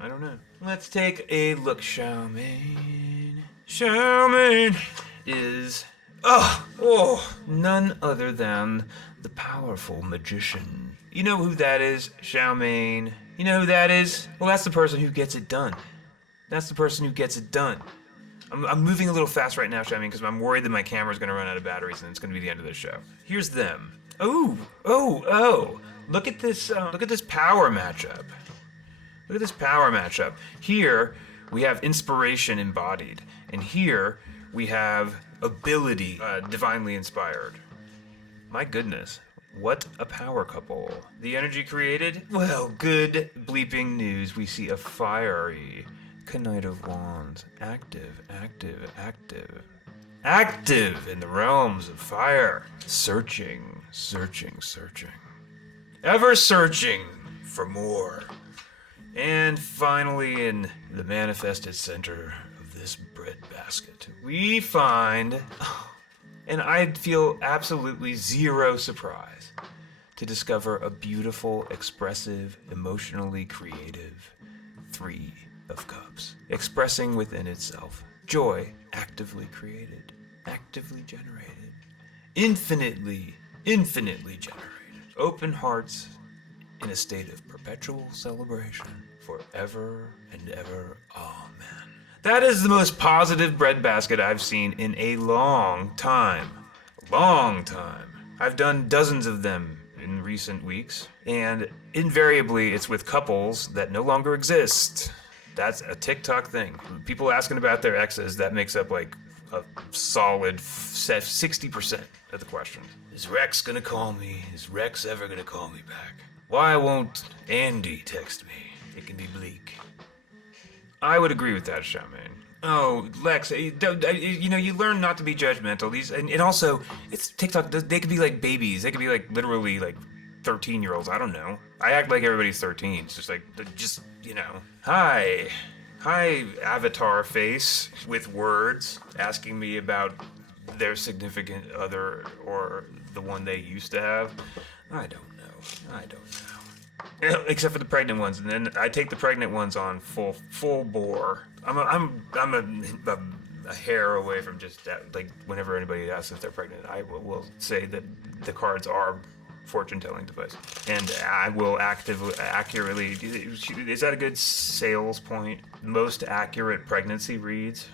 I don't know. Let's take a look. Xiaomei. Xiaomei is none other than the powerful magician. You know who that is, Xiaomei? You know who that is? Well, that's the person who gets it done. That's the person who gets it done. I'm moving a little fast right now, Xiaomei, because I'm worried that my camera's going to run out of batteries and it's going to be the end of the show. Here's them. Oh. Look at this power matchup. Look at this power matchup. Here we have inspiration embodied, and here we have ability divinely inspired. My goodness, what a power couple. The energy created? Well, good bleeping news. We see a fiery Knight of Wands. Active in the realms of fire. Searching. Ever searching for more. And finally, in the manifested center of this breadbasket, we find, and I feel absolutely zero surprise to discover a beautiful, expressive, emotionally creative 3 of Cups, expressing within itself joy actively created, actively generated, infinitely generated. Open hearts in a state of perpetual celebration forever and ever. Amen. That is the most positive breadbasket I've seen in a long time. I've done dozens of them in recent weeks, and invariably it's with couples that no longer exist. That's a TikTok thing. People asking about their exes, that makes up like a solid 60% of the question. Is Rex gonna call me? Is Rex ever gonna call me back? Why won't Andy text me? It can be bleak. I would agree with that, Xiaomei. Oh, Lex, you learn not to be judgmental. And also, it's TikTok. They could be like babies. They could be like literally like 13-year-olds. I don't know. I act like everybody's 13. It's just Hi, avatar face with words asking me about their significant other or the one they used to have. I don't know. Except for the pregnant ones, and then I take the pregnant ones on full bore. I'm a hair away from just that. Like whenever anybody asks if they're pregnant, I will say that the cards are fortune-telling device, and I will accurately. Is that a good sales point? Most accurate pregnancy reads.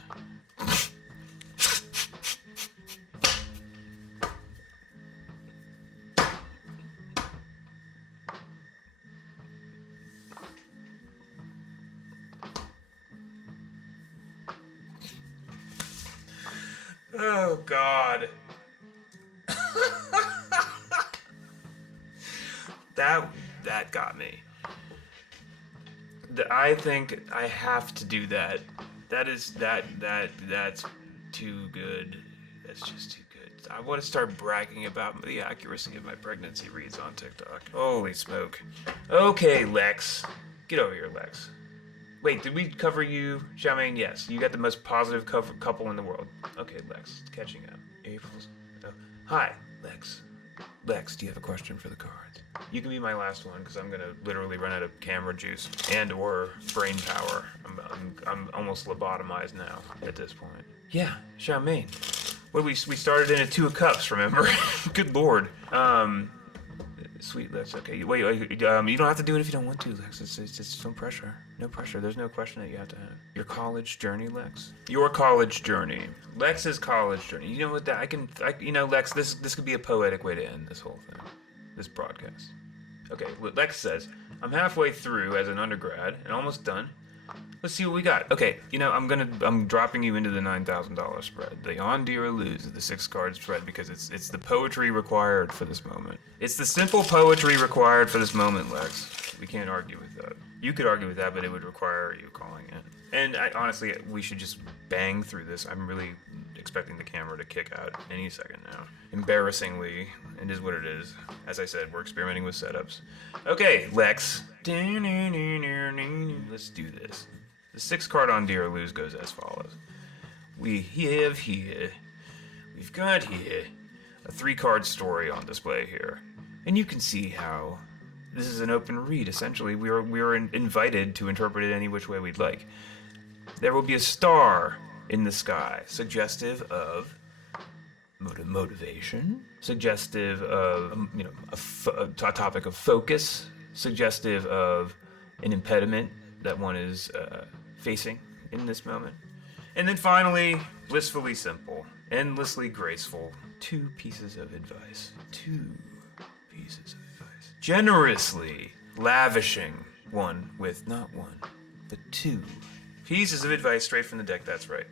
Oh, God. That got me. I think I have to do that. That's too good. That's just too good. want to start bragging about the accuracy of my pregnancy reads on TikTok. Holy smoke. Okay, Lex. Get over here, Lex. Wait, did we cover you, Charmaine? Yes, you got the most positive couple in the world. Okay, Lex, catching up. April's. Oh. Hi, Lex. Lex, do you have a question for the cards? You can be my last one because I'm gonna literally run out of camera juice and/or brain power. I'm almost lobotomized now at this point. Yeah, Charmaine. What we started in a 2 of cups, remember? Good lord. Sweet Lex. Okay, wait. You don't have to do it if you don't want to, Lex. It's just no pressure. No pressure. There's no question that you have to have. Your college journey, Lex. Your college journey. Lex's college journey. You know what? Lex. This could be a poetic way to end this whole thing, this broadcast. Okay, Lex says, I'm halfway through as an undergrad and almost done. Let's see what we got. Okay, I'm dropping you into the $9,000 spread. The on dear or lose, the 6-card spread, because it's the poetry required for this moment. It's the simple poetry required for this moment, Lex. We can't argue with that. You could argue with that, but it would require you calling in. And honestly, we should just bang through this. I'm really expecting the camera to kick out any second now. Embarrassingly, it is what it is. As I said, we're experimenting with setups. Okay, Lex. Let's do this. The 6-card on dear or lose goes as follows. We've got here a 3-card story on display here. And you can see how this is an open read. Essentially, we are invited to interpret it any which way we'd like. There will be a star in the sky, suggestive of motivation, suggestive of a topic of focus, suggestive of an impediment that one is facing in this moment. And then finally, blissfully simple, endlessly graceful, 2 pieces of advice. 2 pieces of advice. Generously lavishing one with not 1, but 2 pieces of advice straight from the deck, that's right.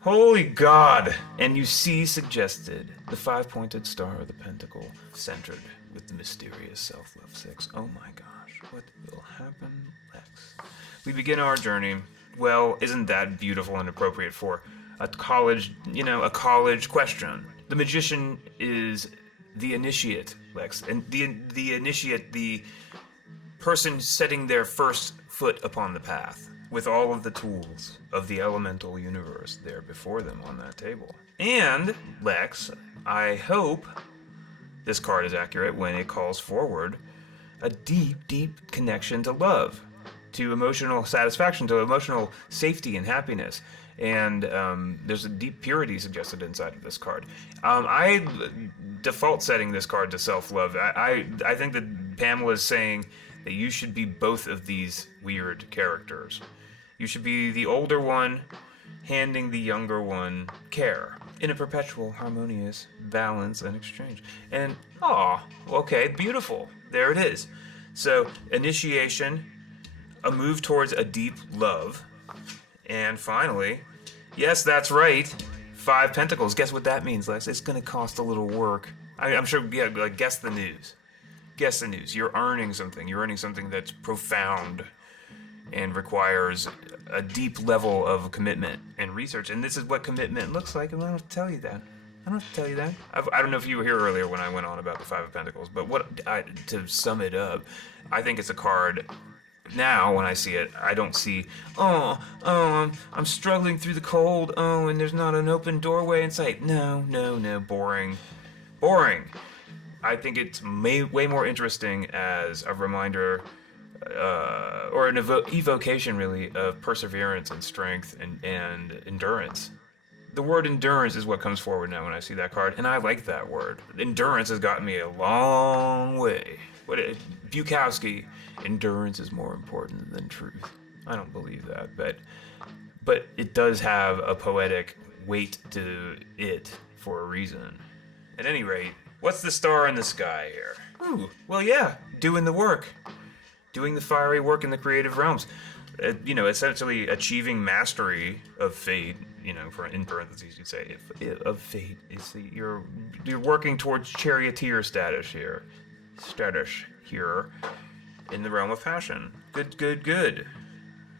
Holy God! And you see suggested the 5-pointed star of the pentacle, centered with the mysterious self-love 6. Oh my gosh, what will happen next? We begin our journey. Well, isn't that beautiful and appropriate for a college question? The magician is the initiate, Lex, and the initiate, the person setting their first foot upon the path, with all of the tools of the elemental universe there before them on that table. And, Lex, I hope this card is accurate when it calls forward a deep, deep connection to love, to emotional satisfaction, to emotional safety and happiness. And there's a deep purity suggested inside of this card. I default setting this card to self-love. I think that Pamela is saying that you should be both of these weird characters. You should be the older one handing the younger one care in a perpetual harmonious balance and exchange. And, okay, beautiful. There it is. So, initiation, a move towards a deep love, and finally, yes, that's right, 5 pentacles. Guess what that means, Lex? It's going to cost a little work. I'm sure, guess the news. Guess the news. You're earning something. You're earning something that's profound and requires a deep level of commitment and research. And this is what commitment looks like, and I don't have to tell you that. I don't know if you were here earlier when I went on about the 5 of Pentacles, but to sum it up, I think it's a card. Now, when I see it, I don't see, I'm struggling through the cold, and there's not an open doorway in sight. No, boring. I think it's way more interesting as a reminder, or an evocation, really, of perseverance and strength and endurance. The word endurance is what comes forward now when I see that card, and I like that word. Endurance has gotten me a long way. Bukowski, endurance is more important than truth. I don't believe that, but it does have a poetic weight to it for a reason. At any rate, what's the star in the sky here? Ooh, well, yeah, doing the work. Doing the fiery work in the creative realms. Essentially achieving mastery of fate, in parentheses you'd say, of fate. You're working towards charioteer status here. In the realm of passion. Good.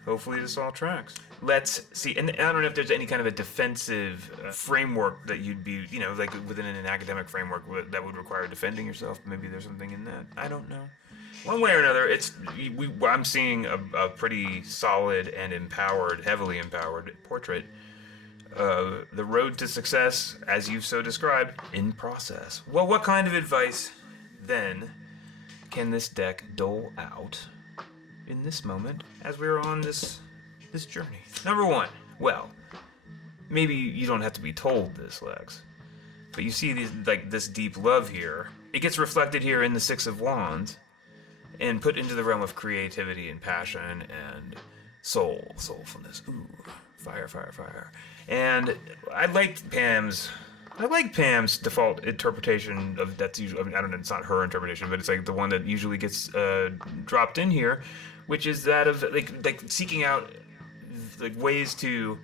hopefully this all tracks. Let's see, and I don't know if there's any kind of a defensive framework that you'd be, like within an academic framework that would require defending yourself. Maybe there's something in that. I don't know. One way or another, I'm seeing a pretty solid and heavily empowered portrait of the road to success, as you've so described, in process. Well, what kind of advice, then, can this deck dole out in this moment as we're on this journey? Number one, well, maybe you don't have to be told this, Lex, but you see this deep love here. It gets reflected here in the Six of Wands and put into the realm of creativity and passion and soulfulness. Ooh, fire, fire, fire. And I like Pam's default interpretation of that's usually, I don't know, it's not her interpretation, but it's like the one that usually gets dropped in here, which is that of like seeking out like ways to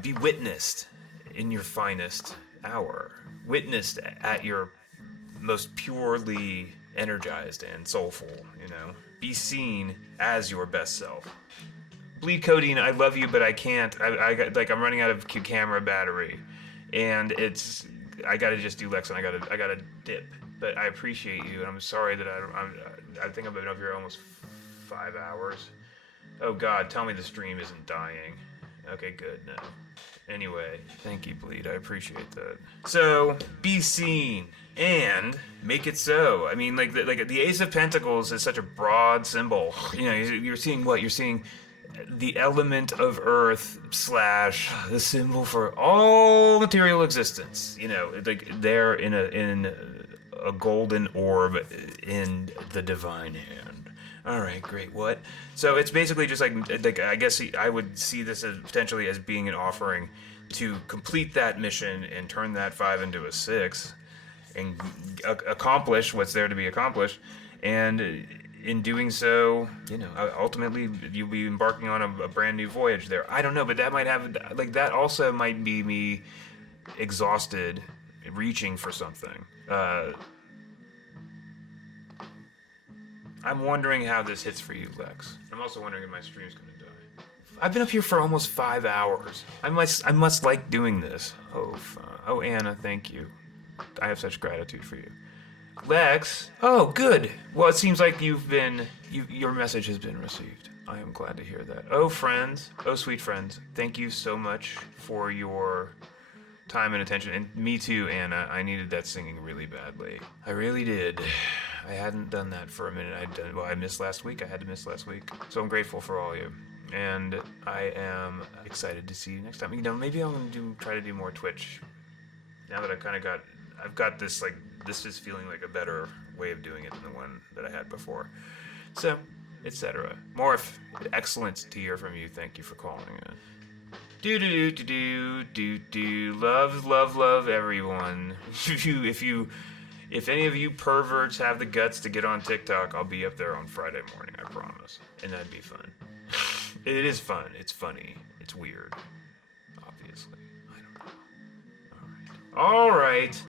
be witnessed in your finest hour, witnessed at your most purely energized and soulful, be seen as your best self. Bleed Codeine, I love you, but I can't. I'm running out of camera battery, and I gotta just do Lex, and I gotta dip. But I appreciate you, and I'm sorry that I think I've been up here almost 5 hours. Oh God, tell me the stream isn't dying. Okay, good. No. Anyway, thank you, Bleed. I appreciate that. So, be seen and make it so. I mean, like the Ace of Pentacles is such a broad symbol. You're seeing what? You're seeing the element of earth / the symbol for all material existence. Like there in a golden orb in the divine hand. All right, great. What? So it's basically just like I guess I would see this as potentially as being an offering to complete that mission and turn that 5 into a 6 and accomplish what's there to be accomplished. And in doing so, ultimately you'll be embarking on a brand new voyage there. I don't know, but that might have that also might be me exhausted, reaching for something. I'm wondering how this hits for you, Lex. I'm also wondering if my stream's gonna die. I've been up here for almost 5 hours. I must like doing this. Oh, Anna, thank you. I have such gratitude for you. Lex, oh, good. Well, it seems like your message has been received. I am glad to hear that. Oh, friends, oh, sweet friends, thank you so much for your time and attention. And me too, Anna. I needed that singing really badly. I really did. I hadn't done that for a minute. I missed last week. I had to miss last week. So I'm grateful for all of you. And I am excited to see you next time. Maybe I'm going to try to do more Twitch. Now that I've got this, this is feeling like a better way of doing it than the one that I had before. So, etc. Morph, excellent to hear from you. Thank you for calling in. Love everyone. If any of you perverts have the guts to get on TikTok, I'll be up there on Friday morning, I promise. And that'd be fun. It is fun. It's funny. It's weird. Obviously. I don't know. All right.